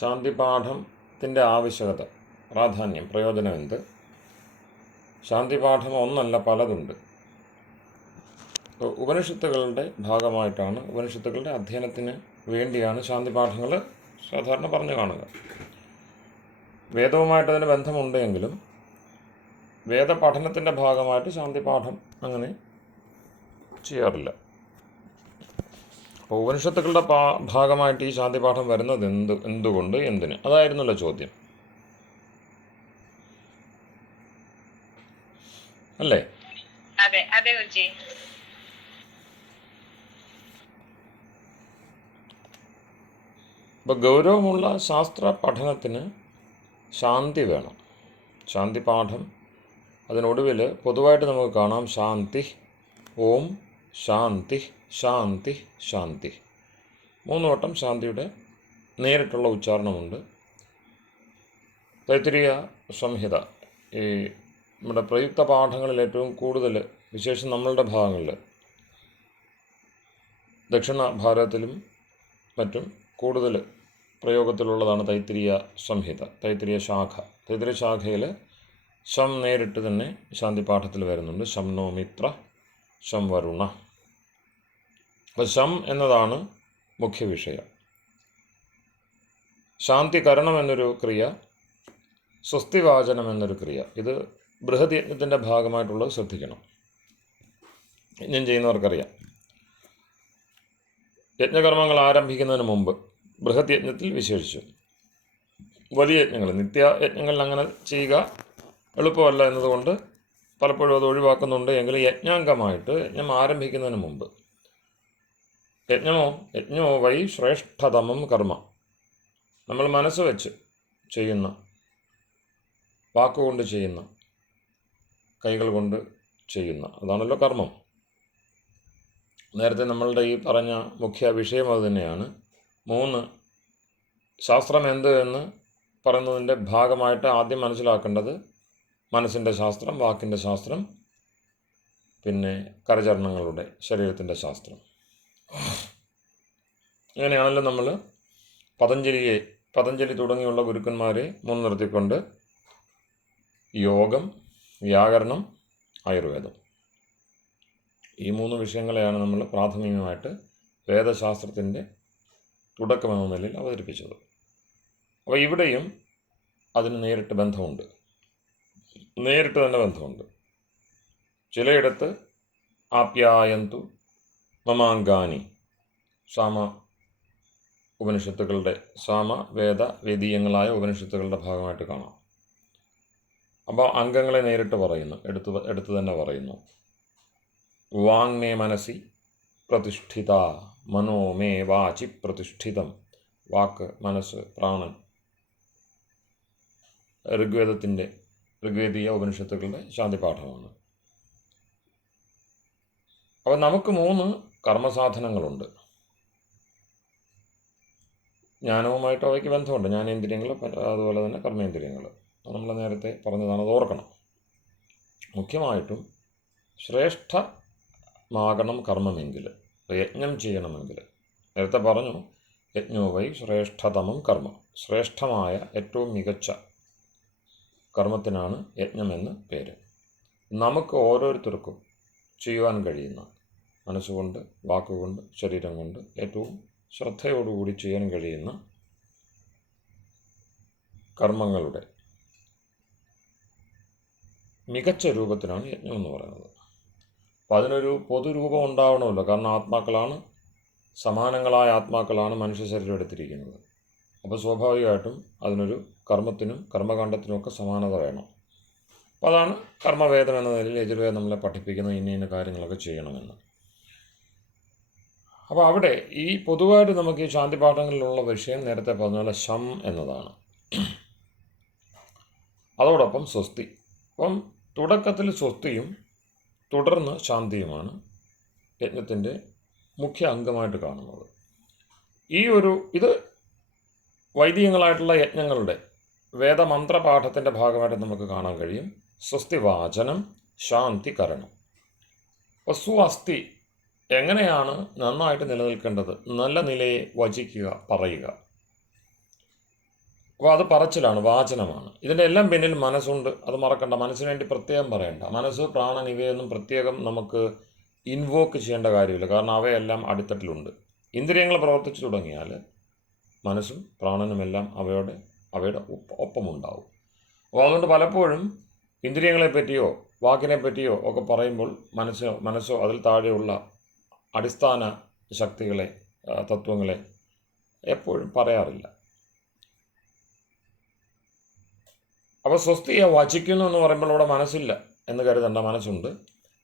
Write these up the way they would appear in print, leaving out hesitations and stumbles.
ശാന്തിപാഠത്തിൻ്റെ ആവശ്യകത, പ്രാധാന്യം, പ്രയോജനം എന്ത്? ശാന്തിപാഠം ഒന്നല്ല, പലതുണ്ട്. ഉപനിഷത്തുകളുടെ ഭാഗമായിട്ടാണ്, ഉപനിഷത്തുകളുടെ അധ്യയനത്തിന് വേണ്ടിയാണ് ശാന്തിപാഠങ്ങൾ സാധാരണ പറഞ്ഞു കാണുക. വേദവുമായിട്ടതിന് ബന്ധമുണ്ടെങ്കിലും വേദപഠനത്തിൻ്റെ ഭാഗമായിട്ട് ശാന്തിപാഠം അങ്ങനെ ചെയ്യാറില്ല. അപ്പോൾ ഉപനിഷത്തുക്കളുടെ ഭാഗമായിട്ട് ഈ ശാന്തിപാഠം വരുന്നത് എന്തുകൊണ്ട്, എന്തിന്? അതായിരുന്നല്ലോ ചോദ്യം, അല്ലേ? അപ്പോൾ ഗൗരവമുള്ള ശാസ്ത്ര പഠനത്തിന് ശാന്തി വേണം. ശാന്തിപാഠം അതിനൊടുവിൽ പൊതുവായിട്ട് നമുക്ക് കാണാം ശാന്തി, ഓം ശാന്തി, ശാന്തി, ശാന്തി. 3 വട്ടം ശാന്തിയുടെ നേരിട്ടുള്ള ഉച്ചാരണമുണ്ട്. തൈത്തിരീയ സംഹിത, ഈ നമ്മുടെ പ്രയുക്ത പാഠങ്ങളിൽ ഏറ്റവും കൂടുതൽ, വിശേഷം നമ്മളുടെ ഭാഗങ്ങളിൽ, ദക്ഷിണ ഭാരതത്തിലും മറ്റും കൂടുതൽ പ്രയോഗത്തിലുള്ളതാണ് തൈത്തിരീയ സംഹിത, തൈത്തിരീയ ശാഖ. തൈത്തിരീയ ശാഖയിൽ ശം നേരിട്ട് തന്നെ ശാന്തിപാഠത്തിൽ വരുന്നുണ്ട്. ശം നോ മിത്ര, ശം വരുണ. അപ്പോൾ ശം എന്നതാണ് മുഖ്യ വിഷയം. ശാന്തികരണം എന്നൊരു ക്രിയ, സ്വസ്തിവാചനം എന്നൊരു ക്രിയ, ഇത് ബൃഹത് യജ്ഞത്തിൻ്റെ ഭാഗമായിട്ടുള്ളത് ശ്രദ്ധിക്കണം. യജ്ഞം ചെയ്യുന്നവർക്കറിയാം, യജ്ഞകർമ്മങ്ങൾ ആരംഭിക്കുന്നതിന് മുമ്പ് ബൃഹത് യജ്ഞത്തിൽ വിശേഷിച്ചു വലിയ യജ്ഞങ്ങൾ, നിത്യയജ്ഞങ്ങളിൽ അങ്ങനെ ചെയ്യുക എളുപ്പമല്ല എന്നതുകൊണ്ട് പലപ്പോഴും അത് ഒഴിവാക്കുന്നുണ്ട്. എങ്കിലും യജ്ഞാംഗമായിട്ട് യജ്ഞം ആരംഭിക്കുന്നതിന് മുമ്പ് യജ്ഞമോ വൈ ശ്രേഷ്ഠതമം കർമ്മ, നമ്മൾ മനസ്സ് വെച്ച് ചെയ്യുന്ന, വാക്കുകൊണ്ട് ചെയ്യുന്ന, കൈകൾ കൊണ്ട് ചെയ്യുന്ന, അതാണല്ലോ കർമ്മം. നേരത്തെ നമ്മളുടെ ഈ പറഞ്ഞ മുഖ്യ വിഷയം അത് തന്നെയാണ്. 3 ശാസ്ത്രം എന്ത് എന്ന് പറയുന്നതിൻ്റെ ഭാഗമായിട്ട് ആദ്യം മനസ്സിലാക്കേണ്ടത് മനസ്സിൻ്റെ ശാസ്ത്രം, വാക്കിൻ്റെ ശാസ്ത്രം, പിന്നെ കരചരണങ്ങളുടെ, ശരീരത്തിൻ്റെ ശാസ്ത്രം. അങ്ങനെയാണല്ലോ നമ്മൾ പതഞ്ജലി തുടങ്ങിയുള്ള ഗുരുക്കന്മാരെ മുൻനിർത്തിക്കൊണ്ട് യോഗം, വ്യാകരണം, ആയുർവേദം, ഈ 3 വിഷയങ്ങളെയാണ് നമ്മൾ പ്രാഥമികമായിട്ട് വേദശാസ്ത്രത്തിൻ്റെ തുടക്കമെന്ന നിലയിൽ അവതരിപ്പിച്ചത്. അപ്പോൾ ഇവിടെയും അതിന് നേരിട്ട് തന്നെ ബന്ധമുണ്ട്. ചിലയിടത്ത് ആപ്യായന്തു മമാങ്കാനി, സാമ ഉപനിഷത്തുക്കളുടെ, വേദീയങ്ങളായ ഉപനിഷത്തുക്കളുടെ ഭാഗമായിട്ട് കാണാം. അപ്പോൾ അംഗങ്ങളെ നേരിട്ട് പറയുന്നു, എടുത്തു തന്നെ പറയുന്നു. വാങ് മേ മനസി പ്രതിഷ്ഠിത, മനോ മേ വാചി പ്രതിഷ്ഠിതം. വാക്ക്, മനസ്സ്, പ്രാണൻ, ഋഗ്വേദീയ ഉപനിഷത്തുക്കളുടെ ശാന്തിപാഠമാണ്. അപ്പോൾ നമുക്ക് 3 കർമ്മസാധനങ്ങളുണ്ട്. ജ്ഞാനവുമായിട്ട് അവയ്ക്ക് ബന്ധമുണ്ട്. ജ്ഞാനേന്ദ്രിയങ്ങൾ, അതുപോലെ തന്നെ കർമ്മേന്ദ്രിയങ്ങൾ, നമ്മൾ നേരത്തെ പറഞ്ഞതാണ്, അത് ഓർക്കണം. മുഖ്യമായിട്ടും ശ്രേഷ്ഠമാകണം കർമ്മമെങ്കിൽ, യജ്ഞം ചെയ്യണമെങ്കിൽ, നേരത്തെ പറഞ്ഞു യജ്ഞോ വൈ ശ്രേഷ്ഠതമം കർമ്മ, ശ്രേഷ്ഠമായ ഏറ്റവും മികച്ച കർമ്മത്തിനാണ് യജ്ഞമെന്ന് പേര്. നമുക്ക് ഓരോരുത്തർക്കും ചെയ്യുവാൻ കഴിയുന്ന, മനസ്സുകൊണ്ട്, വാക്കുകൊണ്ട്, ശരീരം കൊണ്ട് ഏറ്റവും ശ്രദ്ധയോടുകൂടി ചെയ്യാൻ കഴിയുന്ന കർമ്മങ്ങളുടെ മികച്ച രൂപത്തിനാണ് യജ്ഞം എന്ന് പറയുന്നത്. അപ്പം അതിനൊരു പൊതുരൂപം ഉണ്ടാവണമല്ലോ. കാരണം ആത്മാക്കളാണ്, സമാനങ്ങളായ ആത്മാക്കളാണ് മനുഷ്യ ശരീരം എടുത്തിരിക്കുന്നത്. അപ്പോൾ സ്വാഭാവികമായിട്ടും അതിനൊരു കർമ്മത്തിനും കർമ്മകാണ്ഡത്തിനുമൊക്കെ സമാനത വേണം. അപ്പോൾ അതാണ് കർമ്മവേദം എന്ന നിലയിൽ യജുർവേദം നമ്മളെ പഠിപ്പിക്കുന്ന ഇന്ന കാര്യങ്ങളൊക്കെ ചെയ്യണമെന്ന്. അപ്പോൾ അവിടെ ഈ പൊതുവായിട്ട് നമുക്ക് ഈ ശാന്തിപാഠങ്ങളിലുള്ള വിഷയം നേരത്തെ പറഞ്ഞ പോലെ ശം എന്നതാണ്. അതോടൊപ്പം സ്വസ്തി. അപ്പം തുടക്കത്തിൽ സ്വസ്തിയും തുടർന്ന് ശാന്തിയുമാണ് യജ്ഞത്തിൻ്റെ മുഖ്യ അംഗമായിട്ട് കാണുന്നത്. ഇത് വൈദികങ്ങളായിട്ടുള്ള യജ്ഞങ്ങളുടെ വേദമന്ത്രപാഠത്തിൻ്റെ ഭാഗമായിട്ട് നമുക്ക് കാണാൻ കഴിയും. സ്വസ്തിവാചനം, ശാന്തികരണം. അപ്പോൾ സ്വസ്തി എങ്ങനെയാണ് നന്നായിട്ട് നിലനിൽക്കേണ്ടത്? നല്ല നിലയെ വചിക്കുക, പറയുക. അപ്പോൾ അത് പറച്ചിലാണ്, വാചനമാണ്. ഇതിൻ്റെ എല്ലാം പിന്നിൽ മനസ്സുണ്ട്. അത് മറക്കണ്ട. മനസ്സിന് വേണ്ടി പ്രത്യേകം പറയണ്ട. മനസ്സ്, പ്രാണൻ ഇവയൊന്നും പ്രത്യേകം നമുക്ക് ഇൻവോക്ക് ചെയ്യേണ്ട കാര്യമില്ല. കാരണം അവയെല്ലാം അടിത്തട്ടിലുണ്ട്. ഇന്ദ്രിയങ്ങൾ പ്രവർത്തിച്ചു തുടങ്ങിയാൽ മനസ്സും പ്രാണനുമെല്ലാം അവയുടെ ഒപ്പമുണ്ടാവും. അപ്പോൾ അതുകൊണ്ട് പലപ്പോഴും ഇന്ദ്രിയങ്ങളെ പറ്റിയോ വാക്കിനെ പറ്റിയോ ഒക്കെ പറയുമ്പോൾ മനസ്സോ അതിൽ താഴെയുള്ള അടിസ്ഥാന ശക്തികളെ, തത്വങ്ങളെ എപ്പോഴും പറയാറില്ല. അപ്പോൾ സ്വസ്തിയെ വചിക്കുന്നു എന്ന് പറയുമ്പോൾ അവിടെ മനസ്സില്ല എന്ന് കരുതണ്ട, മനസ്സുണ്ട്.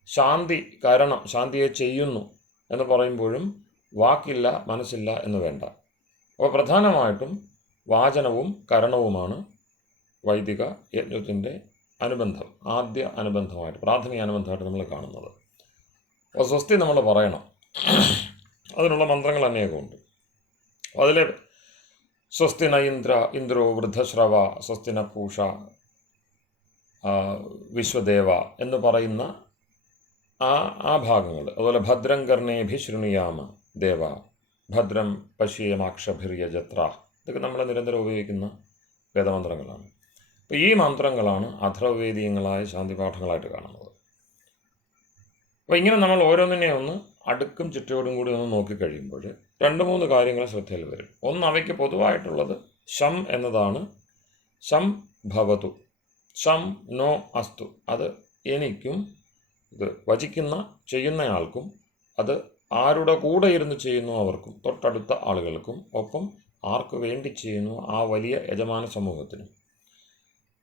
ശാന്തി കരണം, ശാന്തിയെ ചെയ്യുന്നു എന്ന് പറയുമ്പോഴും വാക്കില്ല, മനസ്സില്ല എന്ന് വേണ്ട. അപ്പോൾ പ്രധാനമായിട്ടും വാചനവും കരണവുമാണ് വൈദിക യജ്ഞത്തിൻ്റെ അനുബന്ധം, ആദ്യ അനുബന്ധമായിട്ട്, പ്രാഥമിക അനുബന്ധമായിട്ട് നമ്മൾ കാണുന്നത്. അപ്പോൾ സ്വസ്തി നമ്മൾ പറയണം. അതിനുള്ള മന്ത്രങ്ങൾ അനേകമുണ്ട്. അതിൽ സ്വസ്തിന ഇന്ദ്രോ വൃദ്ധശ്രവ, സ്വസ്തിന പൂഷ വിശ്വദേവ എന്ന് പറയുന്ന ആ ഭാഗങ്ങൾ. അതുപോലെ ഭദ്രം കർണേഭി ശൃണുയാമ ദേവ, ഭദ്രം പശ്യേമാക്ഷഭിര്യജത്ര, ഇതൊക്കെ നമ്മൾ നിരന്തരം ഉപയോഗിക്കുന്ന വേദമന്ത്രങ്ങളാണ്. അപ്പോൾ ഈ മന്ത്രങ്ങളാണ് അഥർവവേദീയങ്ങളായ ശാന്തിപാഠങ്ങളായിട്ട് കാണുന്നത്. അപ്പോൾ ഇങ്ങനെ നമ്മൾ ഓരോന്നിനെ ഒന്ന് അടുക്കും ചുറ്റോടും കൂടി ഒന്ന് നോക്കിക്കഴിയുമ്പോൾ 2-3 കാര്യങ്ങൾ ശ്രദ്ധയിൽ വരും. ഒന്ന്, അവയ്ക്ക് പൊതുവായിട്ടുള്ളത് ശം എന്നതാണ്. ശം ഭവതു, ശം നോ അസ്തു. അത് എനിക്കും, ഇത് വചിക്കുന്ന ചെയ്യുന്നയാൾക്കും, അത് ആരുടെ കൂടെ ഇരുന്ന് ചെയ്യുന്നു അവർക്കും, തൊട്ടടുത്ത ആളുകൾക്കും, ഒപ്പം ആർക്ക് വേണ്ടി ചെയ്യുന്നു ആ വലിയ യജമാന സമൂഹത്തിനും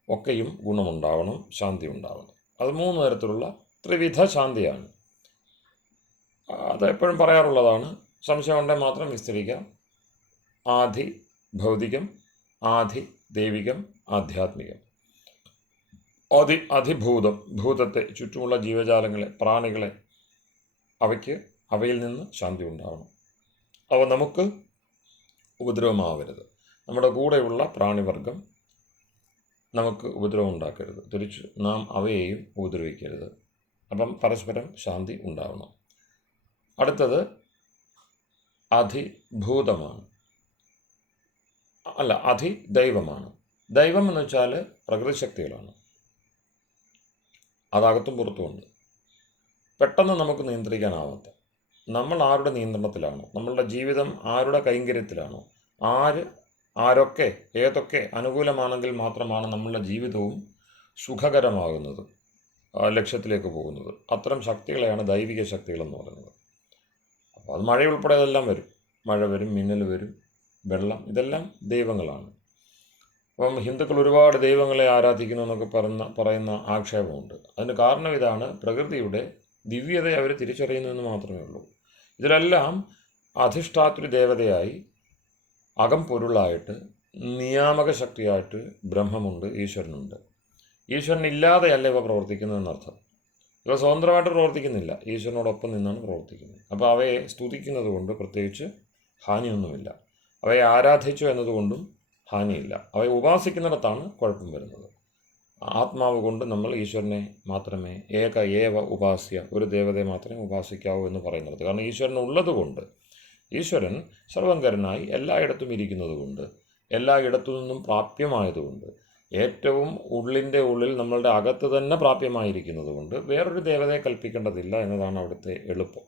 ഒക്കെയും ഗുണമുണ്ടാവണം, ശാന്തി ഉണ്ടാവണം. അത് 3 തരത്തിലുള്ള ത്രിവിധ ശാന്തിയാണ്. അത് എപ്പോഴും പറയാറുള്ളതാണ്. സംശയം ഉണ്ടെങ്കിൽ മാത്രം വിസ്തരിക്കാം. ആധി ഭൗതികം, ആധി ദൈവികം, ആധ്യാത്മികം. അധിഭൂതം, ഭൂതത്തെ, ചുറ്റുമുള്ള ജീവജാലങ്ങളെ, പ്രാണികളെ, അവയിൽ നിന്ന് ശാന്തി ഉണ്ടാവണം. അവ നമുക്ക് ഉപദ്രവമാവരുത്. നമ്മുടെ കൂടെയുള്ള പ്രാണിവർഗം നമുക്ക് ഉപദ്രവം ഉണ്ടാക്കരുത്. തിരിച്ച് നാം അവയെയും ഉപദ്രവിക്കരുത്. അപ്പം പരസ്പരം ശാന്തി ഉണ്ടാവണം. അടുത്തത് അധിഭൂതമാണ്, അല്ല അധിദൈവമാണ്. ദൈവം എന്ന് വെച്ചാൽ പ്രകൃതി ശക്തികളാണ്. അതകത്തും പുറത്തുമുണ്ട്. പെട്ടെന്ന് നമുക്ക് നിയന്ത്രിക്കാനാവാത്ത, നമ്മൾ ആരുടെ നിയന്ത്രണത്തിലാണോ, നമ്മളുടെ ജീവിതം ആരുടെ കൈങ്കര്യത്തിലാണോ, ആരൊക്കെ ഏതൊക്കെ അനുകൂലമാണെങ്കിൽ മാത്രമാണ് നമ്മളുടെ ജീവിതവും സുഖകരമാകുന്നത്, ലക്ഷ്യത്തിലേക്ക് പോകുന്നത്. അത്തരം ശക്തികളെയാണ് ദൈവിക ശക്തികളെന്ന് പറയുന്നത്. അപ്പോൾ അത് മഴയുൾപ്പെടെ അതെല്ലാം വരും. മഴ വരും, മിന്നൽ വരും, വെള്ളം, ഇതെല്ലാം ദൈവങ്ങളാണ്. അപ്പം ഹിന്ദുക്കൾ ഒരുപാട് ദൈവങ്ങളെ ആരാധിക്കുന്നു എന്നൊക്കെ പറയുന്ന ആക്ഷേപമുണ്ട്. അതിന് കാരണം ഇതാണ്, പ്രകൃതിയുടെ ദിവ്യതയെ അവർ തിരിച്ചറിയുന്നതെന്ന് മാത്രമേ ഉള്ളൂ. ഇതിലെല്ലാം അധിഷ്ഠാതൃ ദേവതയായി, അകം പൊരുളായിട്ട്, നിയാമക ശക്തിയായിട്ട് ബ്രഹ്മമുണ്ട്, ഈശ്വരനുണ്ട്. ഈശ്വരൻ ഇല്ലാതെയല്ല ഇവ പ്രവർത്തിക്കുന്നതെന്നർത്ഥം. ഇവ സ്വതന്ത്രമായിട്ട് പ്രവർത്തിക്കുന്നില്ല, ഈശ്വരനോടൊപ്പം നിന്നാണ് പ്രവർത്തിക്കുന്നത്. അപ്പോൾ അവയെ സ്തുതിക്കുന്നത് കൊണ്ട് പ്രത്യേകിച്ച് ഹാനിയൊന്നുമില്ല. അവയെ ആരാധിച്ചു എന്നതുകൊണ്ടും ഹാനിയില്ല. അവയെ ഉപാസിക്കുന്നിടത്താണ് കുഴപ്പം വരുന്നത്. ആത്മാവ് കൊണ്ട് നമ്മൾ ഈശ്വരനെ മാത്രമേ, ഏവ ഉപാസ്യ, ഒരു ദേവതയെ മാത്രമേ ഉപാസിക്കാവൂ എന്ന് പറയുന്നത്. കാരണം ഈശ്വരൻ ഉള്ളതുകൊണ്ട്, ഈശ്വരൻ സർവങ്കരനായി എല്ലായിടത്തും ഇരിക്കുന്നത് കൊണ്ട്, എല്ലായിടത്തു നിന്നും പ്രാപ്യമായതുകൊണ്ട്, ഏറ്റവും ഉള്ളിൻ്റെ ഉള്ളിൽ നമ്മളുടെ അകത്ത് തന്നെ പ്രാപ്യമായിരിക്കുന്നത് കൊണ്ട് വേറൊരു ദേവതയെ കൽപ്പിക്കേണ്ടതില്ല എന്നതാണ് അവിടുത്തെ എളുപ്പം.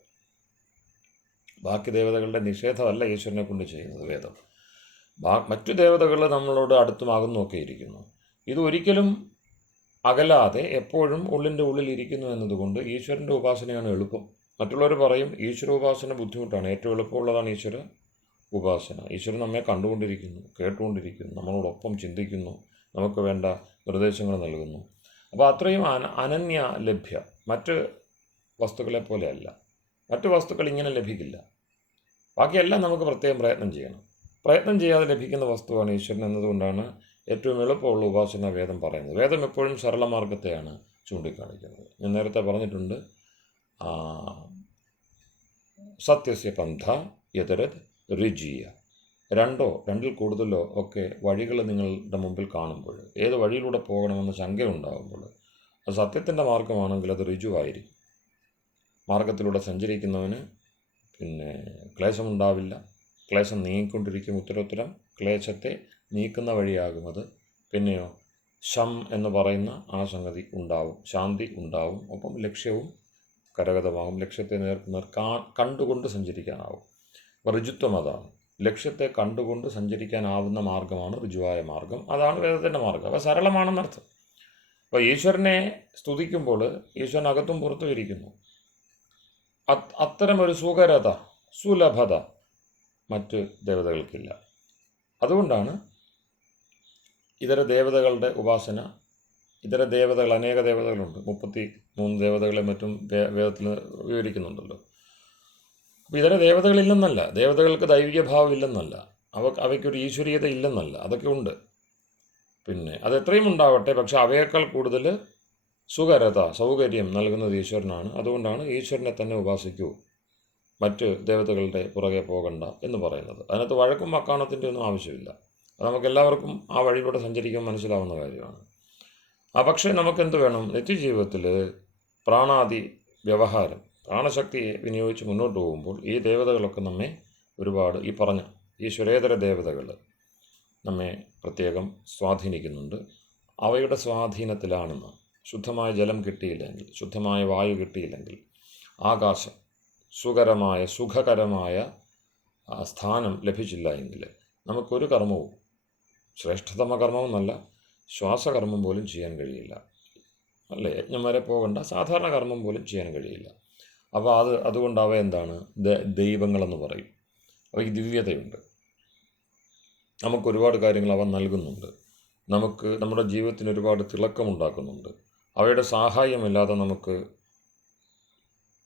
ബാക്കി ദേവതകളുടെ നിഷേധമല്ല ഈശ്വരനെ കൊണ്ട് ചെയ്യുന്നത് വേദം. മറ്റു ദേവതകൾ നമ്മളോട് അടുത്തും അകന്നുമൊക്കെ ഇരിക്കുന്നു. ഇത് ഒരിക്കലും അകലാതെ എപ്പോഴും ഉള്ളിൻ്റെ ഉള്ളിൽ ഇരിക്കുന്നു എന്നതുകൊണ്ട് ഈശ്വരൻ്റെ ഉപാസനയാണ് എളുപ്പം. മറ്റുള്ളവർ പറയും ഈശ്വരോപാസന ബുദ്ധിമുട്ടാണ്. ഏറ്റവും എളുപ്പമുള്ളതാണ് ഈശ്വര ഉപാസന. ഈശ്വരൻ നമ്മെ കണ്ടുകൊണ്ടിരിക്കുന്നു, കേട്ടുകൊണ്ടിരിക്കുന്നു, നമ്മളോടൊപ്പം ചിന്തിക്കുന്നു, നമുക്ക് വേണ്ട നിർദ്ദേശങ്ങൾ നൽകുന്നു. അപ്പോൾ അത്രയും അനന്യ ലഭ്യ. മറ്റ് വസ്തുക്കളെ പോലെയല്ല. മറ്റു വസ്തുക്കൾ ഇങ്ങനെ ലഭിക്കില്ല. ബാക്കിയെല്ലാം നമുക്ക് പ്രത്യേകം പ്രയത്നം ചെയ്യണം. പ്രയത്നം ചെയ്യാതെ ലഭിക്കുന്ന വസ്തുവാണ് ഈശ്വരൻ എന്നതുകൊണ്ടാണ് ഏറ്റവും എളുപ്പമുള്ള ഉപാസന വേദം പറയുന്നത്. വേദം എപ്പോഴും സരളമാർഗത്തെയാണ് ചൂണ്ടിക്കാണിക്കുന്നത്. ഞാൻ നേരത്തെ പറഞ്ഞിട്ടുണ്ട്, സത്യസ്യ പന്ഥ യതരത് ഋജീയ. രണ്ടിൽ കൂടുതലോ ഒക്കെ വഴികൾ നിങ്ങളുടെ മുമ്പിൽ കാണുമ്പോൾ, ഏത് വഴിയിലൂടെ പോകണമെന്ന് ശങ്കയുണ്ടാകുമ്പോൾ, അത് സത്യത്തിൻ്റെ മാർഗമാണെങ്കിൽ അത് ഋജുവായിരിക്കും. മാർഗത്തിലൂടെ സഞ്ചരിക്കുന്നവന് ക്ലേശമുണ്ടാവില്ല. ക്ലേശം നീങ്ങിക്കൊണ്ടിരിക്കും. ഉത്തരോത്തരം ക്ലേശത്തെ നീക്കുന്ന വഴിയാകുമത്. പിന്നെയോ ശം എന്ന് പറയുന്ന ആ സംഗതി ഉണ്ടാവും, ശാന്തി ഉണ്ടാവും. ഒപ്പം ലക്ഷ്യവും കരഗതമാകും. ലക്ഷ്യത്തെ നേർക്കുനേർ കണ്ടുകൊണ്ട് സഞ്ചരിക്കാനാവും. അപ്പോൾ ഋജുത്വം അതാണ്. ലക്ഷ്യത്തെ കണ്ടുകൊണ്ട് സഞ്ചരിക്കാനാവുന്ന മാർഗമാണ് ഋജുവായ മാർഗം. അതാണ് വേദത്തിൻ്റെ മാർഗം. അപ്പോൾ സരളമാണെന്നർത്ഥം. അപ്പോൾ ഈശ്വരനെ സ്തുതിക്കുമ്പോൾ ഈശ്വരൻ അകത്തും പുറത്തും ഇരിക്കുന്നു. അത്തരമൊരു സുഖരത, സുലഭത മറ്റ് ദേവതകൾക്കില്ല. അതുകൊണ്ടാണ് ഇതര ദേവതകളുടെ ഉപാസന, ഇതര ദേവതകൾ, അനേക ദേവതകളുണ്ട്, 33 ദേവതകളെ മറ്റും വേദത്തിൽ വിവരിക്കുന്നുണ്ടല്ലോ. അപ്പോൾ ഇതര ദേവതകളില്ലെന്നല്ല, ദേവതകൾക്ക് ദൈവിക ഭാവം ഇല്ലെന്നല്ല, അവയ്ക്കൊരു ഈശ്വരീയത ഇല്ലെന്നല്ല, അതൊക്കെ ഉണ്ട്. അത് എത്രയും ഉണ്ടാവട്ടെ, പക്ഷെ അവയേക്കാൾ കൂടുതൽ സുഖരത, സൗകര്യം നൽകുന്നത് ഈശ്വരനാണ്. അതുകൊണ്ടാണ് ഈശ്വരനെ തന്നെ ഉപാസിക്കൂ, മറ്റ് ദേവതകളുടെ പുറകെ പോകണ്ട എന്ന് പറയുന്നത്. അതിനകത്ത് വഴക്കും വക്കാണത്തിൻ്റെ ഒന്നും ആവശ്യമില്ല. അത് നമുക്കെല്ലാവർക്കും ആ വഴിയിലൂടെ സഞ്ചരിക്കാൻ മനസ്സിലാവുന്ന കാര്യമാണ്. പക്ഷേ നമുക്കെന്ത് വേണം? നിത്യജീവിതത്തിൽ പ്രാണാദി വ്യവഹാരം, പ്രാണശക്തിയെ വിനിയോഗിച്ച് മുന്നോട്ട് പോകുമ്പോൾ ഈ ദേവതകളൊക്കെ നമ്മെ ഒരുപാട്, ഈ പറഞ്ഞ ഈശ്വരേതര ദേവതകൾ നമ്മെ പ്രത്യേകം സ്വാധീനിക്കുന്നുണ്ട്. അവയുടെ സ്വാധീനത്തിലാണെന്ന്, ശുദ്ധമായ ജലം കിട്ടിയില്ലെങ്കിൽ, ശുദ്ധമായ വായു കിട്ടിയില്ലെങ്കിൽ, ആകാശം, സുഖകരമായ സ്ഥാനം ലഭിച്ചില്ല എങ്കിൽ നമുക്കൊരു കർമ്മവും, ശ്രേഷ്ഠതമ കർമ്മമെന്നല്ല, ശ്വാസകർമ്മം പോലും ചെയ്യാൻ കഴിയില്ല. അല്ലേ? യജ്ഞം വരെ പോകേണ്ട സാധാരണ കർമ്മം പോലും ചെയ്യാൻ കഴിയില്ല. അപ്പോൾ അതുകൊണ്ട് അവ എന്താണ്? ദൈവങ്ങളെന്ന് പറയും. അവയ്ക്ക് ദിവ്യതയുണ്ട്. നമുക്കൊരുപാട് കാര്യങ്ങൾ അവ നൽകുന്നുണ്ട്. നമുക്ക് നമ്മുടെ ജീവിതത്തിന് ഒരുപാട് തിളക്കമുണ്ടാക്കുന്നുണ്ട്. അവയുടെ സഹായമില്ലാതെ നമുക്ക്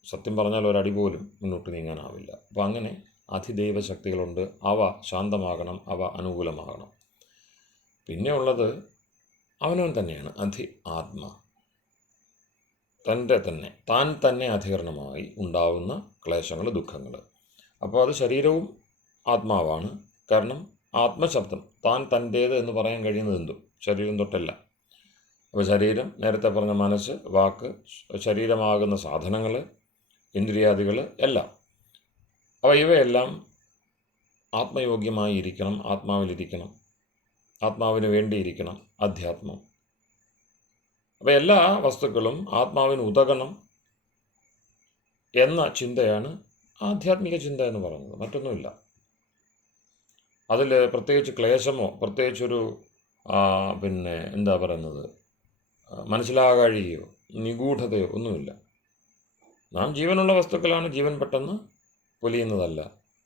സത്യം പറഞ്ഞാൽ ഒരടി പോലും മുന്നോട്ട് നീങ്ങാനാവില്ല. അപ്പോൾ അങ്ങനെ അതിദൈവ ശക്തികളുണ്ട്. അവ ശാന്തമാകണം, അവ അനുകൂലമാകണം. പിന്നെ ഉള്ളത് അവനവൻ തന്നെയാണ് ആത്മ, താൻ തന്നെ അധികരണമായി ഉണ്ടാവുന്ന ക്ലേശങ്ങൾ, ദുഃഖങ്ങൾ. അപ്പോൾ അത് ശരീരവും ആത്മാവാണ്. കാരണം ആത്മശബ്ദം, താൻ തൻ്റേത് എന്ന് പറയാൻ കഴിയുന്നത് എന്തും ശരീരം തൊട്ടല്ല. അപ്പോൾ ശരീരം, നേരത്തെ പറഞ്ഞ മനസ്സ്, വാക്ക്, ശരീരമാകുന്ന സാധനങ്ങൾ, ഇന്ദ്രിയാദികൾ എല്ലാം, അപ്പോൾ ഇവയെല്ലാം ആത്മയോഗ്യമായി ഇരിക്കണം, ആത്മാവിലിരിക്കണം, ആത്മാവിന് വേണ്ടിയിരിക്കണം അധ്യാത്മം. അപ്പോൾ എല്ലാ വസ്തുക്കളും ആത്മാവിന് ഉതകണം എന്ന ചിന്തയാണ് ആധ്യാത്മിക ചിന്ത എന്ന് പറയുന്നത്. മറ്റൊന്നുമില്ല. അതിൽ പ്രത്യേകിച്ച് ക്ലേശമോ പ്രത്യേകിച്ചൊരു എന്താ പറയുന്നത്, മനസ്സിലാകാഴികയോ നിഗൂഢതയോ ഒന്നുമില്ല. നാം ജീവനുള്ള വസ്തുക്കളാണ്. ജീവൻ പെട്ടെന്ന് പൊലിയുന്നതല്ല.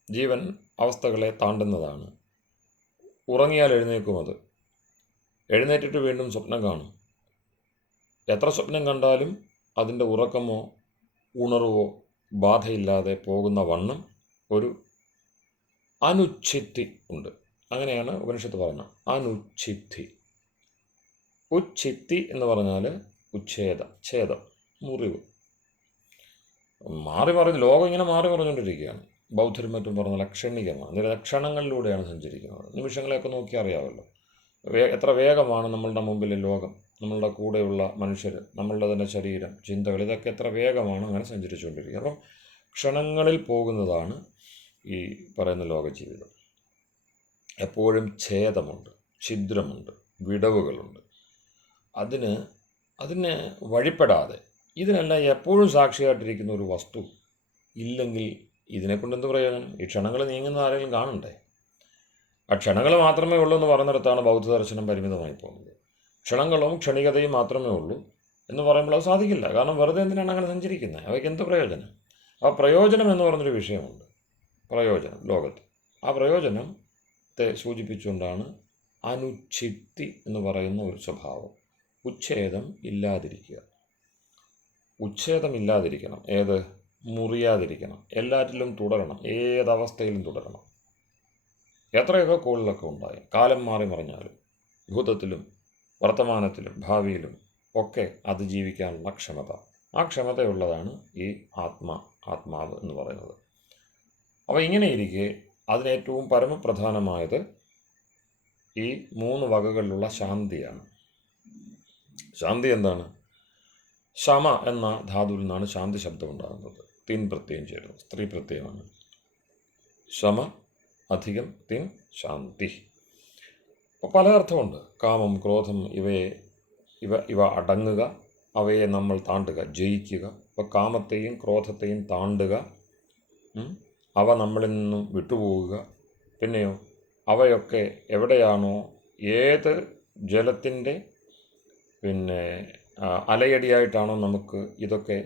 ജീവൻ അവസ്ഥകളെ താണ്ടുന്നതാണ്. ഉറങ്ങിയാൽ എഴുന്നേക്കും. അത് എഴുന്നേറ്റിട്ട് വീണ്ടും സ്വപ്നം കാണും. എത്ര സ്വപ്നം കണ്ടാലും അതിൻ്റെ ഉറക്കമോ ഉണർവോ ബാധയില്ലാതെ പോകുന്ന വണ്ണം ഒരു അനുച്ഛിത്തി ഉണ്ട്. അങ്ങനെയാണ് ഉപനിഷത്ത് പറയുന്നത്. അനുച്ഛിത്തി. ഉച്ഛിത്തി എന്ന് പറഞ്ഞാൽ ഛേദം, മുറിവ്. ലോകം ഇങ്ങനെ മാറി മറിഞ്ഞുകൊണ്ടിരിക്കുകയാണ്. ബൗദ്ധരും മറ്റും പറഞ്ഞ ലക്ഷണികമാണ്. ലക്ഷണങ്ങളിലൂടെയാണ് സഞ്ചരിക്കുന്നത്. നിമിഷങ്ങളെയൊക്കെ നോക്കി അറിയാമല്ലോ എത്ര വേഗമാണ് നമ്മളുടെ മുമ്പിൽ ലോകം, നമ്മളുടെ കൂടെയുള്ള മനുഷ്യർ, നമ്മളുടെ തന്നെ ശരീരം, ചിന്തകൾ, ഇതൊക്കെ എത്ര വേഗമാണ് അങ്ങനെ സഞ്ചരിച്ചുകൊണ്ടിരിക്കുന്നത്. അപ്പം ക്ഷണങ്ങളിൽ പോകുന്നതാണ് ഈ പറയുന്ന ലോകജീവിതം. എപ്പോഴും ഛേദമുണ്ട്, ഛിദ്രമുണ്ട്, വിടവുകളുണ്ട്. അതിന് വഴിപ്പെടാതെ, ഇതിനെല്ലാം എപ്പോഴും സാക്ഷിയായിട്ടിരിക്കുന്ന ഒരു വസ്തു ഇല്ലെങ്കിൽ ഇതിനെക്കൊണ്ട് എന്ത് പ്രയോജനം? ഈ ക്ഷണങ്ങൾ നീങ്ങുന്ന ആരെങ്കിലും കാണണ്ടേ? ആ ക്ഷണങ്ങൾ മാത്രമേ ഉള്ളൂ എന്ന് പറയുന്നിടത്താണ് ബൗദ്ധ ദർശനം പരിമിതമായി പോകുന്നത്. ക്ഷണങ്ങളും ക്ഷണികതയും മാത്രമേ ഉള്ളൂ എന്ന് പറയുമ്പോൾ അത് സാധിക്കില്ല. കാരണം വെറുതെ എന്തിനാണ് അങ്ങനെ സഞ്ചരിക്കുന്നത്? അവയ്ക്ക് എന്ത് പ്രയോജനം? ആ പ്രയോജനം എന്ന് പറഞ്ഞൊരു വിഷയമുണ്ട്. പ്രയോജനം ലോകത്ത്. ആ പ്രയോജനത്തെ സൂചിപ്പിച്ചുകൊണ്ടാണ് അനുച്ഛിത്തി എന്ന് പറയുന്ന ഒരു സ്വഭാവം. ഉച്ഛേദം ഇല്ലാതിരിക്കണം. ഏത്? മുറിയാതിരിക്കണം. എല്ലാറ്റിലും തുടരണം. ഏതവസ്ഥയിലും തുടരണം. എത്രയൊക്കെ കോളിലൊക്കെ ഉണ്ടായി, കാലം മാറി മറിഞ്ഞാലും, ഭൂതത്തിലും വർത്തമാനത്തിലും ഭാവിയിലും ഒക്കെ അതിജീവിക്കാനുള്ള ക്ഷമത, ആ ക്ഷമതയുള്ളതാണ് ഈ ആത്മാവ് എന്ന് പറയുന്നത്. അപ്പോൾ ഇങ്ങനെയിരിക്കെ അതിനേറ്റവും പരമപ്രധാനമായത് ഈ 3 വകകളിലുള്ള ശാന്തിയാണ്. ശാന്തി എന്താണ്? ശമ എന്ന ധാതുവിൽ നിന്നാണ് ശാന്തി ശബ്ദം ഉണ്ടാകുന്നത്. തിൻ പ്രത്യയം ചേരുന്നു, സ്ത്രീ പ്രത്യയമാണ്. ശമ അധികം തിൻ ശാന്തി. അപ്പോൾ പല അർത്ഥമുണ്ട്. കാമം, ക്രോധം ഇവ അടങ്ങുക, അവയെ നമ്മൾ താണ്ടുക, ജയിക്കുക. അപ്പോൾ കാമത്തെയും ക്രോധത്തെയും താണ്ടുക, അവ നമ്മളിൽ നിന്നും വിട്ടുപോവുക. പിന്നെയോ അവയൊക്കെ എവിടെയാണോ, ഏത് ജലത്തിൻ്റെ അലയടിയായിട്ടാണോ നമുക്ക് ഇതൊക്കെ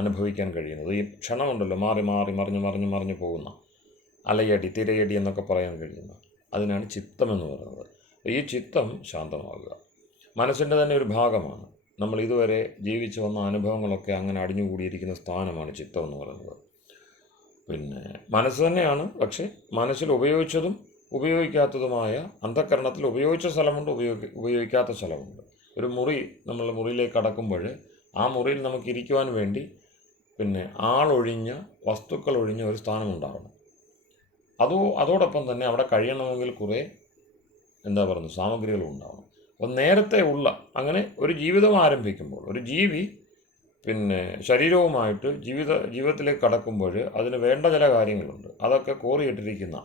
അനുഭവിക്കാൻ കഴിയുന്നത്. ഈ ക്ഷണമുണ്ടല്ലോ, മാറി മാറി മറിഞ്ഞു പോകുന്ന അലയടി, തിരയടി എന്നൊക്കെ പറയാൻ കഴിയുന്ന, അതിനാണ് ചിത്തമെന്ന് പറയുന്നത്. ഈ ചിത്തം ശാന്തമാകുക മനസ്സിൻ്റെ തന്നെ ഒരു ഭാഗമാണ്. നമ്മൾ ഇതുവരെ ജീവിച്ചു വന്ന അനുഭവങ്ങളൊക്കെ അങ്ങനെ അടിഞ്ഞുകൂടിയിരിക്കുന്ന സ്ഥാനമാണ് ചിത്തം എന്ന് പറയുന്നത്. മനസ്സ് തന്നെയാണ്, പക്ഷേ മനസ്സിൽ ഉപയോഗിച്ചതും ഉപയോഗിക്കാത്തതുമായ, അന്ധഃകരണത്തിൽ ഉപയോഗിച്ച സ്ഥലമുണ്ട്, ഉപയോഗിക്കാത്ത സ്ഥലമുണ്ട്. ഒരു മുറി, നമ്മൾ മുറിയിലേക്ക് കടക്കുമ്പോൾ ആ മുറിയിൽ നമുക്ക് ഇരിക്കുവാൻ വേണ്ടി ആളൊഴിഞ്ഞ, വസ്തുക്കൾ ഒഴിഞ്ഞ ഒരു സ്ഥാനമുണ്ടാവണം. അതോടൊപ്പം തന്നെ അവിടെ കഴിയണമെങ്കിൽ കുറേ സാമഗ്രികളും ഉണ്ടാവണം. അപ്പോൾ നേരത്തെ ഉള്ള അങ്ങനെ ഒരു ജീവിതം ആരംഭിക്കുമ്പോൾ, ഒരു ജീവി ശരീരവുമായിട്ട് ജീവിതത്തിലേക്ക് കടക്കുമ്പോൾ അതിന് വേണ്ട ചില കാര്യങ്ങളുണ്ട്. അതൊക്കെ കോറിയിട്ടിരിക്കുന്ന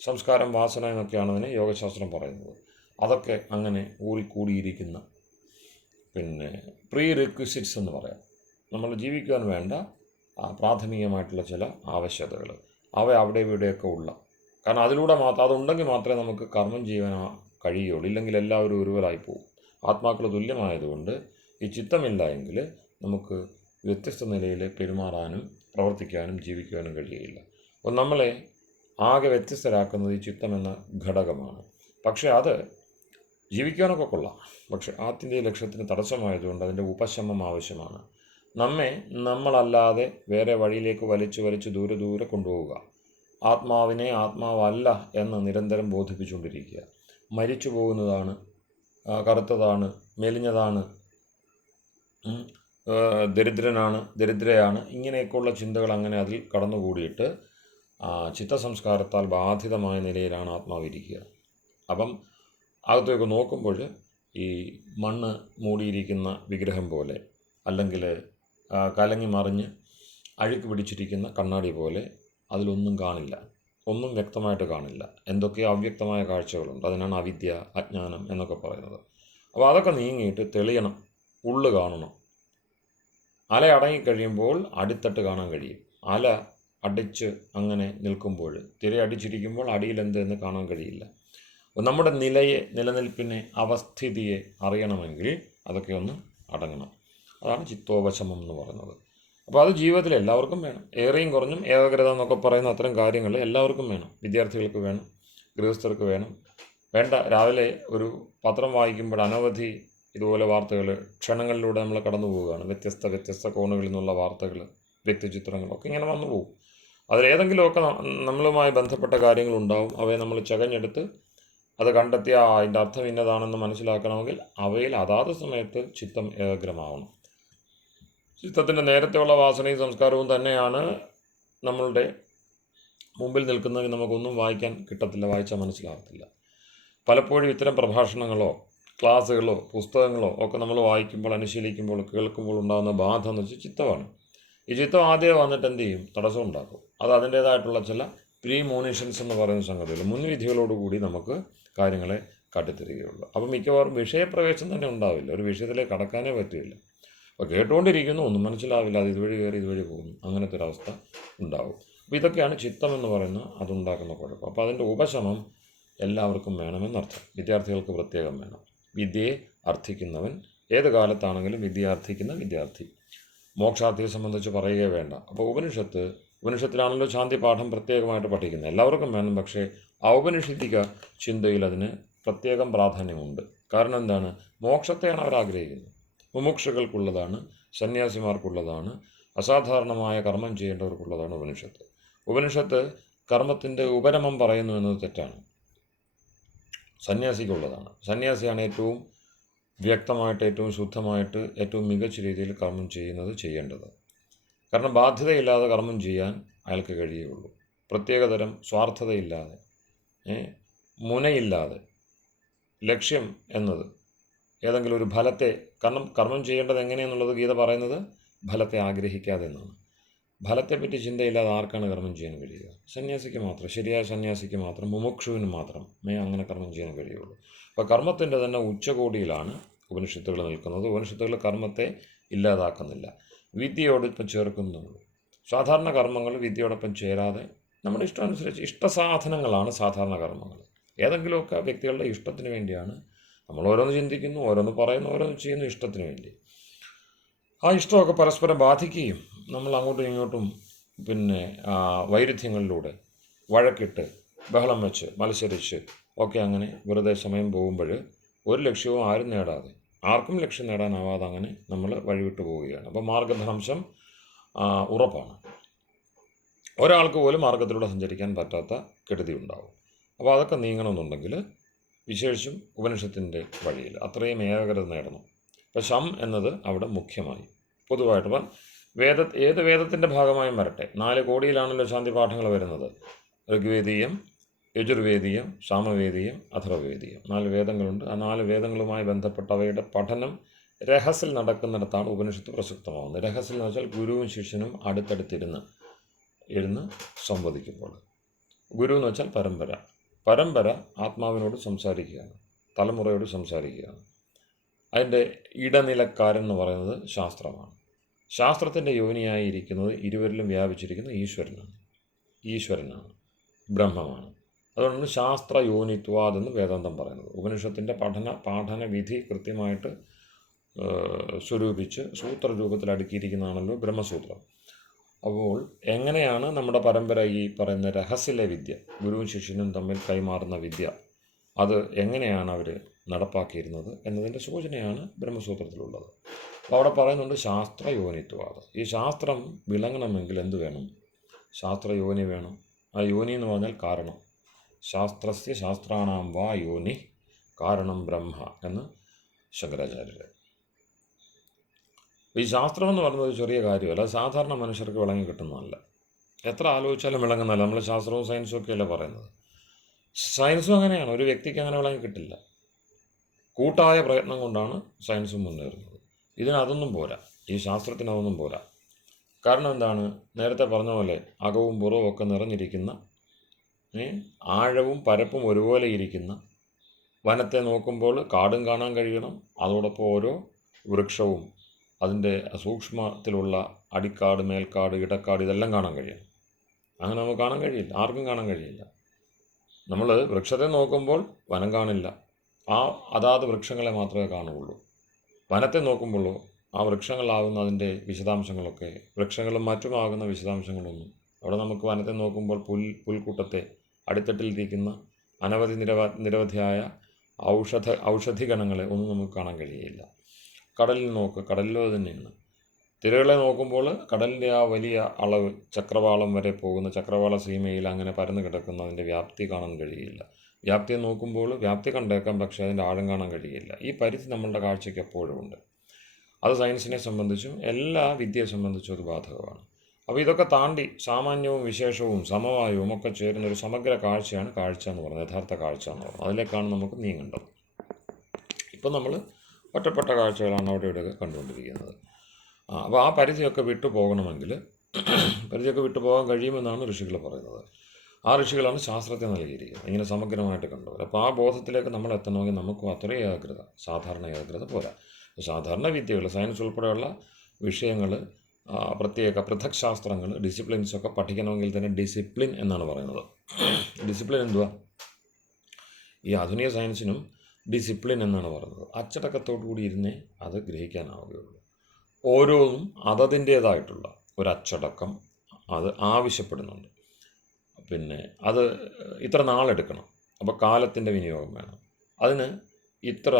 സംസ്കാരം, വാസന എന്നൊക്കെയാണ് അതിനെ യോഗശാസ്ത്രം പറയുന്നത്. അതൊക്കെ അങ്ങനെ ഊറിക്കൂടിയിരിക്കുന്ന പ്രീ റിക്വിസിറ്റ്സ് എന്ന് പറയാം. നമ്മൾ ജീവിക്കുവാൻ വേണ്ട പ്രാഥമികമായിട്ടുള്ള ചില ആവശ്യകതകൾ, അവ അവിടെ ഇവിടെയൊക്കെ ഉള്ള, കാരണം അതിലൂടെ അതുണ്ടെങ്കിൽ മാത്രമേ നമുക്ക് കർമ്മം ചെയ്യാൻ കഴിയുള്ളൂ. ഇല്ലെങ്കിൽ എല്ലാവരും ഒരുവരായി പോകും. ആത്മാക്കൾ തുല്യമായതുകൊണ്ട് ഈ ചിത്തമില്ല എങ്കിൽ നമുക്ക് വ്യത്യസ്ത നിലയിൽ പെരുമാറാനും പ്രവർത്തിക്കാനും ജീവിക്കുവാനും കഴിയുകയില്ല. അപ്പോൾ നമ്മളെ ആകെ വ്യത്യസ്തരാക്കുന്നത് ഈ ചിത്തമെന്ന ഘടകമാണ്. പക്ഷേ അത് ജീവിക്കാനൊക്കെ കൊള്ളാം. പക്ഷെ ആത്യന്തിക ലക്ഷ്യത്തിന് തടസ്സമായതുകൊണ്ട് അതിൻ്റെ ഉപശമനം ആവശ്യമാണ്. നമ്മളല്ലാതെ വേറെ വഴിയിലേക്ക് വലിച്ചു ദൂരെ കൊണ്ടുപോവുക. ആത്മാവിനെ ആത്മാവല്ല എന്ന് നിരന്തരം ബോധിപ്പിച്ചുകൊണ്ടിരിക്കുക. മരിച്ചു പോകുന്നതാണ്, കറുത്തതാണ്, മെലിഞ്ഞതാണ്, ദരിദ്രനാണ്, ദരിദ്രയാണ്, ഇങ്ങനെയൊക്കെയുള്ള ചിന്തകൾ അങ്ങനെ അതിൽ കടന്നുകൂടിയിട്ട് ചിത്തസംസ്കാരത്താൽ ബാധിതമായ നിലയിലാണ് ആത്മാവിരിക്കുക. അപ്പം അകത്തേക്ക് നോക്കുമ്പോൾ ഈ മണ്ണ് മൂടിയിരിക്കുന്ന വിഗ്രഹം പോലെ, അല്ലെങ്കിൽ കലങ്ങി മറിഞ്ഞ് അഴുക്ക് പിടിച്ചിരിക്കുന്ന കണ്ണാടി പോലെ അതിലൊന്നും കാണില്ല, ഒന്നും വ്യക്തമായിട്ട് കാണില്ല. എന്തൊക്കെയോ അവ്യക്തമായ കാഴ്ചകളുണ്ട്. അതിനാണ് അവിദ്യ, അജ്ഞാനം എന്നൊക്കെ പറയുന്നത്. അപ്പോൾ അതൊക്കെ നീങ്ങിയിട്ട് തെളിയണം, ഉള്ളു കാണണം. അല അടങ്ങിക്കഴിയുമ്പോൾ അടിത്തട്ട് കാണാൻ കഴിയും. അല അടിച്ച് അങ്ങനെ നിൽക്കുമ്പോൾ, തിരയടിച്ചിരിക്കുമ്പോൾ അടിയിലെന്തെന്ന് കാണാൻ കഴിയില്ല. അപ്പോൾ നമ്മുടെ നിലനിൽപ്പിനെ, അവസ്ഥിതിയെ അറിയണമെങ്കിൽ അതൊക്കെ ഒന്ന് അടങ്ങണം. അതാണ് ചിത്തോപശമം എന്ന് പറയുന്നത്. അപ്പോൾ അത് ജീവിതത്തിൽ എല്ലാവർക്കും വേണം. ഏറെയും കുറഞ്ഞും ഏകാഗ്രത എന്നൊക്കെ പറയുന്ന അത്തരം കാര്യങ്ങൾ എല്ലാവർക്കും വേണം. വിദ്യാർത്ഥികൾക്ക് വേണം, ഗൃഹസ്ഥർക്ക് വേണം. രാവിലെ ഒരു പത്രം വായിക്കുമ്പോൾ അനവധി ഇതുപോലെ വാർത്തകൾ ക്ഷണങ്ങളിലൂടെ നമ്മൾ കടന്നു പോവുകയാണ്. വ്യത്യസ്ത കോണുകളിൽ നിന്നുള്ള വാർത്തകൾ, വ്യക്തിചിത്രങ്ങളൊക്കെ ഇങ്ങനെ വന്നു പോകും. അതിലേതെങ്കിലുമൊക്കെ നമ്മളുമായി ബന്ധപ്പെട്ട കാര്യങ്ങളുണ്ടാവും. അവയെ നമ്മൾ ചകഞ്ഞെടുത്ത് അത് കണ്ടെത്തിയ അതിൻ്റെ അർത്ഥം ഇന്നതാണെന്ന് മനസ്സിലാക്കണമെങ്കിൽ അവയിൽ അതാത് സമയത്ത് ചിത്തം ഏകാഗ്രമാവണം. ചിത്തത്തിൻ്റെ നേരത്തെയുള്ള വാസനയും സംസ്കാരവും തന്നെയാണ് നമ്മളുടെ മുമ്പിൽ നിൽക്കുന്നത്. നമുക്കൊന്നും വായിക്കാൻ കിട്ടത്തില്ല, വായിച്ചാൽ മനസ്സിലാകത്തില്ല. പലപ്പോഴും ഇത്തരം പ്രഭാഷണങ്ങളോ ക്ലാസ്സുകളോ പുസ്തകങ്ങളോ ഒക്കെ നമ്മൾ വായിക്കുമ്പോൾ, അനുശീലിക്കുമ്പോൾ, കേൾക്കുമ്പോൾ ഉണ്ടാകുന്ന ബാധ എന്ന് വെച്ചാൽ ചിത്തമാണ്. ഈ ചിത്തം ആദ്യം വന്നിട്ട് എന്ത് ചെയ്യും? തടസ്സം ഉണ്ടാക്കും. അത് അതിൻ്റേതായിട്ടുള്ള ചില പ്രീ മോണിഷൻസ് എന്ന് പറയുന്ന സംഗതികൾ, മുൻവിധികളോടുകൂടി നമുക്ക് കാര്യങ്ങളെ കാട്ടിത്തരികയുള്ളൂ. അപ്പം മിക്കവാറും വിഷയപ്രവേശം തന്നെ ഉണ്ടാവില്ല. ഒരു വിഷയത്തിലേക്ക് കടക്കാനേ പറ്റില്ല. അപ്പോൾ കേട്ടുകൊണ്ടിരിക്കുന്നു, ഒന്നും മനസ്സിലാവില്ല, അത് ഇതുവഴി കയറി ഇതുവഴി പോകുന്നു, അങ്ങനത്തെ ഒരവസ്ഥ ഉണ്ടാവും. അപ്പോൾ ഇതൊക്കെയാണ് ചിത്തം എന്ന് പറയുന്ന അതുണ്ടാക്കുന്ന കുഴപ്പം. അപ്പോൾ അതിൻ്റെ ഉപശമം എല്ലാവർക്കും വേണമെന്നർത്ഥം. വിദ്യാർത്ഥികൾക്ക് പ്രത്യേകം വേണം. വിദ്യയെ അർത്ഥിക്കുന്നവൻ, ഏത് കാലത്താണെങ്കിലും വിദ്യ അർത്ഥിക്കുന്ന വിദ്യാർത്ഥി. മോക്ഷാർത്ഥിയെ സംബന്ധിച്ച് പറയുകയേ വേണ്ട. അപ്പോൾ ഉപനിഷത്തിലാണല്ലോ ശാന്തി പാഠം പ്രത്യേകമായിട്ട് പഠിക്കുന്നത്. എല്ലാവർക്കും വേണം. പക്ഷേ ഔപനിഷത്തിക ചിന്തയിൽ അതിന് പ്രത്യേകം പ്രാധാന്യമുണ്ട്. കാരണം എന്താണ്? മോക്ഷത്തെയാണ് അവർ ആഗ്രഹിക്കുന്നത്. മുമുക്ഷുകൾക്കുള്ളതാണ്, സന്യാസിമാർക്കുള്ളതാണ്, അസാധാരണമായ കർമ്മം ചെയ്യേണ്ടവർക്കുള്ളതാണ് ഉപനിഷത്ത്. ഉപനിഷത്ത് കർമ്മത്തിൻ്റെ ഉപരമം പറയുന്നു എന്നത് തെറ്റാണ്. സന്യാസിക്കുള്ളതാണ്. സന്യാസിയാണ് ഏറ്റവും വ്യക്തമായിട്ട്, ഏറ്റവും ശുദ്ധമായിട്ട്, ഏറ്റവും മികച്ച രീതിയിൽ കർമ്മം ചെയ്യേണ്ടത്. കാരണം ബാധ്യതയില്ലാതെ കർമ്മം ചെയ്യാൻ അയാൾക്ക് കഴിയുകയുള്ളൂ. പ്രത്യേകതരം സ്വാർത്ഥതയില്ലാതെ, മുനയില്ലാതെ, ലക്ഷ്യം എന്നത് ഏതെങ്കിലും ഒരു ഫലത്തെ, കാരണം കർമ്മം ചെയ്യേണ്ടത് എങ്ങനെയെന്നുള്ളത് ഗീത പറയുന്നത് ഫലത്തെ ആഗ്രഹിക്കാതെ എന്നാണ്. ഫലത്തെപ്പറ്റി ചിന്തയില്ലാതെ ആർക്കാണ് കർമ്മം ചെയ്യാൻ കഴിയുക? സന്യാസിക്ക് മാത്രം, ശരിയായ സന്യാസിക്ക് മാത്രം, മുമുക്ഷുവിന് മാത്രമേ അങ്ങനെ കർമ്മം ചെയ്യാൻ കഴിയുള്ളൂ. അപ്പോൾ കർമ്മത്തിൻ്റെ തന്നെ ഉച്ചകോടിയിലാണ് ഉപനിഷത്തുകൾ നിൽക്കുന്നത്. ഉപനിഷത്തുകൾ കർമ്മത്തെ ഇല്ലാതാക്കുന്നില്ല, വിദ്യയോടൊപ്പം ചേർക്കുന്നുള്ളൂ. സാധാരണ കർമ്മങ്ങൾ വിദ്യയോടൊപ്പം ചേരാതെ നമ്മുടെ ഇഷ്ടമനുസരിച്ച് ഇഷ്ടസാധനങ്ങളാണ് സാധാരണ കർമ്മങ്ങൾ. ഏതെങ്കിലുമൊക്കെ വ്യക്തികളുടെ ഇഷ്ടത്തിന് വേണ്ടിയാണ് നമ്മൾ ഓരോന്ന് ചിന്തിക്കുന്നു, ഓരോന്ന് പറയുന്നു, ഓരോന്ന് ചെയ്യുന്നു ഇഷ്ടത്തിന് വേണ്ടി. ആ ഇഷ്ടമൊക്കെ പരസ്പരം ബാധിക്കുകയും നമ്മൾ അങ്ങോട്ടും ഇങ്ങോട്ടും വൈരുദ്ധ്യങ്ങളിലൂടെ വഴക്കിട്ട് ബഹളം വെച്ച് മത്സരിച്ച് ഒക്കെ അങ്ങനെ വെറുതെ സമയം പോകുമ്പോൾ ഒരു ലക്ഷ്യവും ആരും നേടാതെ, ആർക്കും ലക്ഷ്യം നേടാനാവാതെ അങ്ങനെ നമ്മൾ വഴിവിട്ട് പോവുകയാണ്. അപ്പോൾ മാർഗഭ്രംശം ഉറപ്പാണ്. ഒരാൾക്ക് പോലും മാർഗത്തിലൂടെ സഞ്ചരിക്കാൻ പറ്റാത്ത കെടുതി ഉണ്ടാവും. അപ്പോൾ അതൊക്കെ നീങ്ങണമെന്നുണ്ടെങ്കിൽ വിശേഷിച്ചും ഉപനിഷത്തിൻ്റെ വഴിയിൽ അത്രയും ഏകാഗ്രത നേടണം. അപ്പോൾ ശം എന്നത് അവിടെ മുഖ്യമായി പൊതുവായിട്ട്. അപ്പം ഏത് വേദത്തിൻ്റെ ഭാഗമായും വരട്ടെ, 4 കോടിയിലാണല്ലോ ശാന്തി പാഠങ്ങൾ വരുന്നത്. ഋഗ്വേദീയം, യജുർവേദീയം, സാമവേദീയം, അഥർവവേദീയം, 4 വേദങ്ങളുണ്ട്. ആ 4 വേദങ്ങളുമായി ബന്ധപ്പെട്ട അവയുടെ പഠനം രഹസിൽ നടക്കുന്നിടത്താണ് ഉപനിഷത്ത് പ്രസക്തമാകുന്നത്. രഹസിൽ എന്ന് വെച്ചാൽ ഗുരുവും ശിഷ്യനും അടുത്തടുത്തിരുന്ന് സംവദിക്കുമ്പോൾ. ഗുരു എന്ന് വെച്ചാൽ പരമ്പര ആത്മാവിനോട് സംസാരിക്കുകയാണ്, തലമുറയോട് സംസാരിക്കുകയാണ്. അതിൻ്റെ ഇടനിലക്കാരൻ എന്ന് പറയുന്നത് ശാസ്ത്രമാണ്. ശാസ്ത്രത്തിൻ്റെ യോനിയായിരിക്കുന്നത് ഇരുവരിലും വ്യാപിച്ചിരിക്കുന്ന ഈശ്വരനാണ്, ബ്രഹ്മമാണ്. അതുകൊണ്ടാണ് ശാസ്ത്ര യോനിത്വാദെന്ന് വേദാന്തം പറയുന്നത്. ഉപനിഷത്തിൻ്റെ പാഠന വിധി കൃത്യമായിട്ട് സ്വരൂപിച്ച് സൂത്രരൂപത്തിൽ അടുക്കിയിരിക്കുന്നതാണല്ലോ ബ്രഹ്മസൂത്രം. അപ്പോൾ എങ്ങനെയാണ് നമ്മുടെ പരമ്പര ഈ പറയുന്ന രഹസ്യലെ വിദ്യ, ഗുരുവും ശിഷ്യനും തമ്മിൽ കൈമാറുന്ന വിദ്യ, അത് എങ്ങനെയാണ് അവർ നടപ്പാക്കിയിരുന്നത് എന്നതിൻ്റെ സൂചനയാണ് ബ്രഹ്മസൂത്രത്തിലുള്ളത്. അപ്പോൾ അവിടെ പറയുന്നുണ്ട് ശാസ്ത്ര യോനിത്വാദം. ഈ ശാസ്ത്രം വിളങ്ങണമെങ്കിൽ എന്ത് വേണം? ശാസ്ത്രയോനി വേണം. ആ യോനി എന്ന് പറഞ്ഞാൽ കാരണം. ശാസ്ത്രസ്യ ശാസ്ത്രാണാം വാ യോനി കാരണം ബ്രഹ്മ എന്ന് ശങ്കരാചാര്യർ. ഈ ശാസ്ത്രം എന്ന് പറയുന്നത് ചെറിയ കാര്യമല്ല, സാധാരണ മനുഷ്യർക്ക് വിളങ്ങി കിട്ടുന്നതല്ല. എത്ര ആലോചിച്ചാലും വിളങ്ങുന്നതല്ല. നമ്മൾ ശാസ്ത്രവും സയൻസും ഒക്കെയല്ലേ പറയുന്നത്. സയൻസും അങ്ങനെയാണ്, ഒരു വ്യക്തിക്ക് അങ്ങനെ വിളങ്ങി കിട്ടില്ല. കൂട്ടായ പ്രയത്നം കൊണ്ടാണ് സയൻസും മുന്നേറുന്നത്. അതൊന്നും പോരാ, ഈ ശാസ്ത്രത്തിന് അതൊന്നും പോരാ. കാരണം എന്താണ്? നേരത്തെ പറഞ്ഞ പോലെ അകവും പുറവും ഒക്കെ നിറഞ്ഞിരിക്കുന്ന, ആഴവും പരപ്പും ഒരുപോലെ ഇരിക്കുന്ന വനത്തെ നോക്കുമ്പോൾ കാടും കാണാൻ കഴിയണം, അതോടൊപ്പം ഓരോ വൃക്ഷവും അതിൻ്റെ സൂക്ഷ്മത്തിലുള്ള അടിക്കാട്, മേൽക്കാട്, ഇടക്കാട് ഇതെല്ലാം കാണാൻ കഴിയണം. അങ്ങനെ നമുക്ക് കാണാൻ കഴിയില്ല, ആർക്കും കാണാൻ കഴിയില്ല. നമ്മൾ വൃക്ഷത്തെ നോക്കുമ്പോൾ വനം കാണില്ല, അതാത് വൃക്ഷങ്ങളെ മാത്രമേ കാണുകയുള്ളൂ. വനത്തെ നോക്കുമ്പോഴോ ആ വൃക്ഷങ്ങളാകുന്ന അതിൻ്റെ വിശദാംശങ്ങളൊക്കെ, വൃക്ഷങ്ങളും മറ്റുമാകുന്ന വിശദാംശങ്ങളൊന്നും അവിടെ നമുക്ക് വനത്തെ നോക്കുമ്പോൾ പുൽക്കൂട്ടത്തെ, അടിത്തട്ടിലിരിക്കുന്ന അനവധി നിരവധിയായ ഔഷധി ഗണങ്ങളെ ഒന്നും നമുക്ക് കാണാൻ കഴിയില്ല. കടലിൽ നോക്ക്, കടലിലോ തന്നെയാണ്. തിരകളെ നോക്കുമ്പോൾ കടലിൻ്റെ ആ വലിയ അളവ്, ചക്രവാളം വരെ പോകുന്ന ചക്രവാള സീമയിൽ അങ്ങനെ പരന്നു കിടക്കുന്നതിൻ്റെ വ്യാപ്തി കാണാൻ കഴിയില്ല. വ്യാപ്തിയെ നോക്കുമ്പോൾ വ്യാപ്തി കണ്ടേക്കാം, പക്ഷേ അതിൻ്റെ ആഴം കാണാൻ കഴിയില്ല. ഈ പരിധി നമ്മളുടെ കാഴ്ചയ്ക്ക് എപ്പോഴും ഉണ്ട്. അത് സയൻസിനെ സംബന്ധിച്ചും എല്ലാ വിദ്യയെ സംബന്ധിച്ചും അത് ബാധകമാണ്. അപ്പോൾ ഇതൊക്കെ താണ്ടി സാമാന്യവും വിശേഷവും സമവായവും ഒക്കെ ചേരുന്ന ഒരു സമഗ്ര കാഴ്ചയാണ് കാഴ്ച എന്ന് പറയുന്നത്, യഥാർത്ഥ കാഴ്ച എന്ന് പറയുന്നത്. അതിലേക്കാണ് നമുക്ക് നീങ്ങേണ്ടത്. ഇപ്പം നമ്മൾ ഒറ്റപ്പെട്ട കാഴ്ചകളാണ് അവിടെ ഇവിടെയൊക്കെ കണ്ടുകൊണ്ടിരിക്കുന്നത്. അപ്പോൾ ആ പരിധിയൊക്കെ വിട്ടു പോകാൻ കഴിയുമെന്നാണ് ഋഷികൾ പറയുന്നത്. ആ ഋഷികളാണ് ശാസ്ത്രത്തെ നൽകിയിരിക്കുന്നത്, ഇങ്ങനെ സമഗ്രമായിട്ട് കണ്ടവർ. അപ്പോൾ ആ ബോധത്തിലേക്ക് നമ്മൾ എത്തണമെങ്കിൽ നമുക്കും അത്രയും ഏകാഗ്രത, സാധാരണ ഏകാഗ്രത പോരാ. സാധാരണ വിദ്യകൾ, സയൻസ് ഉൾപ്പെടെയുള്ള വിഷയങ്ങൾ, പൃഥക് ശാസ്ത്രങ്ങൾ, ഡിസിപ്ലിൻസൊക്കെ പഠിക്കണമെങ്കിൽ തന്നെ ഡിസിപ്ലിൻ എന്നാണ് പറയുന്നത്. ഡിസിപ്ലിൻ എന്തുവാ? ഈ ആധുനിക സയൻസിനും ഡിസിപ്ലിൻ എന്നാണ് പറയുന്നത്. അച്ചടക്കത്തോടു കൂടി ഇരുന്നേ അത് ഗ്രഹിക്കാനാവുകയുള്ളൂ. ഓരോന്നും അതതിൻ്റേതായിട്ടുള്ള ഒരു അച്ചടക്കം അത് ആവശ്യപ്പെടുന്നുണ്ട്. അത് ഇത്ര നാളെടുക്കണം. അപ്പോൾ കാലത്തിൻ്റെ വിനിയോഗം വേണം. അതിന് ഇത്ര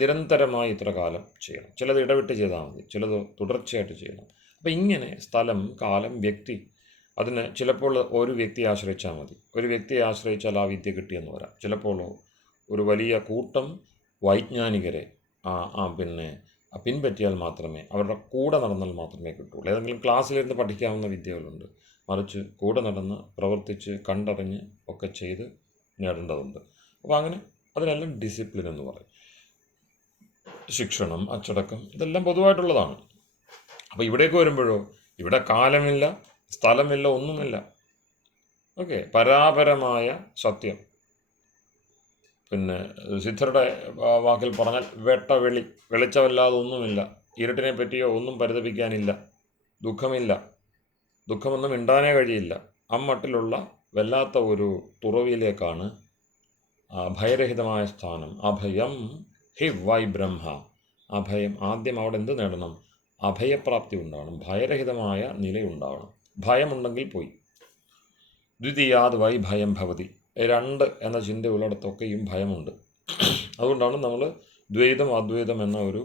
നിരന്തരമായി ഇത്ര കാലം ചെയ്യണം. ചിലത് ഇടവിട്ട് ചെയ്താൽ മതി, ചിലത് തുടർച്ചയായിട്ട് ചെയ്യണം. അപ്പോൾ ഇങ്ങനെ സ്ഥലം, കാലം, വ്യക്തി, അതിന് ചിലപ്പോൾ ഒരു വ്യക്തിയെ ആശ്രയിച്ചാൽ മതി. ഒരു വ്യക്തിയെ ആശ്രയിച്ചാൽ ആ വിദ്യ കിട്ടിയെന്ന് വരാം. ചിലപ്പോൾ ഒരു വലിയ കൂട്ടം വൈജ്ഞാനികരെ പിൻപറ്റിയാൽ മാത്രമേ, അവരുടെ കൂടെ നടന്നാൽ മാത്രമേ കിട്ടുള്ളൂ. ഏതെങ്കിലും ക്ലാസ്സിലിരുന്ന് പഠിക്കാവുന്ന വിദ്യകളുണ്ട്, മറിച്ച് കൂടെ നടന്ന് പ്രവർത്തിച്ച് കണ്ടറിഞ്ഞ് ഒക്കെ ചെയ്ത് നേടേണ്ടതുണ്ട്. അപ്പോൾ അങ്ങനെ അതിനെല്ലാം ഡിസിപ്ലിൻ എന്ന് പറയും. ശിക്ഷണം, അച്ചടക്കം, ഇതെല്ലാം പൊതുവായിട്ടുള്ളതാണ്. അപ്പോൾ ഇവിടേക്ക് വരുമ്പോഴോ ഇവിടെ കാലമില്ല, സ്ഥലമില്ല, ഒന്നുമില്ല. ഓക്കെ, പരാപരമായ സത്യം. പിന്നെ സിദ്ധരുടെ വാക്കിൽ പറഞ്ഞാൽ വെട്ടവെളി, വെളിച്ചമല്ലാതെ ഒന്നുമില്ല. ഇരുട്ടിനെ പറ്റിയോ ഒന്നും പരിതപിക്കാനില്ല, ദുഃഖമില്ല, ദുഃഖമൊന്നും മിണ്ടാനേ കഴിയില്ല. അമ്മട്ടിലുള്ള വല്ലാത്ത ഒരു തുറവിയിലേക്കാണ് ഭയരഹിതമായ സ്ഥാനം. അഭയം ഹി വൈ ബ്രഹ്മ. അഭയം, ആദ്യം അവിടെ എന്ത് നേടണം? അഭയപ്രാപ്തി ഉണ്ടാവണം, ഭയരഹിതമായ നിലയുണ്ടാവണം. ഭയമുണ്ടെങ്കിൽ പോയി. ദ്വിതീയാത് വൈ ഭയം ഭവതി. രണ്ട് എന്ന ചിന്ത ഉള്ളിടത്തൊക്കെയും ഭയമുണ്ട്. അതുകൊണ്ടാണ് നമ്മൾ ദ്വൈതം അദ്വൈതം എന്ന ഒരു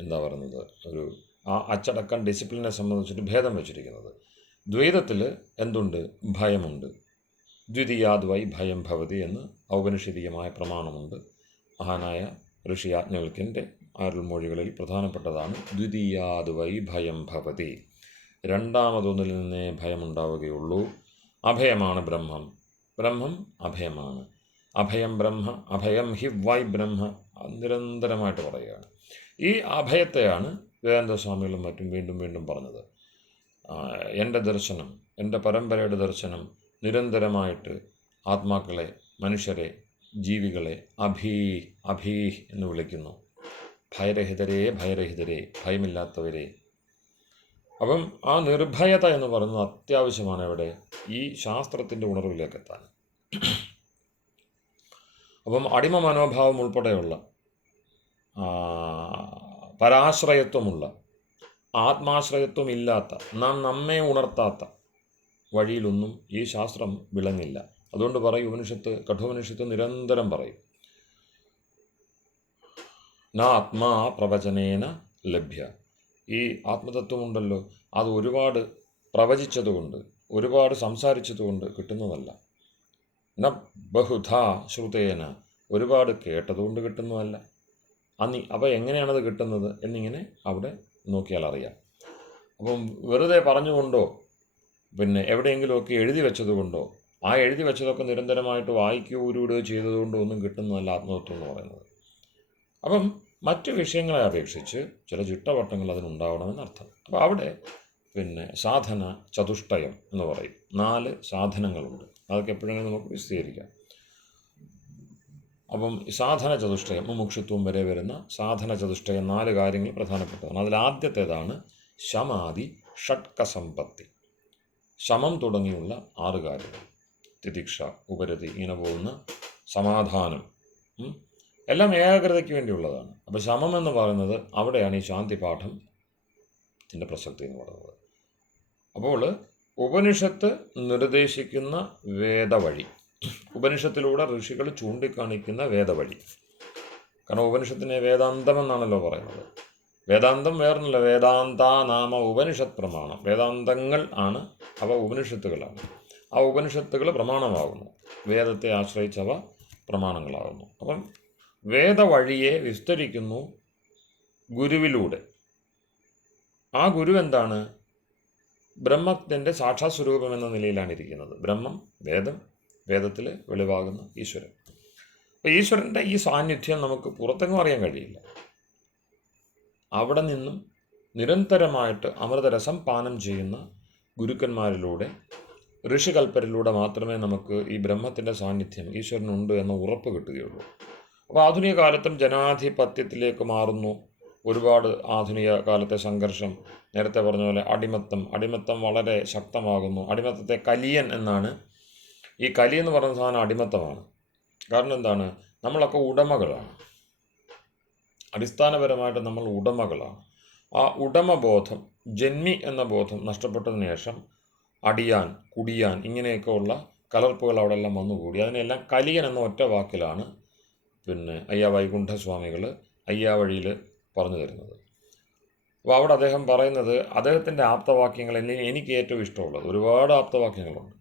എന്താ പറയുന്നത്, ഒരു ആ അച്ചടക്കം ഡിസിപ്ലിനെ സംബന്ധിച്ചിട്ട് ഭേദം വെച്ചിരിക്കുന്നത്. ദ്വൈതത്തിൽ എന്തുണ്ട്? ഭയമുണ്ട്. ദ്വിതീയാത് വൈ ഭയം ഭവതി എന്ന് ഔപനിഷദീയമായ പ്രമാണമുണ്ട്. മഹാനായ ഋഷി യാജ്ഞവൽക്യൻ്റെ അരുൾമൊഴികളിൽ പ്രധാനപ്പെട്ടതാണ് ദ്വിതീയാത് വൈ ഭയം ഭവതി. രണ്ടാമതൊന്നിൽ നിന്നേ ഭയമുണ്ടാവുകയുള്ളൂ. അഭയമാണ് ബ്രഹ്മം. ബ്രഹ്മം അഭയമാണ്. അഭയം ബ്രഹ്മ, അഭയം ഹി വൈ ബ്രഹ്മ നിരന്തരമായിട്ട് പറയുകയാണ്. ഈ അഭയത്തെയാണ് വേദാന്തസ്വാമികളും മറ്റും വീണ്ടും വീണ്ടും പറഞ്ഞത്. എൻ്റെ ദർശനം, എൻ്റെ പരമ്പരയുടെ ദർശനം നിരന്തരമായിട്ട് ആത്മാക്കളെ, മനുഷ്യരെ, ജീവികളെ അഭീ അഭീ എന്ന് വിളിക്കുന്നു. ഭയരഹിതരേ, ഭയരഹിതരേ, ഭയമില്ലാത്തവരെ. അപ്പം ആ നിർഭയത എന്ന് പറയുന്നത് അത്യാവശ്യമാണ് എവിടെ? ഈ ശാസ്ത്രത്തിൻ്റെ ഉണർവിലേക്ക് എത്താൻ. അപ്പം അടിമ മനോഭാവം ഉൾപ്പെടെയുള്ള പരാശ്രയത്വമുള്ള, ആത്മാശ്രയത്വമില്ലാത്ത, നാം നമ്മെ ഉണർത്താത്ത വഴിയിലൊന്നും ഈ ശാസ്ത്രം വിളങ്ങില്ല. അതുകൊണ്ട് പറയും ഉപനിഷത്ത്, കഠോപനിഷത്ത് നിരന്തരം പറയും, ന ആത്മാ പ്രവചനേന ലഭ്യ. ഈ ആത്മതത്വമുണ്ടല്ലോ, അത് ഒരുപാട് പ്രവചിച്ചതുകൊണ്ട്, ഒരുപാട് സംസാരിച്ചതുകൊണ്ട് കിട്ടുന്നതല്ല. ന ബഹുധാ ശ്രുതേന, ഒരുപാട് കേട്ടതുകൊണ്ട് കിട്ടുന്നതല്ല. അപ്പോൾ എങ്ങനെയാണത് കിട്ടുന്നത് എന്നിങ്ങനെ അവിടെ നോക്കിയാൽ അറിയാം. അപ്പം വെറുതെ പറഞ്ഞുകൊണ്ടോ എവിടെയെങ്കിലുമൊക്കെ എഴുതി വെച്ചതുകൊണ്ടോ, ആ എഴുതി വെച്ചതൊക്കെ നിരന്തരമായിട്ട് വായിക്കുകയോ ഉരുവിടുകയോ ചെയ്തതുകൊണ്ടോ ഒന്നും കിട്ടുന്നതല്ല ആത്മതത്വം എന്ന് പറയുന്നത്. അപ്പം മറ്റ് വിഷയങ്ങളെ അപേക്ഷിച്ച് ചില ചിട്ടവട്ടങ്ങൾ അതിനുണ്ടാവണമെന്നർത്ഥം. അപ്പോൾ അവിടെ സാധന ചതുഷ്ടയം എന്ന് പറയും. 4 സാധനങ്ങളുണ്ട്. അതൊക്കെ എപ്പോഴെങ്കിലും നമുക്ക് വിശദീകരിക്കാം. അപ്പം സാധന ചതുഷ്ടയം, മുമുക്ഷുത്വം വരെ വരുന്ന സാധന ചതുഷ്ടയം 4 കാര്യങ്ങൾ പ്രധാനപ്പെട്ടതാണ്. അതിൽ ആദ്യത്തേതാണ് ശമാദി ഷഡ്കസമ്പത്തി. ശമം തുടങ്ങിയുള്ള 6 കാര്യങ്ങൾ. തിതിക്ഷ, ഉപരതി, ഇങ്ങനെ പോകുന്ന സമാധാനം, എല്ലാം ഏകാഗ്രതയ്ക്ക് വേണ്ടിയുള്ളതാണ്. അപ്പോൾ ശമം എന്ന് പറയുന്നത് അവിടെയാണ് ഈ ശാന്തി പാഠത്തിൻ്റെ പ്രസക്തി എന്ന് പറയുന്നത്. അപ്പോൾ ഉപനിഷത്ത് നിർദ്ദേശിക്കുന്ന വേദവഴി, ഉപനിഷത്തിലൂടെ ഋഷികൾ ചൂണ്ടിക്കാണിക്കുന്ന വേദവഴി. കാരണം ഉപനിഷത്തിനെ വേദാന്തം എന്നാണല്ലോ പറയുന്നത്. വേദാന്തം വേറൊന്നുമില്ല, വേദാന്ത നാമ ഉപനിഷത്ത് പ്രമാണം. വേദാന്തങ്ങൾ ആണ്, അവ ഉപനിഷത്തുകളാണ്. ആ ഉപനിഷത്തുകൾ പ്രമാണമാകുന്നു, വേദത്തെ ആശ്രയിച്ചവ പ്രമാണങ്ങളാകുന്നു. അപ്പം വേദവഴിയെ വിസ്തരിക്കുന്നു ഗുരുവിലൂടെ. ആ ഗുരു എന്താണ്? ബ്രഹ്മത്തിൻ്റെ സാക്ഷാത് സ്വരൂപം എന്ന നിലയിലാണ് ഇരിക്കുന്നത്. ബ്രഹ്മം, വേദം, വേദത്തിൽ വെളിവാകുന്ന ഈശ്വരൻ. അപ്പോൾ ഈശ്വരൻ്റെ ഈ സാന്നിധ്യം നമുക്ക് പുറത്തെങ്ങും അറിയാൻ കഴിയില്ല. അവിടെ നിന്നും നിരന്തരമായിട്ട് അമൃതരസം പാനം ചെയ്യുന്ന ഗുരുക്കന്മാരിലൂടെ, ഋഷികൽപ്പരിലൂടെ മാത്രമേ നമുക്ക് ഈ ബ്രഹ്മത്തിൻ്റെ സാന്നിധ്യം, ഈശ്വരനുണ്ട് എന്ന ഉറപ്പ് കിട്ടുകയുള്ളൂ. അപ്പോൾ ആധുനിക കാലത്തും ജനാധിപത്യത്തിലേക്ക് മാറുന്നു. ഒരുപാട് ആധുനിക കാലത്തെ സംഘർഷം, നേരത്തെ പറഞ്ഞ പോലെ അടിമത്തം വളരെ ശക്തമാകുന്നു. അടിമത്തത്തെ കലിയൻ എന്നാണ്. ഈ കലി എന്ന് പറയുന്ന സാധനം അടിമത്തമാണ്. കാരണം എന്താണ്? നമ്മളൊക്കെ ഉടമകളാണ്. അടിസ്ഥാനപരമായിട്ട് നമ്മൾ ഉടമകളാണ്. ആ ഉടമബോധം, ജന്മി എന്ന ബോധം നഷ്ടപ്പെട്ടതിന് ശേഷം അടിയാൻ, കുടിയാൻ, ഇങ്ങനെയൊക്കെ ഉള്ള കലർപ്പുകൾ അവിടെ എല്ലാം വന്നുകൂടി. അതിനെല്ലാം കലിയൻ എന്ന ഒറ്റ വാക്കിലാണ് അയ്യാ വൈകുണ്ഠസ്വാമികൾ അയ്യാവഴിയിൽ പറഞ്ഞു തരുന്നത്. അപ്പോൾ അവിടെ അദ്ദേഹം പറയുന്നത്, അദ്ദേഹത്തിൻ്റെ ആപ്തവാക്യങ്ങൾ എനിക്ക് ഏറ്റവും ഇഷ്ടമുള്ളത്, ഒരുപാട് ആപ്തവാക്യങ്ങളുണ്ട്,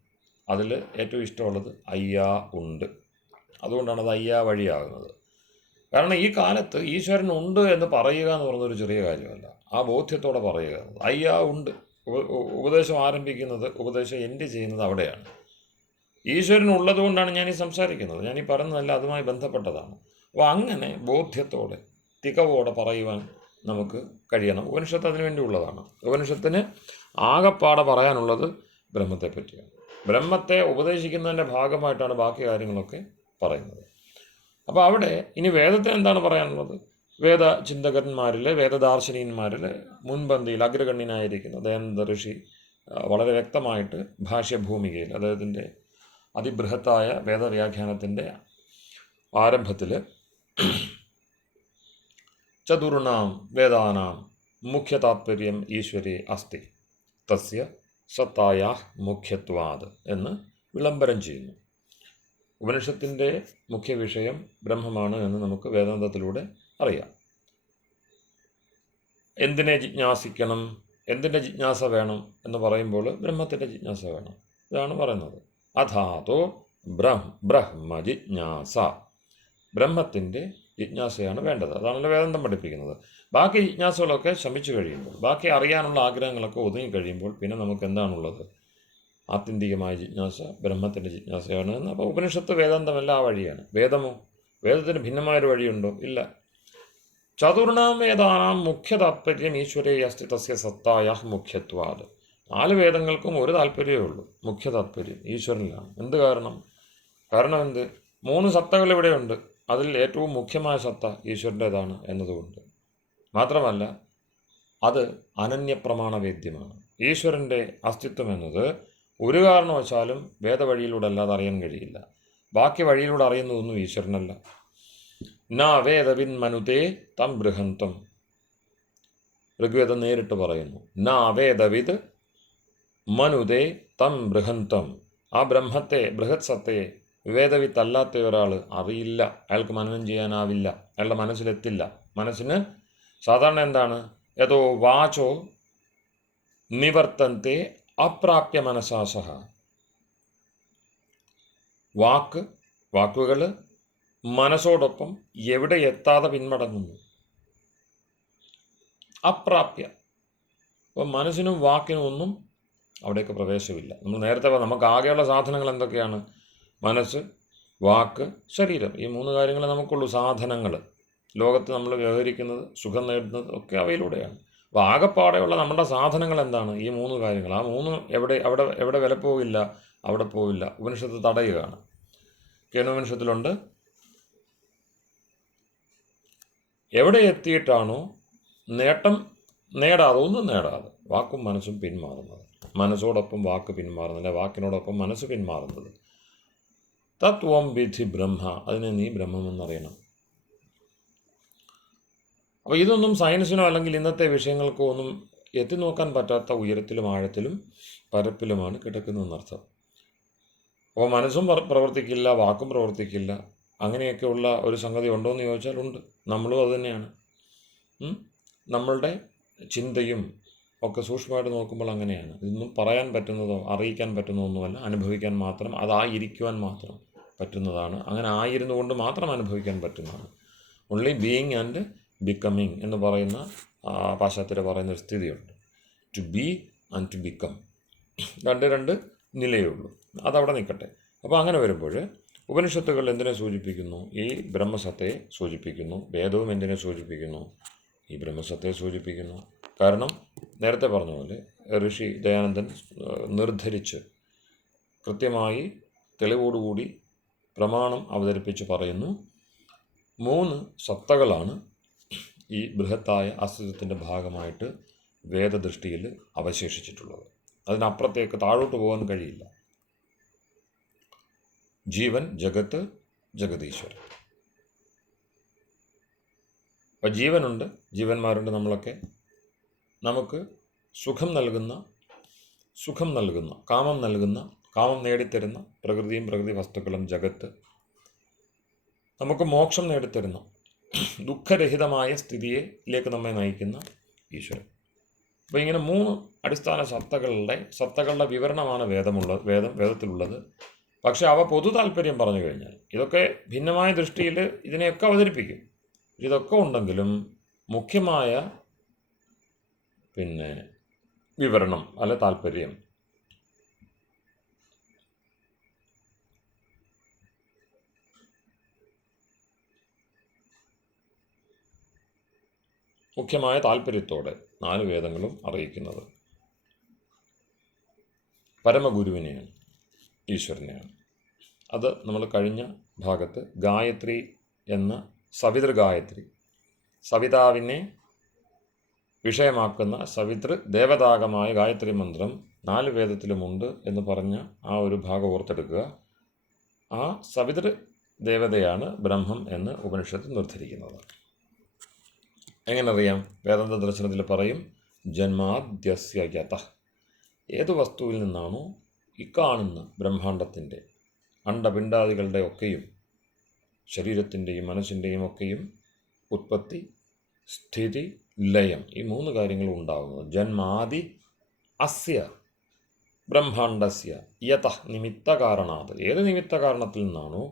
അതിൽ ഏറ്റവും ഇഷ്ടമുള്ളത് അയ്യാ ഉണ്ട്. അതുകൊണ്ടാണ് അത് അയ്യാ വഴിയാകുന്നത്. കാരണം ഈ കാലത്ത് ഈശ്വരൻ ഉണ്ട് എന്ന് പറയുക എന്ന് പറയുന്നൊരു ചെറിയ കാര്യമല്ല. ആ ബോധ്യത്തോടെ പറയുക. അയ്യാ ഉണ്ട്. ഉപദേശം ആരംഭിക്കുന്നത്, ഉപദേശം എൻഡ് ചെയ്യുന്നത് അവിടെയാണ്. ഈശ്വരൻ ഉള്ളതുകൊണ്ടാണ് ഞാനീ സംസാരിക്കുന്നത്, ഞാനീ പറയുന്നതല്ല അതുമായി ബന്ധപ്പെട്ടതാണ്. അപ്പോൾ അങ്ങനെ ബോധ്യത്തോടെ, തികവോടെ പറയുവാൻ നമുക്ക് കഴിയണം. ഉപനിഷത്ത് അതിനു വേണ്ടി ഉള്ളതാണ്. ഉപനിഷത്തിന് ആകെപ്പാടെ പറയാനുള്ളത് ബ്രഹ്മത്തെ പറ്റിയാണ്. ബ്രഹ്മത്തെ ഉപദേശിക്കുന്നതിൻ്റെ ഭാഗമായിട്ടാണ് ബാക്കി കാര്യങ്ങളൊക്കെ പറയുന്നത്. അപ്പോൾ അവിടെ ഇനി വേദത്തിന് എന്താണ് പറയാനുള്ളത്? വേദ ചിന്തകന്മാരിൽ, വേദദാർശനികന്മാരിൽ മുൻപന്തിയിൽ അഗ്രഗണ്യനായിരിക്കുന്ന ദയാനന്ദ ഋഷി വളരെ വ്യക്തമായിട്ട് ഭാഷ്യഭൂമികയിൽ അദ്ദേഹത്തിൻ്റെ അതിബൃഹത്തായ വേദവ്യാഖ്യാനത്തിൻ്റെ ആരംഭത്തിൽ ചതുർണാം വേദാനാം മുഖ്യ താത്പര്യം ഈശ്വരേ അസ്തി തസ്യ സത്തായാ മുഖ്യത്വാത് എന്ന് വിളംബരം ചെയ്യുന്നു. ഉപനിഷത്തിൻ്റെ മുഖ്യ വിഷയം ബ്രഹ്മമാണ് എന്ന് നമുക്ക് വേദാന്തത്തിലൂടെ അറിയാം. എന്തിനെ ജിജ്ഞാസിക്കണം, എന്തിൻ്റെ ജിജ്ഞാസ വേണം എന്ന് പറയുമ്പോൾ ബ്രഹ്മത്തിൻ്റെ ജിജ്ഞാസ വേണം. ഇതാണ് പറയുന്നത്. അഥാതോ ബ്രഹ്മ ജിജ്ഞാസ, ബ്രഹ്മത്തിൻ്റെ ജിജ്ഞാസയാണ് വേണ്ടത്. അതാണല്ലോ വേദാന്തം പഠിപ്പിക്കുന്നത്. ബാക്കി ജിജ്ഞാസകളൊക്കെ ശമിച്ചു കഴിയുമ്പോൾ, ബാക്കി അറിയാനുള്ള ആഗ്രഹങ്ങളൊക്കെ ഒതുങ്ങി കഴിയുമ്പോൾ പിന്നെ നമുക്ക് എന്താണുള്ളത്? ആത്യന്തികമായ ജിജ്ഞാസ ബ്രഹ്മത്തിൻ്റെ ജിജ്ഞാസയാണ് എന്ന്. അപ്പോൾ ഉപനിഷത്ത് വേദാന്തമല്ല, ആ വഴിയാണ്. വേദമോ? വേദത്തിന് ഭിന്നമായൊരു വഴിയുണ്ടോ? ഇല്ല. ചതുർണാം വേദാനാം മുഖ്യ താത്പര്യം ഈശ്വരേ അസ്തി തസ്യ സത്തായ മുഖ്യത്വാത്. 4 വേദങ്ങൾക്കും ഒരു താല്പര്യമേ ഉള്ളൂ, മുഖ്യ താത്പര്യം ഈശ്വരനിലാണ്. എന്ത് കാരണം? കാരണം എന്ത്? 3 സത്തകൾ ഇവിടെയുണ്ട്. അതിൽ ഏറ്റവും മുഖ്യമായ സത്ത ഈശ്വരൻ്റേതാണ് എന്നതുകൊണ്ട് മാത്രമല്ല, അത് അനന്യപ്രമാണവേദ്യമാണ്. ഈശ്വരൻ്റെ അസ്തിത്വം എന്നത് ഒരു കാരണവശാലും വേദവഴിയിലൂടെ അല്ലാതെ അറിയാൻ കഴിയില്ല. ബാക്കി വഴിയിലൂടെ അറിയുന്നതൊന്നും ഈശ്വരനല്ല. ന വേദവിൻ മനുതേ തം ബൃഹന്തം, ഋഗ്വേദം നേരിട്ട് പറയുന്നു. ന വേദവിത് മനുതേ തം ബൃഹന്തം. ആ ബ്രഹ്മത്തെ, ബൃഹത് സത്തയെ വേദവിത്തല്ലാത്ത ഒരാൾ അറിയില്ല. അയാൾക്ക് മനനം ചെയ്യാനാവില്ല, അയാളുടെ മനസ്സിലെത്തില്ല. മനസ്സിന് സാധാരണ എന്താണ്? യതോ വാചോ നിവർത്തന്തെ അപ്രാപ്യ മനസാസഹ. വാക്കുകൾ മനസ്സോടൊപ്പം എവിടെ എത്താതെ പിന്മടങ്ങുന്നു. അപ്രാപ്യ. അപ്പം മനസ്സിനും വാക്കിനും ഒന്നും അവിടെയൊക്കെ പ്രവേശമില്ല. നമ്മൾ നേരത്തെ നമുക്ക് ആകെയുള്ള സാധനങ്ങൾ എന്തൊക്കെയാണ്? മനസ്സ്, വാക്ക്, ശരീരം. ഈ 3 കാര്യങ്ങൾ നമുക്കുള്ളൂ സാധനങ്ങൾ. ലോകത്ത് നമ്മൾ വ്യവഹരിക്കുന്നത്, സുഖം നേടുന്നത് ഒക്കെ അവയിലൂടെയാണ്. അപ്പോൾ ആകെപ്പാടെയുള്ള നമ്മുടെ സാധനങ്ങൾ എന്താണ്? ഈ 3 കാര്യങ്ങൾ. ആ 3 എവിടെ വില പോവില്ല, അവിടെ പോവില്ല. ഉപനിഷത്ത് തടയുകയാണ്. കേനോപനിഷത്തിലുണ്ട്, എവിടെ എത്തിയിട്ടാണോ നേട്ടം ഒന്നും നേടാതെ വാക്കും മനസ്സും പിന്മാറുന്നത്, മനസ്സോടൊപ്പം വാക്ക് പിന്മാറുന്നില്ല, വാക്കിനോടൊപ്പം മനസ്സ് പിന്മാറുന്നത്, തത്വം വിധി ബ്രഹ്മ, അതിനെ നീ ബ്രഹ്മമെന്നറിയണം. അപ്പോൾ ഇതൊന്നും സയൻസിനോ അല്ലെങ്കിൽ ഇന്നത്തെ വിഷയങ്ങൾക്കോ ഒന്നും എത്തി നോക്കാൻ പറ്റാത്ത ഉയരത്തിലും ആഴത്തിലും പരപ്പിലുമാണ് കിടക്കുന്നതെന്നർത്ഥം. അപ്പോൾ മനസ്സും പ്രവർത്തിക്കില്ല, വാക്കും പ്രവർത്തിക്കില്ല. അങ്ങനെയൊക്കെയുള്ള ഒരു സംഗതി ഉണ്ടോ എന്ന് ചോദിച്ചാൽ ഉണ്ട്. നമ്മളും അതുതന്നെയാണ്. നമ്മളുടെ ചിന്തയും ഒക്കെ സൂക്ഷ്മമായിട്ട് നോക്കുമ്പോൾ അങ്ങനെയാണ്. ഇതൊന്നും പറയാൻ പറ്റുന്നതോ അറിയിക്കാൻ പറ്റുന്നതൊന്നുമല്ല, അനുഭവിക്കാൻ മാത്രം, അതായിരിക്കുവാൻ മാത്രം പറ്റുന്നതാണ്. അങ്ങനെ ആയിരുന്നു കൊണ്ട് മാത്രം അനുഭവിക്കാൻ പറ്റുന്നതാണ്. ഓൺലി ബീയിങ് ആൻഡ് ബിക്കമിങ് എന്ന് പറയുന്ന പാശ്ചാത്യർ പറയുന്നൊരു സ്ഥിതിയുണ്ട്. To be and to become, രണ്ട് നിലയേ ഉള്ളൂ. അതവിടെ നിൽക്കട്ടെ. അപ്പോൾ അങ്ങനെ വരുമ്പോൾ ഉപനിഷത്തുകൾ എന്തിനെ സൂചിപ്പിക്കുന്നു? ഈ ബ്രഹ്മസത്തയെ സൂചിപ്പിക്കുന്നു. വേദവും എന്തിനെ സൂചിപ്പിക്കുന്നു? ഈ ബ്രഹ്മസത്തയെ സൂചിപ്പിക്കുന്നു. കാരണം നേരത്തെ പറഞ്ഞ പോലെ ഋഷി ദയാനന്ദൻ നിർദ്ധരിച്ച് കൃത്യമായി തെളിവോടുകൂടി പ്രമാണം അവതരിപ്പിച്ച് പറയുന്നു, 3 സത്തകളാണ് ഈ ബൃഹത്തായ അസ്തിത്വത്തിൻ്റെ ഭാഗമായിട്ട് വേദദൃഷ്ടിയിൽ അവശേഷിച്ചിട്ടുള്ളത്. അതിനപ്പുറത്തേക്ക് താഴോട്ട് പോകാൻ കഴിയില്ല. ജീവൻ, ജഗത്ത്, ജഗതീശ്വരൻ. അപ്പോൾ ജീവനുണ്ട്, ജീവന്മാരുണ്ട് നമ്മളൊക്കെ. നമുക്ക് സുഖം നൽകുന്ന, കാമം നേടിത്തരുന്ന പ്രകൃതിയും പ്രകൃതി വസ്തുക്കളും ജഗത്ത്. നമുക്ക് മോക്ഷം നേടിത്തരുന്ന, ദുഃഖരഹിതമായ സ്ഥിതിയിലേക്ക് നമ്മെ നയിക്കുന്ന ഈശ്വരൻ. അപ്പോൾ ഇങ്ങനെ 3 അടിസ്ഥാന സത്തകളുടെ വിവരണമാണ് വേദത്തിലുള്ളത്. പക്ഷെ അവ പൊതു താല്പര്യം പറഞ്ഞു കഴിഞ്ഞാൽ ഇതൊക്കെ ഭിന്നമായ ദൃഷ്ടിയിൽ ഇതിനെയൊക്കെ അവതരിപ്പിക്കും. ഇതൊക്കെ ഉണ്ടെങ്കിലും മുഖ്യമായ വിവരണം അല്ലെ താല്പര്യം മുഖ്യമായ താല്പര്യത്തോടെ 4 വേദങ്ങളും അറിയിക്കുന്നത് പരമഗുരുവിനെയാണ്, ഈശ്വരനെയാണ്. അത് നമ്മൾ കഴിഞ്ഞ ഭാഗത്ത് ഗായത്രി എന്ന സവിതൃ ഗായത്രി, സവിതാവിനെ വിഷയമാക്കുന്ന സവിതൃ ദേവതാകമായ ഗായത്രി മന്ത്രം 4 വേദത്തിലുമുണ്ട് എന്ന് പറഞ്ഞ ആ ഒരു ഭാഗം ഓർത്തെടുക്കുക. ആ സവിതൃ ദേവതയാണ് ബ്രഹ്മം എന്ന് ഉപനിഷത്ത് നിർദ്ധരിക്കുന്നത്. എങ്ങനെ അറിയാം? വേദാന്ത ദർശനത്തിൽ പറയും, ജന്മാദ്യസ്യ യതഃ. ഏതു വസ്തുവിൽ നിന്നാണോ ഇക്കാണുന്ന ബ്രഹ്മാണ്ടത്തിൻ്റെ അണ്ടപിണ്ടാദികളുടെ ഒക്കെയും ശരീരത്തിൻ്റെയും മനസ്സിൻ്റെയും ഒക്കെയും ഉത്പത്തി, സ്ഥിതി, ലയം, ഈ 3 കാര്യങ്ങളും ഉണ്ടാകുന്നത്. ജന്മാദി അസ്യ ബ്രഹ്മാണ്ടസ്യ യതഃ നിമിത്ത കാരണാത്. ഏത് നിമിത്ത കാരണത്തിൽ നിന്നാണോ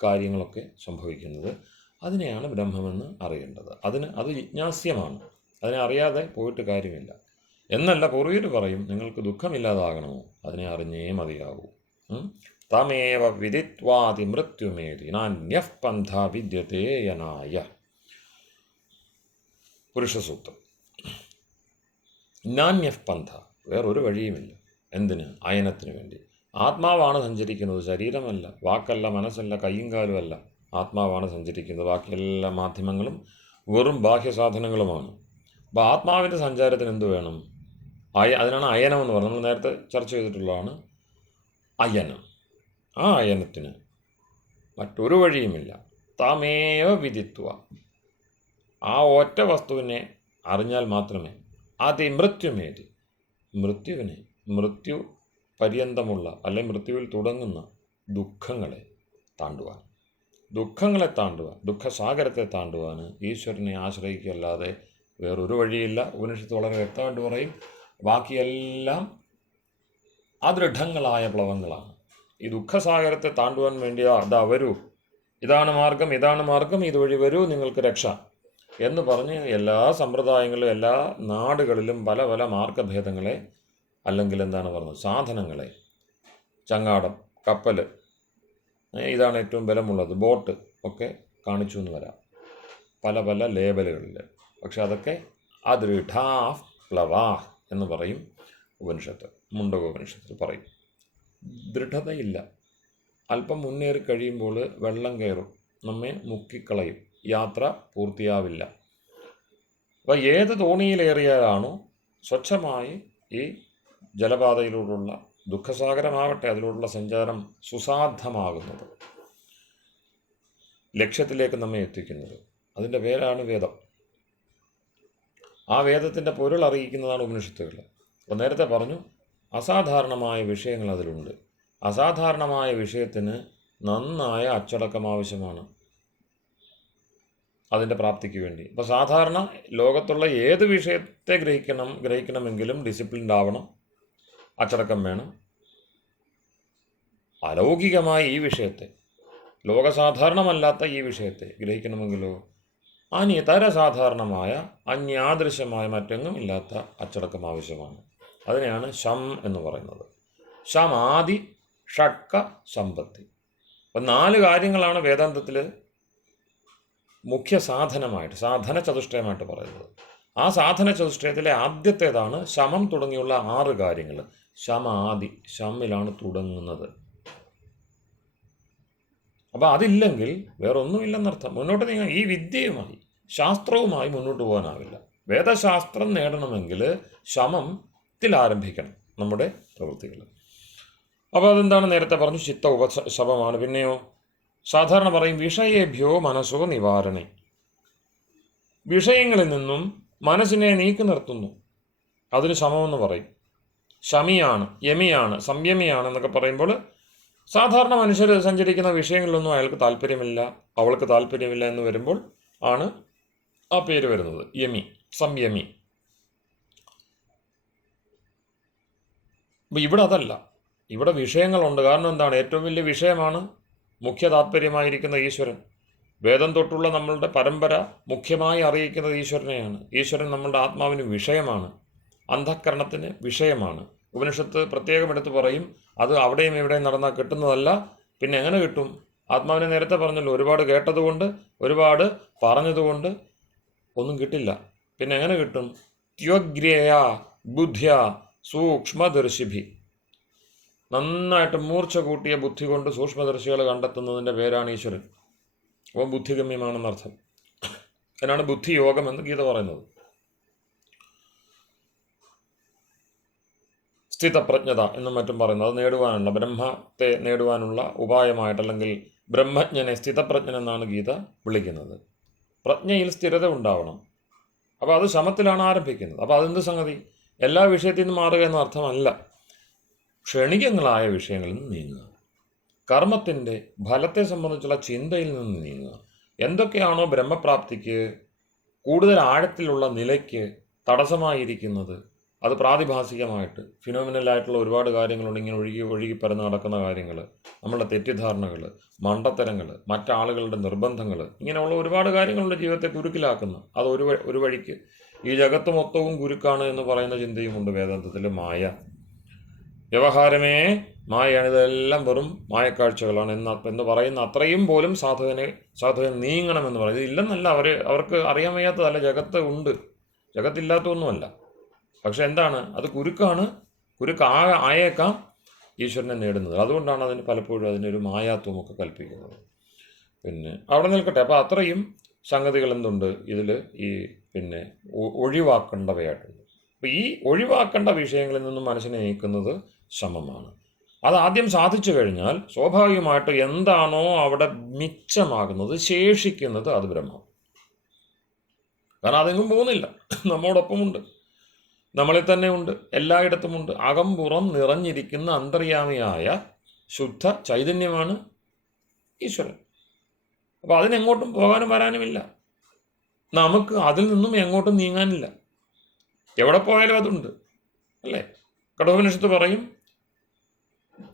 കാര്യങ്ങളൊക്കെ സംഭവിക്കുന്നത് അതിനെയാണ് ബ്രഹ്മമെന്ന് അറിയേണ്ടത്. അത് ജിജ്ഞാസ്യമാണ്. അതിനെ അറിയാതെ പോയിട്ട് കാര്യമില്ല എന്നല്ല. പൂർവ്വീർ പറയും, നിങ്ങൾക്ക് ദുഃഖമില്ലാതാകണമോ അതിനെ അറിഞ്ഞേ മതിയാവൂ. തമേവ വിദിത്വാതി മൃത്യുമേതി നാന്യഃ പന്ഥ വിദ്യതേ യനായ. പുരുഷസൂക്തം. നാന്യഃ പന്ഥ, വേറൊരു വഴിയുമില്ല. എന്തിന്? അയനത്തിന് വേണ്ടി. ആത്മാവാണ് സഞ്ചരിക്കുന്നത്, ശരീരമല്ല, വാക്കല്ല, മനസ്സല്ല, കയ്യും കാലുമല്ല. ആത്മാവാണ് സഞ്ചരിക്കുന്നത്. ബാക്കി എല്ലാ മാധ്യമങ്ങളും വെറും ബാഹ്യസാധനങ്ങളുമാണ്. അപ്പോൾ ആത്മാവിൻ്റെ സഞ്ചാരത്തിന് എന്ത് വേണം? അതിനാണ് അയനം എന്ന് പറയുന്നത്. നമ്മൾ നേരത്തെ ചർച്ച ചെയ്തിട്ടുള്ളതാണ് അയനം. ആ അയനത്തിന് മറ്റൊരു വഴിയുമില്ല. തമേവ വിദിത്വ, ആ ഒറ്റ വസ്തുവിനെ അറിഞ്ഞാൽ മാത്രമേ അതിമൃത്യുമേതി, മൃത്യുവിനെ, മൃത്യു പര്യന്തമുള്ള അല്ലെങ്കിൽ മൃത്യുവിൽ തുടങ്ങുന്ന ദുഃഖങ്ങളെ താണ്ടുവാൻ, ദുഃഖസാഗരത്തെ താണ്ടുവാൻ ഈശ്വരനെ ആശ്രയിക്കല്ലാതെ വേറൊരു വഴിയില്ല. ഉപനിഷത്ത് വളരെ വ്യക്തമായിട്ട് പറയും, ബാക്കിയെല്ലാം അദൃഢങ്ങളായ പ്ലവങ്ങളാണ്. ഈ ദുഃഖസാഗരത്തെ താണ്ടുവാൻ വേണ്ടി അതാ വരൂ, ഇതാണ് മാർഗം, ഇതുവഴി വരൂ, നിങ്ങൾക്ക് രക്ഷ എന്ന് പറഞ്ഞ് എല്ലാ സമ്പ്രദായങ്ങളിലും എല്ലാ നാടുകളിലും പല പല മാർഗഭേദങ്ങളെ, അല്ലെങ്കിൽ എന്താണ് പറഞ്ഞത്, സാധനങ്ങളെ, ചങ്ങാടം, കപ്പൽ, ഇതാണ് ഏറ്റവും ബലമുള്ളത്, ബോട്ട് ഒക്കെ കാണിച്ചു എന്ന് വരാം പല പല ലേബലുകളിൽ. പക്ഷെ അതൊക്കെ അദൃഢാ പ്ലവാ എന്ന് പറയും ഉപനിഷത്ത്, മുണ്ടകോപനിഷത്തിൽ പറയും. ദൃഢതയില്ല. അല്പം മുന്നേറി കഴിയുമ്പോൾ വെള്ളം കയറും, നമ്മെ മുക്കിക്കളയും, യാത്ര പൂർത്തിയാവില്ല. അപ്പോൾ ഏത് തോണിയിലേറിയാലാണോ സ്വച്ഛമായി ഈ ജലപാതയിലൂടെയുള്ള ദുഃഖസാഗരമാവട്ടെ അതിലൂടെയുള്ള സഞ്ചാരം സുസാധ്യമാകുന്നത്, ലക്ഷ്യത്തിലേക്ക് നമ്മെ എത്തിക്കുന്നത്, അതിൻ്റെ പേരാണ് വേദം. ആ വേദത്തിൻ്റെ പൊരുൾ അറിയിക്കുന്നതാണ് ഉപനിഷത്തുകൾ. അപ്പോൾ നേരത്തെ പറഞ്ഞു, അസാധാരണമായ വിഷയങ്ങൾ അതിലുണ്ട്. അസാധാരണമായ വിഷയത്തിന് നന്നായ അച്ചടക്കം ആവശ്യമാണ് അതിൻ്റെ പ്രാപ്തിക്ക് വേണ്ടി. അപ്പോൾ സാധാരണ ലോകത്തുള്ള ഏത് വിഷയത്തെ ഗ്രഹിക്കണമെങ്കിലും ഡിസിപ്ലിൻഡ് ആവണം, അച്ചടക്കം വേണം. അലൗകികമായ ഈ വിഷയത്തെ, ലോകസാധാരണമല്ലാത്ത ഈ വിഷയത്തെ ഗ്രഹിക്കണമെങ്കിലോ അനിതര സാധാരണമായ അന്യാദൃശ്യമായ മറ്റെങ്ങും ഇല്ലാത്ത അച്ചടക്കം ആവശ്യമാണ്. അതിനെയാണ് ശം എന്ന് പറയുന്നത്. ശമാദി ഷഡ്ക സമ്പത്തി. അപ്പം 4 കാര്യങ്ങളാണ് വേദാന്തത്തിൽ മുഖ്യ സാധന ചതുഷ്ടയമായിട്ട് പറയുന്നത്. ആ സാധന ചതുഷ്ടയത്തിലെ ആദ്യത്തേതാണ് ശമം തുടങ്ങിയുള്ള 6 കാര്യങ്ങൾ. ശമാദി, ശമ്മിലാണ് തുടങ്ങുന്നത്. അപ്പോൾ അതില്ലെങ്കിൽ വേറൊന്നുമില്ലെന്നർത്ഥം. മുന്നോട്ട് നീങ്ങാൻ ഈ വിദ്യയുമായി, ശാസ്ത്രവുമായി മുന്നോട്ട് പോകാനാവില്ല. വേദശാസ്ത്രം നേടണമെങ്കിൽ ശമത്തിൽ ആരംഭിക്കണം നമ്മുടെ പ്രവൃത്തികൾ. അപ്പോൾ അതെന്താണ്? നേരത്തെ പറഞ്ഞു, ചിത്ത ഉപശമമാണ്. പിന്നെയോ സാധാരണ പറയും വിഷയേഭ്യോ മനസ്സോ നിവാരണേ, വിഷയങ്ങളിൽ നിന്നും മനസ്സിനെ നീക്കി നിർത്തുന്നു, അതിന് ശമമെന്ന് പറയും. ശമിയാണ്, യമിയാണ്, സംയമിയാണ് എന്നൊക്കെ പറയുമ്പോൾ സാധാരണ മനുഷ്യർ സഞ്ചരിക്കുന്ന വിഷയങ്ങളിലൊന്നും അയാൾക്ക് താല്പര്യമില്ല, അവൾക്ക് താല്പര്യമില്ല എന്ന് വരുമ്പോൾ ആണ് ആ പേര് വരുന്നത്, യമി, സംയമി. അപ്പോൾ ഇവിടെ അതല്ല, ഇവിടെ വിഷയങ്ങളുണ്ട്. കാരണം എന്താണ്? ഏറ്റവും വലിയ വിഷയമാണ് മുഖ്യ താല്പര്യമായിരിക്കുന്ന ഈശ്വരൻ. വേദം തൊട്ടുള്ള നമ്മളുടെ പരമ്പര മുഖ്യമായി അറിയിക്കുന്നത് ഈശ്വരനെയാണ്. ഈശ്വരൻ നമ്മളുടെ ആത്മാവിന് വിഷയമാണ്, അന്ധഃകരണത്തിന് വിഷയമാണ്. ഉപനിഷത്ത് പ്രത്യേകം എടുത്ത് പറയും, അത് അവിടെയും ഇവിടെയും നടന്നാൽ കിട്ടുന്നതല്ല. പിന്നെ എങ്ങനെ കിട്ടും? ആത്മാവിനെ നേരത്തെ പറഞ്ഞല്ലോ, ഒരുപാട് കേട്ടതുകൊണ്ട്, ഒരുപാട് പറഞ്ഞതുകൊണ്ട് ഒന്നും കിട്ടില്ല. പിന്നെ എങ്ങനെ കിട്ടും? ത്വഗ്രേയ ബുദ്ധ്യ സൂക്ഷ്മദർശിഭി. നന്നായിട്ട് മൂർച്ച കൂട്ടിയ ബുദ്ധി കൊണ്ട് സൂക്ഷ്മദർശികൾ കണ്ടെത്തുന്നതിൻ്റെ പേരാണ് ഈശ്വരൻ. അപ്പോൾ ബുദ്ധിഗമ്യമാണെന്നർത്ഥം. അതിനാണ് ബുദ്ധിയോഗം എന്ന് ഗീത പറയുന്നത്. സ്ഥിതപ്രജ്ഞത എന്നും മറ്റും പറയുന്നത് അത് നേടുവാനുള്ള, ബ്രഹ്മത്തെ നേടുവാനുള്ള ഉപായമായിട്ട്, അല്ലെങ്കിൽ ബ്രഹ്മജ്ഞനെ സ്ഥിതപ്രജ്ഞൻ എന്നാണ് ഗീത വിളിക്കുന്നത്. പ്രജ്ഞയിൽ സ്ഥിരത ഉണ്ടാവണം. അപ്പോൾ അത് ശമത്തിലാണ് ആരംഭിക്കുന്നത്. അപ്പോൾ അതെന്ത് സംഗതി? എല്ലാ വിഷയത്തിൽ നിന്നും മാറുക എന്ന അർത്ഥമല്ല. ക്ഷണികങ്ങളായ വിഷയങ്ങളിൽ നിന്ന് നീങ്ങുക, കർമ്മത്തിൻ്റെ ഫലത്തെ സംബന്ധിച്ചുള്ള ചിന്തയിൽ നിന്ന് നീങ്ങുക. എന്തൊക്കെയാണോ ബ്രഹ്മപ്രാപ്തിക്ക് കൂടുതൽ ആഴത്തിലുള്ള നിലയ്ക്ക് തടസ്സമായിരിക്കുന്നത്, അത് പ്രാതിഭാസികമായിട്ട് ഫിനോമിനലായിട്ടുള്ള ഒരുപാട് കാര്യങ്ങളുണ്ട്. ഇങ്ങനെ ഒഴുകി പരന്ന് നടക്കുന്ന കാര്യങ്ങൾ, നമ്മളുടെ തെറ്റിദ്ധാരണകൾ, മണ്ടത്തരങ്ങൾ, മറ്റാളുകളുടെ നിർബന്ധങ്ങൾ, ഇങ്ങനെയുള്ള ഒരുപാട് കാര്യങ്ങളുണ്ട് ജീവിതത്തെ കുരുക്കിലാക്കുന്ന. അത് ഒരു വഴിക്ക് ഈ ജഗത്ത് മൊത്തവും കുരുക്കാണ് എന്ന് പറയുന്ന ചിന്തയുമുണ്ട് വേദാന്തത്തിൽ. മായ, വ്യവഹാരമേ മായയാണ്, ഇതെല്ലാം വെറും മായക്കാഴ്ചകളാണ് എന്ന് പറയുന്ന അത്രയും പോലും സാധുവൻ നീങ്ങണമെന്ന് പറയുന്നത് ഇല്ലെന്നല്ല. അവർക്ക് അറിയാൻ വയ്യാത്തതല്ല, ജഗത്ത് ഉണ്ട്, ജഗത്തില്ലാത്തതൊന്നുമല്ല. പക്ഷെ എന്താണ്? അത് കുരുക്കാണ്. ആയേക്കാം ഈശ്വരനെ നേടുന്നത്. അതുകൊണ്ടാണ് അതിന് പലപ്പോഴും അതിനൊരു മായാത്വമൊക്കെ കൽപ്പിക്കുന്നത്. പിന്നെ അവിടെ നിൽക്കട്ടെ. അപ്പോൾ അത്രയും സംഗതികൾ എന്തുണ്ട് ഇതിൽ? ഈ പിന്നെ ഒഴിവാക്കേണ്ടവയായിട്ടുണ്ട്. അപ്പോൾ ഈ ഒഴിവാക്കേണ്ട വിഷയങ്ങളിൽ നിന്നും മനസ്സിനെ നീക്കുന്നത് ശമമാണ്. അതാദ്യം സാധിച്ചു കഴിഞ്ഞാൽ സ്വാഭാവികമായിട്ട് എന്താണോ അവിടെ മിച്ചമാകുന്നത്, ശേഷിക്കുന്നത്, അത് ബ്രഹ്മം. കാരണം അതെങ്ങും പോകുന്നില്ല, നമ്മോടൊപ്പമുണ്ട്, നമ്മളിൽ തന്നെ ഉണ്ട്, എല്ലായിടത്തുമുണ്ട്. അകംപുറം നിറഞ്ഞിരിക്കുന്ന അന്തര്യാമിയായ ശുദ്ധ ചൈതന്യമാണ് ഈശ്വരൻ. അപ്പോൾ അതിനെങ്ങോട്ടും പോകാനും വരാനുമില്ല. നമുക്ക് അതിൽ നിന്നും എങ്ങോട്ടും നീങ്ങാനില്ല. എവിടെ പോയാലും അതുണ്ട്, അല്ലേ? കഠോപനിഷത്ത് പറയും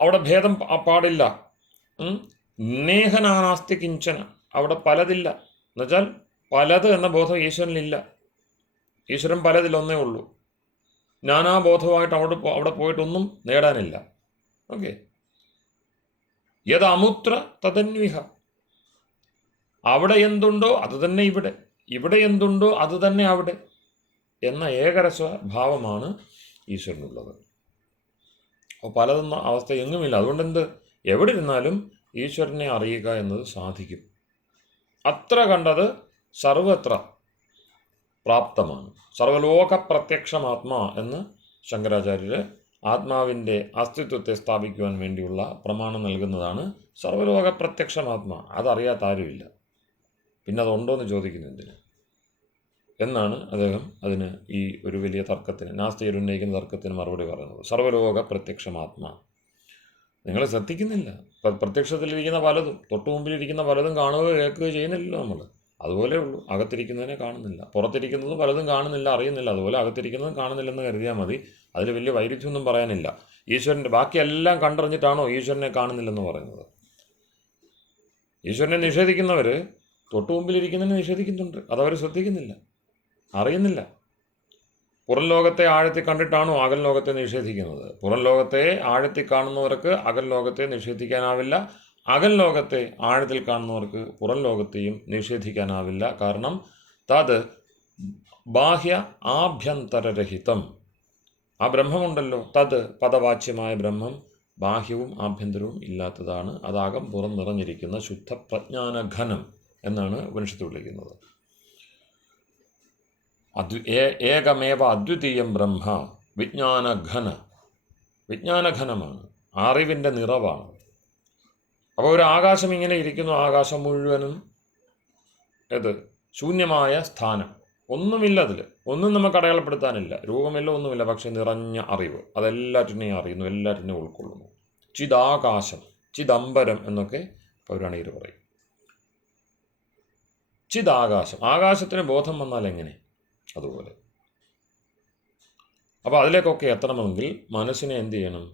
അവിടെ ഭേദം പാടില്ല. നേഹനാനാസ്തി കിഞ്ചന, അവിടെ പലതില്ല. എന്നുവെച്ചാൽ പലത് എന്ന ബോധം ഈശ്വരനിലില്ല. ഈശ്വരൻ പലതിലൊന്നേ ഉള്ളൂ. നാനാബോധമായിട്ട് അവിടെ പോയിട്ടൊന്നും നേടാനില്ല. ഓക്കെ. യത് അമുത്ര തദന്വിഹ, അവിടെ എന്തുണ്ടോ അത് തന്നെ ഇവിടെ, ഇവിടെ എന്തുണ്ടോ അത് തന്നെ അവിടെ എന്ന ഏകരസ ഭാവമാണ് ഈശ്വരനുള്ളത്. അപ്പോൾ പലതെന്ന അവസ്ഥ എങ്ങുമില്ല. അതുകൊണ്ട് എവിടെ ഇരുന്നാലും ഈശ്വരനെ അറിയുക എന്നത് സാധിക്കും. അത്ര കണ്ടത് സർവത്ര പ്രാപ്തമാണ്. സർവലോക പ്രത്യക്ഷമാത്മാ എന്ന് ശങ്കരാചാര്യർ ആത്മാവിൻ്റെ അസ്തിത്വത്തെ സ്ഥാപിക്കുവാൻ വേണ്ടിയുള്ള പ്രമാണം നൽകുന്നതാണ് സർവലോക പ്രത്യക്ഷമാത്മാ. അതറിയാത്ത ആരുമില്ല. പിന്നെ അതുണ്ടോ എന്ന് ചോദിക്കുന്നു എന്തിന് എന്നാണ് അദ്ദേഹം അതിന് ഈ ഒരു വലിയ തർക്കത്തിന്, നാസ്തികർ ഉന്നയിക്കുന്ന തർക്കത്തിന് മറുപടി പറയുന്നത്. സർവലോക പ്രത്യക്ഷമാത്മാ നിങ്ങൾ ശ്രദ്ധിക്കുന്നില്ല. പ്രത്യക്ഷത്തിലിരിക്കുന്ന പലതും, തൊട്ടു മുമ്പിലിരിക്കുന്ന പലതും കാണുകയോ കേൾക്കുകയോ ചെയ്യുന്നില്ലല്ലോ നമ്മൾ. അതുപോലെ ഉള്ളൂ. അകത്തിരിക്കുന്നതിനെ കാണുന്നില്ല, പുറത്തിരിക്കുന്നതും പലതും കാണുന്നില്ല, അറിയുന്നില്ല. അതുപോലെ അകത്തിരിക്കുന്നതും കാണുന്നില്ലെന്ന് കരുതിയാൽ മതി. അതിൽ വലിയ വൈരുദ്ധ്യമൊന്നും പറയാനില്ല. ഈശ്വരൻ്റെ ബാക്കിയെല്ലാം കണ്ടറിഞ്ഞിട്ടാണോ ഈശ്വരനെ കാണുന്നില്ലെന്ന് പറയുന്നത്? ഈശ്വരനെ നിഷേധിക്കുന്നവർ തൊട്ടു മുമ്പിലിരിക്കുന്നതിനെ നിഷേധിക്കുന്നുണ്ട്. അതവർ ശ്രദ്ധിക്കുന്നില്ല, അറിയുന്നില്ല. പുറം ലോകത്തെ ആഴത്തിൽ കണ്ടിട്ടാണോ അകൽ ലോകത്തെ നിഷേധിക്കുന്നത്? പുറം ലോകത്തെ ആഴത്തിൽ കാണുന്നവർക്ക് അകൽ ലോകത്തെ നിഷേധിക്കാനാവില്ല. അകൽ ലോകത്തെ ആഴത്തിൽ കാണുന്നവർക്ക് പുറം ലോകത്തെയും നിഷേധിക്കാനാവില്ല. കാരണം തത് ബാഹ്യ ആഭ്യന്തരരഹിതം. ആ ബ്രഹ്മമുണ്ടല്ലോ, തത് പദവാച്യമായ ബ്രഹ്മം ബാഹ്യവും ആഭ്യന്തരവും ഇല്ലാത്തതാണ്. അതാകം പുറം നിറഞ്ഞിരിക്കുന്ന ശുദ്ധ പ്രജ്ഞാനഘനം എന്നാണ് ഉപനിഷത്ത് വിളിക്കുന്നത്. ഏകമേവ അദ്വിതീയം ബ്രഹ്മ വിജ്ഞാനഘനമാണ്, അറിവിൻ്റെ നിറവാണ്. അപ്പോൾ ഒരു ആകാശം ഇങ്ങനെ ഇരിക്കുന്നു. ആകാശം മുഴുവനും ശൂന്യമായ സ്ഥാനം, ഒന്നുമില്ല, അതിൽ ഒന്നും നമുക്ക് അടയാളപ്പെടുത്താനില്ല, രൂപമില്ല, ഒന്നുമില്ല. പക്ഷെ നിറഞ്ഞ അറിവ്, അതെല്ലാറ്റിനെയും അറിയുന്നു, എല്ലാറ്റിനെയും ഉൾക്കൊള്ളുന്നു. ചിദാകാശം, ചിദംബരം എന്നൊക്കെ പൗരാണികർ പറയും. ചിദാകാശം, ആകാശത്തിന് ബോധം വന്നാൽ എങ്ങനെ? അതുപോലെ. അപ്പോൾ അതിലേക്കൊക്കെ എത്തണമെങ്കിൽ മനസ്സിനെ എന്ത് ചെയ്യണം?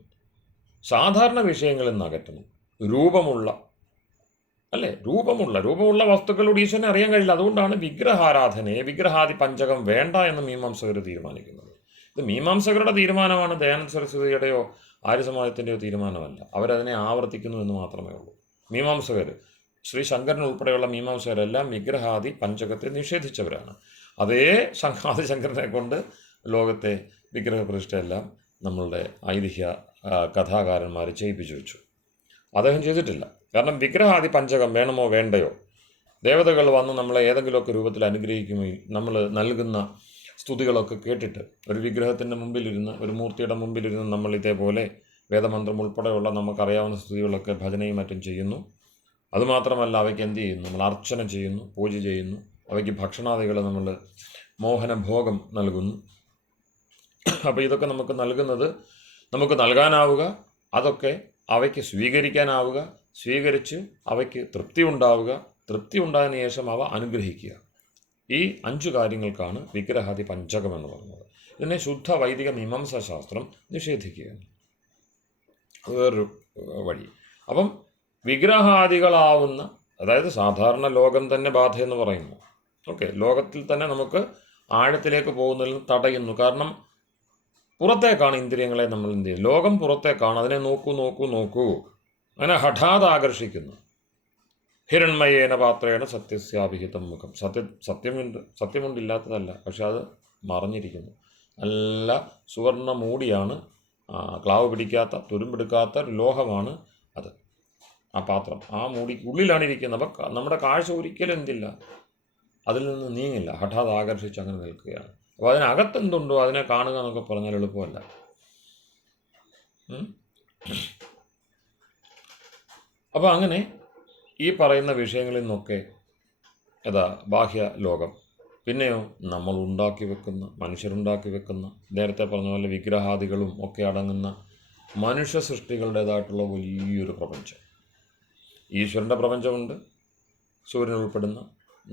സാധാരണ വിഷയങ്ങളിൽ നിന്ന് അകറ്റണം. രൂപമുള്ള വസ്തുക്കളോട് ഈശ്വരനെ അറിയാൻ കഴിയില്ല. അതുകൊണ്ടാണ് വിഗ്രഹാരാധനയെ, വിഗ്രഹാദി പഞ്ചകം വേണ്ട എന്ന് മീമാംസകർ തീരുമാനിക്കുന്നത്. ഇത് മീമാംസകരുടെ തീരുമാനമാണ്, ദയാനന്ദ സരസ്വതിയുടെയോ ആര്യസമാജത്തിൻ്റെയോ തീരുമാനമല്ല. അവരതിനെ ആവർത്തിക്കുന്നു എന്ന് മാത്രമേ ഉള്ളൂ. മീമാംസകർ, ശ്രീ ശങ്കരൻ ഉൾപ്പെടെയുള്ള മീമാംസകരെല്ലാം വിഗ്രഹാദി പഞ്ചകത്തെ നിഷേധിച്ചവരാണ്. അതേ ആദിശങ്കരനെ കൊണ്ട് ലോകത്തെ വിഗ്രഹപ്രതിഷ്ഠയെല്ലാം നമ്മളുടെ ഐതിഹ്യ കഥാകാരന്മാർ ചെയ്യിപ്പിച്ചു വെച്ചു. അദ്ദേഹം ചെയ്തിട്ടില്ല. കാരണം വിഗ്രഹാദി പഞ്ചകം വേണമോ വേണ്ടയോ, ദേവതകൾ വന്ന് നമ്മളെ ഏതെങ്കിലുമൊക്കെ രൂപത്തിൽ അനുഗ്രഹിക്കുകയും നമ്മൾ നൽകുന്ന സ്തുതികളൊക്കെ കേട്ടിട്ട് ഒരു വിഗ്രഹത്തിൻ്റെ മുമ്പിലിരുന്ന്, ഒരു മൂർത്തിയുടെ മുമ്പിലിരുന്ന് നമ്മൾ ഇതേപോലെ വേദമന്ത്രം ഉൾപ്പെടെയുള്ള നമുക്കറിയാവുന്ന സ്തുതികളൊക്കെ ഭജനയും മറ്റും ചെയ്യുന്നു. അതുമാത്രമല്ല, അവയ്ക്ക് എന്ത് ചെയ്യുന്നു? നമ്മൾ അർച്ചന ചെയ്യുന്നു, പൂജ ചെയ്യുന്നു. അവയ്ക്ക് ഭക്ഷണാദികൾ നമ്മൾ മോഹനഭോഗം നൽകുന്നു. അപ്പോൾ ഇതൊക്കെ നമുക്ക് നൽകുന്നത്, നമുക്ക് നൽകാനാവുക, അതൊക്കെ അവയ്ക്ക് സ്വീകരിക്കാനാവുക, സ്വീകരിച്ച് അവയ്ക്ക് തൃപ്തി ഉണ്ടാവുക, തൃപ്തി ഉണ്ടായതിനു ശേഷം അവ അനുഗ്രഹിക്കുക. ഈ 5 കാര്യങ്ങൾക്കാണ് വിഗ്രഹാദി പഞ്ചകം എന്ന് പറയുന്നത്. ഇതിനെ ശുദ്ധ വൈദിക മീമാംസാശാസ്ത്രം നിഷേധിക്കുകയാണ്. അത് വേറൊരു വഴി. അപ്പം വിഗ്രഹാദികളാവുന്ന, അതായത് സാധാരണ ലോകം തന്നെ ബാധയെന്ന് പറയുന്നു. ഓക്കെ, ലോകത്തിൽ തന്നെ നമുക്ക് ആഴത്തിലേക്ക് പോകുന്നതിൽ നിന്ന് തടയുന്നു. കാരണം പുറത്തേക്കാണ് ഇന്ദ്രിയങ്ങളെ നമ്മൾ എന്ത് ചെയ്യും? ലോകം പുറത്തേക്കാണ്. അതിനെ നോക്കൂ നോക്കൂ നോക്കൂ, അങ്ങനെ ഹഠാത് ആകർഷിക്കുന്നു. ഹിരൺമയേന പാത്രേണ സത്യസ്യാഭിഹിതം മുഖം. സത്യമുണ്ടില്ലാത്തതല്ല, പക്ഷെ അത് മറഞ്ഞിരിക്കുന്നു. നല്ല സുവർണ്ണ മൂടിയാണ്, ക്ലാവ് പിടിക്കാത്ത, തുരുമ്പെടുക്കാത്ത ഒരു ലോഹമാണ് അത്, ആ പാത്രം. ആ മൂടി ഉള്ളിലാണ് ഇരിക്കുന്നത്. അപ്പം നമ്മുടെ കാഴ്ച ഒരിക്കലും എന്തില്ല, അതിൽ നിന്ന് നീങ്ങില്ല, ഹഠാത് ആകർഷിച്ച് അങ്ങനെ നിൽക്കുകയാണ്. അപ്പോൾ അതിനകത്തെന്തുണ്ടോ അതിനെ കാണുക എന്നൊക്കെ പറഞ്ഞാൽ എളുപ്പമല്ല. അപ്പോൾ അങ്ങനെ ഈ പറയുന്ന വിഷയങ്ങളിൽ നിന്നൊക്കെ ബാഹ്യ ലോകം, പിന്നെയോ നമ്മൾ ഉണ്ടാക്കി വെക്കുന്ന, മനുഷ്യരുണ്ടാക്കി വെക്കുന്ന, നേരത്തെ പറഞ്ഞ പോലെ വിഗ്രഹാദികളും ഒക്കെ അടങ്ങുന്ന മനുഷ്യ സൃഷ്ടികളുടേതായിട്ടുള്ള വലിയൊരു പ്രപഞ്ചം. ഈശ്വരൻ്റെ പ്രപഞ്ചമുണ്ട്, സൂര്യൻ ഉൾപ്പെടുന്ന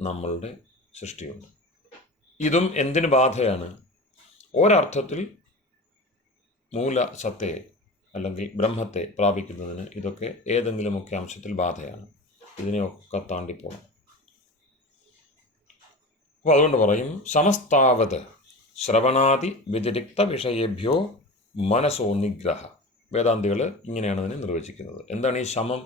നമ്മളുടെ സൃഷ്ടിയുണ്ട്. ഇതും എന്തിന് ബാധയാണ്? ഒരർത്ഥത്തിൽ മൂലസത്തയെ അല്ലെങ്കിൽ ബ്രഹ്മത്തെ പ്രാപിക്കുന്നതിന് ഇതൊക്കെ ഏതെങ്കിലുമൊക്കെ അംശത്തിൽ ബാധയാണ്. ഇതിനെയൊക്കെ താണ്ടിപ്പോണം. അപ്പോൾ അതുകൊണ്ട് പറയും, സമസ്താവത് ശ്രവണാദി വ്യതിരിക്ത വിഷയേഭ്യോ മനസ്സോ നിഗ്രഹ. വേദാന്തികൾ ഇങ്ങനെയാണ് അതിനെ നിർവചിക്കുന്നത്. എന്താണ് ഈ ശമം?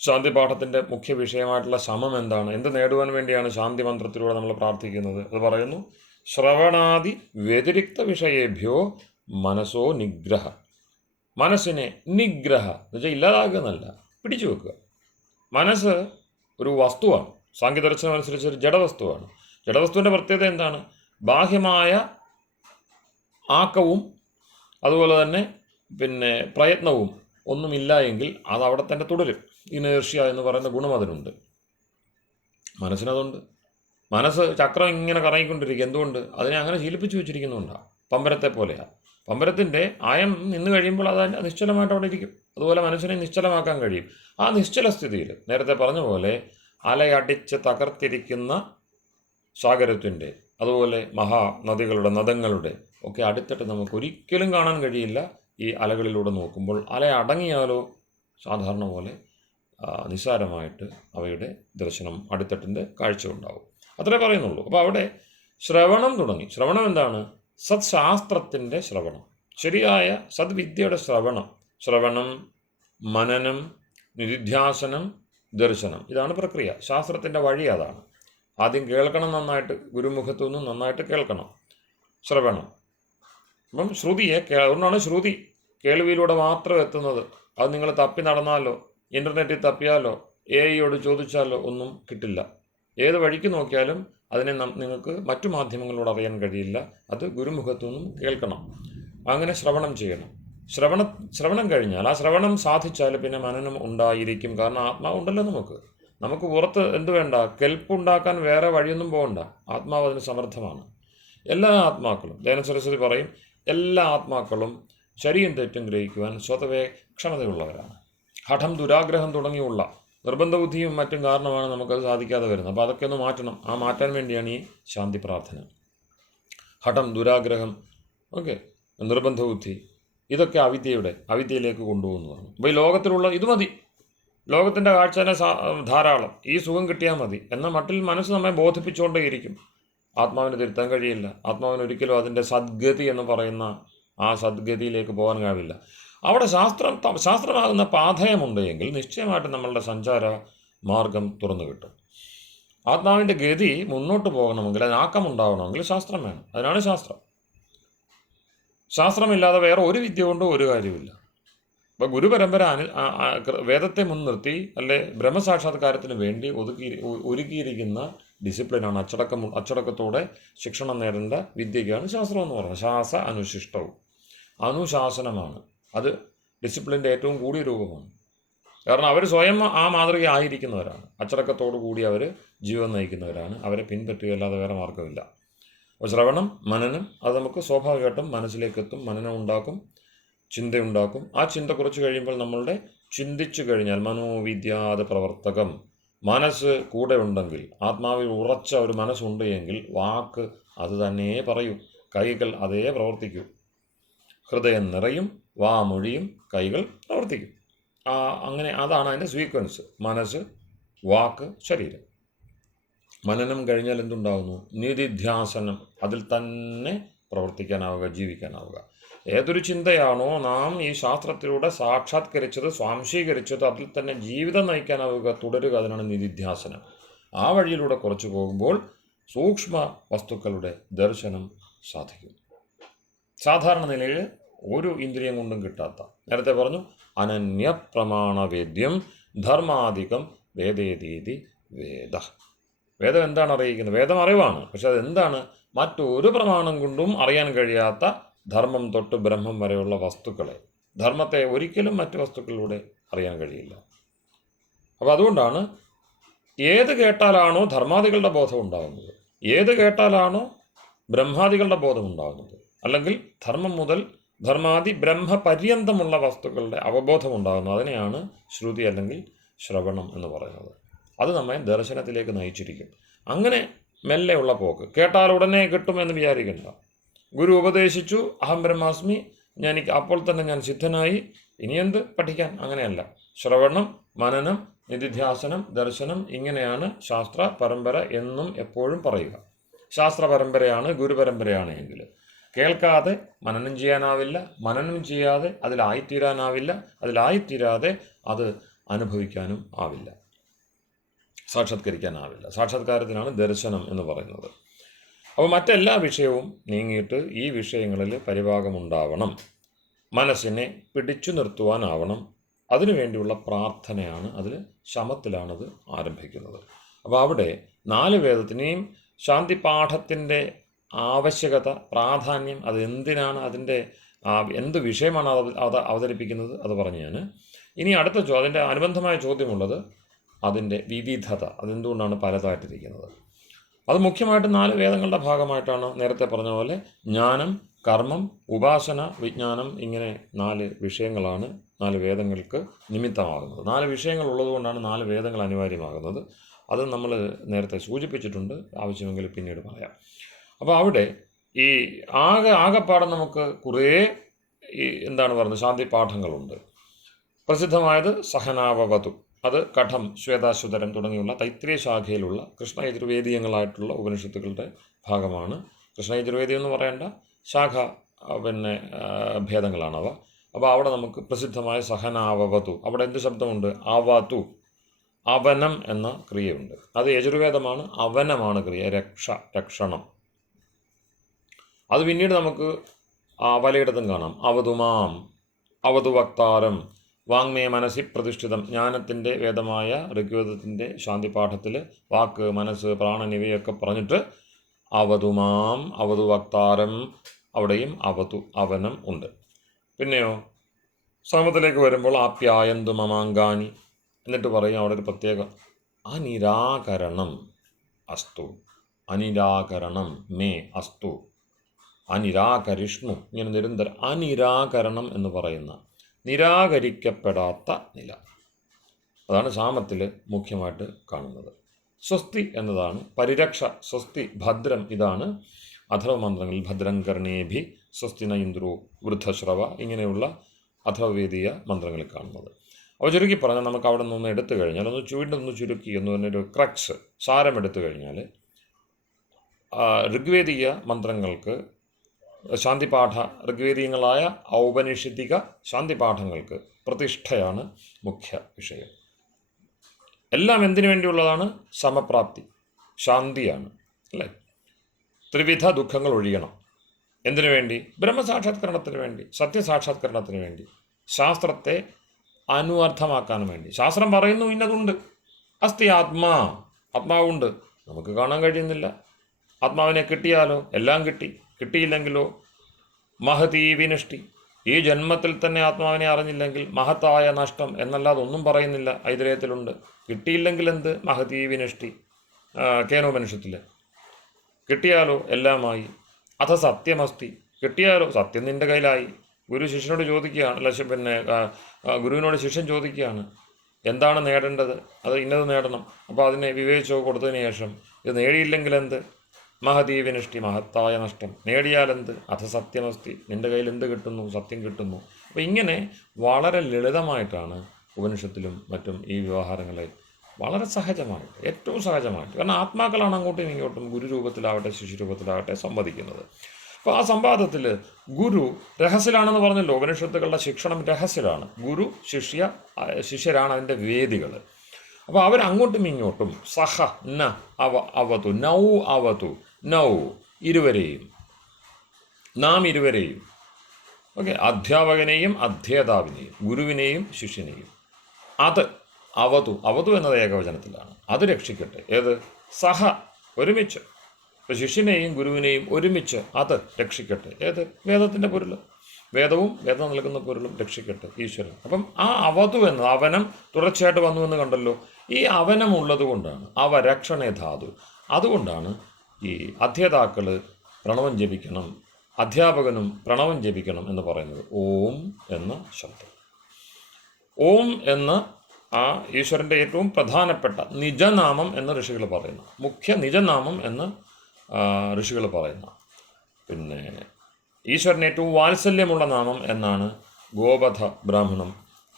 ശാന്തിപാഠത്തിൻ്റെ മുഖ്യ വിഷയമായിട്ടുള്ള ശമം എന്താണ്? എന്ത് നേടുവാൻ വേണ്ടിയാണ് ശാന്തി മന്ത്രത്തിലൂടെ നമ്മൾ പ്രാർത്ഥിക്കുന്നത്? അത് പറയുന്നു, ശ്രവണാദി വ്യതിരിക്ത വിഷയേഭ്യോ മനസ്സോ നിഗ്രഹ. മനസ്സിനെ നിഗ്രഹ എന്ന് വെച്ചാൽ ഇല്ലാതാക്കുക എന്നല്ല, പിടിച്ചു വെക്കുക. മനസ്സ് ഒരു വസ്തുവാണ്. സാങ്കേതികദർശനം അനുസരിച്ച് ഒരു ജഡവസ്തുവാണ്. ജഡവസ്തുവിൻ്റെ പ്രത്യേകത എന്താണ്? ബാഹ്യമായ ആക്കവും അതുപോലെ തന്നെ പ്രയത്നവും ഒന്നുമില്ല എങ്കിൽ അത് അവിടെ തന്നെ തുടരും. ഇനേർഷ്യ എന്ന് പറയുന്ന ഗുണം അതിനുണ്ട്, മനസ്സിനതുണ്ട്. മനസ്സ് ചക്രം ഇങ്ങനെ കറങ്ങിക്കൊണ്ടിരിക്കുക. എന്തുകൊണ്ട്? അതിനെ അങ്ങനെ ശീലിപ്പിച്ചു വെച്ചിരിക്കുന്നുണ്ടാണ്. പമ്പരത്തെ പോലെയാണ്. പമ്പരത്തിൻ്റെ ആയം നിന്ന് കഴിയുമ്പോൾ അത് നിശ്ചലമായിട്ട് അവിടെ ഇരിക്കും. അതുപോലെ മനസ്സിനെ നിശ്ചലമാക്കാൻ കഴിയും. ആ നിശ്ചല സ്ഥിതിയിൽ നേരത്തെ പറഞ്ഞ പോലെ അലയടിച്ച് തകർത്തിരിക്കുന്ന സാഗരത്തിൻ്റെ, അതുപോലെ മഹാനദികളുടെ, നദങ്ങളുടെ ഒക്കെ അടിത്തട്ട് നമുക്ക് ഒരിക്കലും കാണാൻ കഴിയില്ല. ഈ അലകളിലൂടെ നോക്കുമ്പോൾ അല അടങ്ങിയാലോ സാധാരണ പോലെ നിസ്സാരമായിട്ട് അവയുടെ ദർശനം, അടിത്തട്ടിൻ്റെ കാഴ്ച ഉണ്ടാവും. അത്രേ പറയുന്നുള്ളൂ. അപ്പോൾ അവിടെ ശ്രവണം തുടങ്ങി. ശ്രവണം എന്താണ്? സത്ശാസ്ത്രത്തിൻ്റെ ശ്രവണം, ശരിയായ സദ്വിദ്യയുടെ ശ്രവണം. ശ്രവണം, മനനം, നിധിധ്യാസനം, ദർശനം, ഇതാണ് പ്രക്രിയ. ശാസ്ത്രത്തിൻ്റെ വഴി അതാണ്. ആദ്യം കേൾക്കണം നന്നായിട്ട്, ഗുരുമുഖത്തു നിന്നും നന്നായിട്ട് കേൾക്കണം. ശ്രവണം. അപ്പം ശ്രുതിയെ അതുകൊണ്ടാണ് ശ്രുതി കേൾവിയിലൂടെ മാത്രം എത്തുന്നത്. അത് നിങ്ങൾ തപ്പി നടന്നാലോ, ഇൻ്റർനെറ്റിൽ തപ്പിയാലോ, AI ചോദിച്ചാലോ ഒന്നും കിട്ടില്ല. ഏത് വഴിക്ക് നോക്കിയാലും അതിനെ നിങ്ങൾക്ക് മറ്റു മാധ്യമങ്ങളോട് അറിയാൻ കഴിയില്ല. അത് ഗുരുമുഖത്തു നിന്നും കേൾക്കണം. അങ്ങനെ ശ്രവണം ചെയ്യണം. ശ്രവണം കഴിഞ്ഞാൽ, ആ ശ്രവണം സാധിച്ചാൽ പിന്നെ മനനം ഉണ്ടായിരിക്കും. കാരണം ആത്മാവുണ്ടല്ലോ നമുക്ക് പുറത്ത് എന്ത് വേണ്ട, കെൽപ്പുണ്ടാക്കാൻ വേറെ വഴിയൊന്നും പോകണ്ട. ആത്മാവ് അതിന് സമർത്ഥമാണ്. എല്ലാ ആത്മാക്കളും, ദയാനന്ദ സരസ്വതി പറയും, എല്ലാ ആത്മാക്കളും ശരിയും തെറ്റും ഗ്രഹിക്കുവാൻ സ്വതവേ ക്ഷമതയുള്ളവരാണ്. ഹഠം, ദുരാഗ്രഹം തുടങ്ങിയുള്ള നിർബന്ധ ബുദ്ധിയും മറ്റും കാരണമാണ് നമുക്കത് സാധിക്കാതെ വരുന്നത്. അപ്പോൾ അതൊക്കെ ഒന്ന് മാറ്റണം. ആ മാറ്റാൻ വേണ്ടിയാണ് ഈ ശാന്തി പ്രാർത്ഥന. ഹഠം, ദുരാഗ്രഹം, നിർബന്ധ ബുദ്ധി, ഇതൊക്കെ അവിദ്യയിലേക്ക് കൊണ്ടുപോകുന്നതാണ്. അപ്പോൾ ഈ ലോകത്തിലുള്ള ഇത് മതി, ലോകത്തിൻ്റെ കാഴ്ചനെ ധാരാളം, ഈ സുഖം കിട്ടിയാൽ മതി എന്ന മട്ടിൽ മനസ്സ് നമ്മെ ബോധിപ്പിച്ചുകൊണ്ടേയിരിക്കും. ആത്മാവിന് തിരുത്താൻ കഴിയില്ല. ആത്മാവിന് ഒരിക്കലും അതിൻ്റെ സദ്ഗതി എന്ന് പറയുന്ന ആ സദ്ഗതിയിലേക്ക് പോകാൻ കഴിയില്ല. അവിടെ ശാസ്ത്രമാകുന്ന പാഥേയമുണ്ടെങ്കിൽ നിശ്ചയമായിട്ടും നമ്മളുടെ സഞ്ചാര മാർഗം തുറന്നു കിട്ടും. ആത്മാവിൻ്റെ ഗതി മുന്നോട്ട് പോകണമെങ്കിൽ, അതിനാക്കമുണ്ടാവണമെങ്കിൽ ശാസ്ത്രം വേണം. അതിനാണ് ശാസ്ത്രം. ശാസ്ത്രമില്ലാതെ വേറെ ഒരു വിദ്യ കൊണ്ടും ഒരു കാര്യമില്ല. ഇപ്പോൾ ഗുരുപരമ്പര വേദത്തെ മുൻനിർത്തി അല്ലെ ബ്രഹ്മസാക്ഷാത്കാരത്തിന് വേണ്ടി ഒരുക്കിയിരിക്കുന്ന ഡിസിപ്ലിനാണ്. അച്ചടക്കത്തോടെ ശിക്ഷണം നേടേണ്ട വിദ്യയ്ക്കാണ് ശാസ്ത്രം എന്ന് പറയുന്നത്. ശാസ അനുശിഷ്ടവും അനുശാസനമാണ്. അത് ഡിസിപ്ലിൻ്റെ ഏറ്റവും കൂടിയ രൂപമാണ്. കാരണം അവർ സ്വയം ആ മാതൃക ആയിരിക്കുന്നവരാണ്. അച്ചടക്കത്തോടു കൂടി അവർ ജീവൻ നയിക്കുന്നവരാണ്. അവരെ പിൻപറ്റുകയല്ലാതെ വേറെ മാർഗമില്ല. അപ്പോൾ ശ്രവണം, മനനം അത് നമുക്ക് സ്വാഭാവികമായിട്ടും മനസ്സിലേക്കെത്തും. മനനം ഉണ്ടാക്കും, ചിന്തയുണ്ടാക്കും. ആ ചിന്ത കുറച്ച് കഴിയുമ്പോൾ നമ്മളുടെ ചിന്തിച്ചു കഴിഞ്ഞാൽ മനോവിദ്യാത പ്രവർത്തകം, മനസ്സ് കൂടെ ഉണ്ടെങ്കിൽ, ആത്മാവിൽ ഉറച്ച ഒരു മനസ്സുണ്ട് എങ്കിൽ വാക്ക് അത് തന്നെ പറയൂ, കൈകൾ അതേ പ്രവർത്തിക്കൂ. ഹൃദയം നിറയും, വാമൊഴിയും, കൈകൾ പ്രവർത്തിക്കും. അങ്ങനെ അതാണ് അതിൻ്റെ സീക്വൻസ്. മനസ്സ്, വാക്ക്, ശരീരം. മനനം കഴിഞ്ഞാൽ എന്തുണ്ടാകുന്നു? നിധിധ്യാസനം. അതിൽ തന്നെ പ്രവർത്തിക്കാനാവുക, ജീവിക്കാനാവുക. ഏതൊരു ചിന്തയാണോ നാം ഈ ശാസ്ത്രത്തിലൂടെ സാക്ഷാത്കരിച്ചത്, സ്വാംശീകരിച്ചത്, അതിൽ തന്നെ ജീവിതം നയിക്കാനാവുക, തുടരുക. അതിനാണ് നിധിധ്യാസനം. ആ വഴിയിലൂടെ കുറച്ച് പോകുമ്പോൾ സൂക്ഷ്മ വസ്തുക്കളുടെ ദർശനം സാധിക്കും. സാധാരണ നിലയിൽ ഒരു ഇന്ദ്രിയം കൊണ്ടും കിട്ടാത്ത, നേരത്തെ പറഞ്ഞു, അനന്യപ്രമാണവേദ്യം ധർമാധികം വേദേതീതി വേദ. വേദം എന്താണ് അറിയിക്കുന്നത്? വേദം അറിവാണ്. പക്ഷെ അതെന്താണ്? മറ്റൊരു പ്രമാണം കൊണ്ടും അറിയാൻ കഴിയാത്ത ധർമ്മം തൊട്ട് ബ്രഹ്മം വരെയുള്ള വസ്തുക്കളെ, ധർമ്മത്തെ ഒരിക്കലും മറ്റു വസ്തുക്കളിലൂടെ അറിയാൻ കഴിയില്ല. അപ്പോൾ അതുകൊണ്ടാണ് ഏത് കേട്ടാലാണോ ധർമാദികളുടെ ബോധം ഉണ്ടാകുന്നത്, ഏത് കേട്ടാലാണോ ബ്രഹ്മാദികളുടെ ബോധം ഉണ്ടാകുന്നത്, അല്ലെങ്കിൽ ധർമ്മം മുതൽ ധർമാദി ബ്രഹ്മപര്യന്തമുള്ള വസ്തുക്കളുടെ അവബോധം ഉണ്ടാകുന്നത്, അതിനെയാണ് ശ്രുതി അല്ലെങ്കിൽ ശ്രവണം എന്ന് പറയുന്നത്. അത് നമ്മെ ദർശനത്തിലേക്ക് നയിച്ചിരിക്കും. അങ്ങനെ മെല്ലെയുള്ള പോക്ക്. കേട്ടാൽ ഉടനെ കിട്ടുമെന്ന് വിചാരിക്കണ്ട. ഗുരു ഉപദേശിച്ചു, അഹം ബ്രഹ്മാസ്മി, അപ്പോൾ തന്നെ ഞാൻ സിദ്ധനായി, ഇനിയെന്ത് പഠിക്കാൻ? അങ്ങനെയല്ല. ശ്രവണം, മനനം, നിധിധ്യാസനം, ദർശനം, ഇങ്ങനെയാണ് ശാസ്ത്ര പരമ്പര എന്നും എപ്പോഴും പറയുക. ശാസ്ത്ര പരമ്പരയാണ്, ഗുരുപരമ്പരയാണ് എങ്കിൽ കേൾക്കാതെ മനനം ചെയ്യാനാവില്ല, മനനം ചെയ്യാതെ അതിലായിത്തീരാനാവില്ല, അതിലായിത്തീരാതെ അത് അനുഭവിക്കാനും ആവില്ല, സാക്ഷാത്കരിക്കാനാവില്ല. സാക്ഷാത്കാരത്തിനാണ് ദർശനം എന്ന് പറയുന്നത്. അപ്പോൾ മറ്റെല്ലാ വിഷയവും നീങ്ങിയിട്ട് ഈ വിഷയങ്ങളിൽ പരിഭാഗമുണ്ടാവണം, മനസ്സിനെ പിടിച്ചു നിർത്തുവാനാവണം. അതിനുവേണ്ടിയുള്ള പ്രാർത്ഥനയാണ്, അതിൽ ശമത്തിലാണത് ആരംഭിക്കുന്നത്. അപ്പോൾ അവിടെ 4 വേദത്തിനെയും ശാന്തിപാഠത്തിൻ്റെ ആവശ്യകത, പ്രാധാന്യം, അത് എന്തിനാണ്, അതിൻ്റെ എന്ത് വിഷയമാണ് അത് അവതരിപ്പിക്കുന്നത്, അത് പറഞ്ഞു ഞാൻ. ഇനി അടുത്ത അതിൻ്റെ അനുബന്ധമായ ചോദ്യമുള്ളത് അതിൻ്റെ വിവിധത, അതെന്തുകൊണ്ടാണ് പലതായിട്ടിരിക്കുന്നത്. അത് മുഖ്യമായിട്ട് 4 വേദങ്ങളുടെ ഭാഗമായിട്ടാണ്. നേരത്തെ പറഞ്ഞ പോലെ ജ്ഞാനം, കർമ്മം, ഉപാസന, വിജ്ഞാനം, ഇങ്ങനെ 4 വിഷയങ്ങളാണ് 4 വേദങ്ങൾക്ക് നിമിത്തമാകുന്നത്. 4 വിഷയങ്ങൾ ഉള്ളതുകൊണ്ടാണ് 4 വേദങ്ങൾ അനിവാര്യമാകുന്നത്. അത് നമ്മൾ നേരത്തെ സൂചിപ്പിച്ചിട്ടുണ്ട്, ആവശ്യമെങ്കിൽ പിന്നീട് പറയാം. അപ്പോൾ അവിടെ ഈ ആകെപ്പാടം നമുക്ക് കുറേ എന്താണ് പറയുന്നത്, ശാന്തി പാഠങ്ങളുണ്ട്. പ്രസിദ്ധമായത് സഹനാവവതു, അത് കഠം, ശ്വേതാശ്വതരം തുടങ്ങിയുള്ള തൈത്രീയ ശാഖയിലുള്ള കൃഷ്ണയജുർവേദീയങ്ങളായിട്ടുള്ള ഉപനിഷത്തുക്കളുടെ ഭാഗമാണ്. കൃഷ്ണയജുർവേദീയം എന്ന് പറയേണ്ട ശാഖ ഭേദങ്ങളാണവ. അപ്പോൾ അവിടെ നമുക്ക് പ്രസിദ്ധമായ സഹനാവവതു, അവിടെ എന്ത് ശബ്ദമുണ്ട്? ആവാതു, അവനം എന്ന ക്രിയയുണ്ട്. അത് യജുർവേദമാണ്, അവനമാണ് ക്രിയ, രക്ഷണം. അത് പിന്നീട് നമുക്ക് പലയിടത്തും കാണാം. അവതുമാം, അവതു വക്താരം, വാങ്മേ മനസ്സി പ്രതിഷ്ഠിതം. ജ്ഞാനത്തിൻ്റെ വേദമായ ഋഗ്വേദത്തിൻ്റെ ശാന്തിപാഠത്തിൽ വാക്ക്, മനസ്സ്, പ്രാണൻ ഇവയൊക്കെ പറഞ്ഞിട്ട് അവതുമാം, അവതു വക്താരം, അവിടെയും അവതു, അവനം ഉണ്ട്. പിന്നെയോ സമത്തിലേക്ക് വരുമ്പോൾ ആപ്യായന്തു മമാങ്കാനി എന്നിട്ട് പറയും അവിടെ ഒരു പ്രത്യേക അനിരാകരണം അസ്തു, അനിരാകരണം മേ അസ്തു, അനിരാകരിഷ്ണു, ഇങ്ങനെ നിരന്തരം അനിരാകരണം എന്ന് പറയുന്ന നിരാകരിക്കപ്പെടാത്ത നില. അതാണ് സാമത്തിൽ മുഖ്യമായിട്ട് കാണുന്നത്. സ്വസ്തി എന്നതാണ് പരിരക്ഷ, സ്വസ്തി, ഭദ്രം, ഇതാണ് അഥർവമന്ത്രങ്ങളിൽ ഭദ്രം കർണേഭി സ്വസ്തിന ഇന്ദ്രോ വൃദ്ധശ്രവ, ഇങ്ങനെയുള്ള അഥർവവേദീയ മന്ത്രങ്ങളിൽ കാണുന്നത്. അപ്പോൾ ചുരുക്കി പറഞ്ഞാൽ നമുക്ക് അവിടെ നിന്ന് എടുത്തു കഴിഞ്ഞാൽ വീണ്ടും ഒന്ന് ചുരുക്കി എന്ന് പറഞ്ഞൊരു ക്രക്സ്, സാരം എടുത്തു കഴിഞ്ഞാൽ ഋഗ്വേദീയ മന്ത്രങ്ങൾക്ക്, ശാന്തിപാഠ ഋഗ്വേദീയങ്ങളായ ഔപനിഷിദിക ശാന്തിപാഠങ്ങൾക്ക് പ്രതിഷ്ഠയാണ് മുഖ്യ വിഷയം. എല്ലാം എന്തിനു വേണ്ടിയുള്ളതാണ്? സമപ്രാപ്തി. ശാന്തിയാണ്, അല്ലേ? ത്രിവിധ ദുഃഖങ്ങൾ ഒഴിയണം. എന്തിനു വേണ്ടി? ബ്രഹ്മസാക്ഷാത്കരണത്തിന് വേണ്ടി, സത്യസാക്ഷാത്കരണത്തിന് വേണ്ടി, ശാസ്ത്രത്തെ അനുവർത്ഥമാക്കാൻ വേണ്ടി. ശാസ്ത്രം പറയുന്നു ഇന്നതുണ്ട്, അസ്തി ആത്മാ, ആത്മാവുണ്ട്, നമുക്ക് കാണാൻ കഴിയുന്നില്ല. ആത്മാവിനെ കിട്ടിയാലോ എല്ലാം കിട്ടി, കിട്ടിയില്ലെങ്കിലോ മഹതീ വിനഷ്ടി, ഈ ജന്മത്തിൽ തന്നെ ആത്മാവിനെ അറിഞ്ഞില്ലെങ്കിൽ മഹത്തായ നഷ്ടം എന്നല്ലാതെ ഒന്നും പറയുന്നില്ല. ഐതിഹ്യത്തിലുണ്ട്. കിട്ടിയില്ലെങ്കിൽ എന്ത്? മഹതീ വിനഷ്ടി, കേനോപനിഷത്തിൽ. കിട്ടിയാലോ എല്ലാമായി. അഥ സത്യമസ്തി, കിട്ടിയാലോ സത്യം നിൻ്റെ കയ്യിലായി. ഗുരു ശിഷ്യനോട് ചോദിക്കുകയാണ്, അല്ല ഗുരുവിനോട് ശിഷ്യൻ ചോദിക്കുകയാണ്, എന്താണ് നേടേണ്ടത്? അത് ഇന്നത് നേടണം. അപ്പോൾ അതിനെ വിവേചിച്ചോ കൊടുത്തതിന് ശേഷം ഇത് നേടിയില്ലെങ്കിൽ എന്ത്? മഹതീ വിനഷ്ടി, മഹത്തായ നഷ്ടം. നേടിയാലെന്ത്? അഥ സത്യമസ്തി, നിൻ്റെ കയ്യിൽ എന്ത് കിട്ടുന്നു? സത്യം കിട്ടുന്നു. അപ്പോൾ ഇങ്ങനെ വളരെ ലളിതമായിട്ടാണ് ഉപനിഷത്തിലും മറ്റും ഈ വ്യവഹാരങ്ങളെ വളരെ സഹജമായിട്ട്, ഏറ്റവും സഹജമായിട്ട്, കാരണം ആത്മാക്കളാണ് അങ്ങോട്ടും ഇങ്ങോട്ടും ഗുരുരൂപത്തിലാവട്ടെ ശിശുരൂപത്തിലാവട്ടെ സംവദിക്കുന്നത്. അപ്പോൾ ആ സംവാദത്തിൽ ഗുരു രഹസ്യലാണെന്ന് പറഞ്ഞല്ലോ. ഉപനിഷത്തുക്കളുടെ ശിക്ഷണം രഹസ്യലാണ്. ഗുരു ശിഷ്യരാണ് അതിൻ്റെ വേദികൾ. അപ്പോൾ അവരങ്ങോട്ടും ഇങ്ങോട്ടും സഹ ന അവതു നൗ അവതു നൗ, ഇരുവരെയും, നാം ഇരുവരെയും, ഓക്കെ, അധ്യാപകനെയും അധ്യേതാവിനെയും, ഗുരുവിനെയും ശിഷ്യനെയും, അത് അവതു എന്നത് ഏകവചനത്തിലാണ്. അത് രക്ഷിക്കട്ടെ. ഏത്? സഹ, ഒരുമിച്ച്. ഇപ്പോൾ ശിഷ്യനെയും ഗുരുവിനെയും ഒരുമിച്ച് അത് രക്ഷിക്കട്ടെ. ഏത്? വേദത്തിൻ്റെ പൊരുൾ. വേദവും വേദം നൽകുന്ന പൊരുളും രക്ഷിക്കട്ടെ, ഈശ്വരൻ. അപ്പം ആ അവതു എന്നത് അവനം തുടർച്ചയായിട്ട് വന്നു എന്ന് കണ്ടല്ലോ. ഈ അവനം ഉള്ളത് കൊണ്ടാണ് അവരക്ഷണേ ധാതു. അതുകൊണ്ടാണ് ഈ അധ്യേതാക്കൾ പ്രണവം ജപിക്കണം, അധ്യാപകനും പ്രണവം ജപിക്കണം എന്ന് പറയുന്നത്. ഓം എന്ന ശബ്ദം. ഓം എന്ന ആ ഈശ്വരൻ്റെ ഏറ്റവും പ്രധാനപ്പെട്ട നിജനാമം എന്ന് ഋഷികൾ പറയുന്നു. മുഖ്യ നിജനാമം എന്ന് ഋഷികൾ പറയുന്ന, പിന്നെ ഈശ്വരന് ഏറ്റവും വാത്സല്യമുള്ള നാമം എന്നാണ് ഗോപഥ ബ്രാഹ്മണം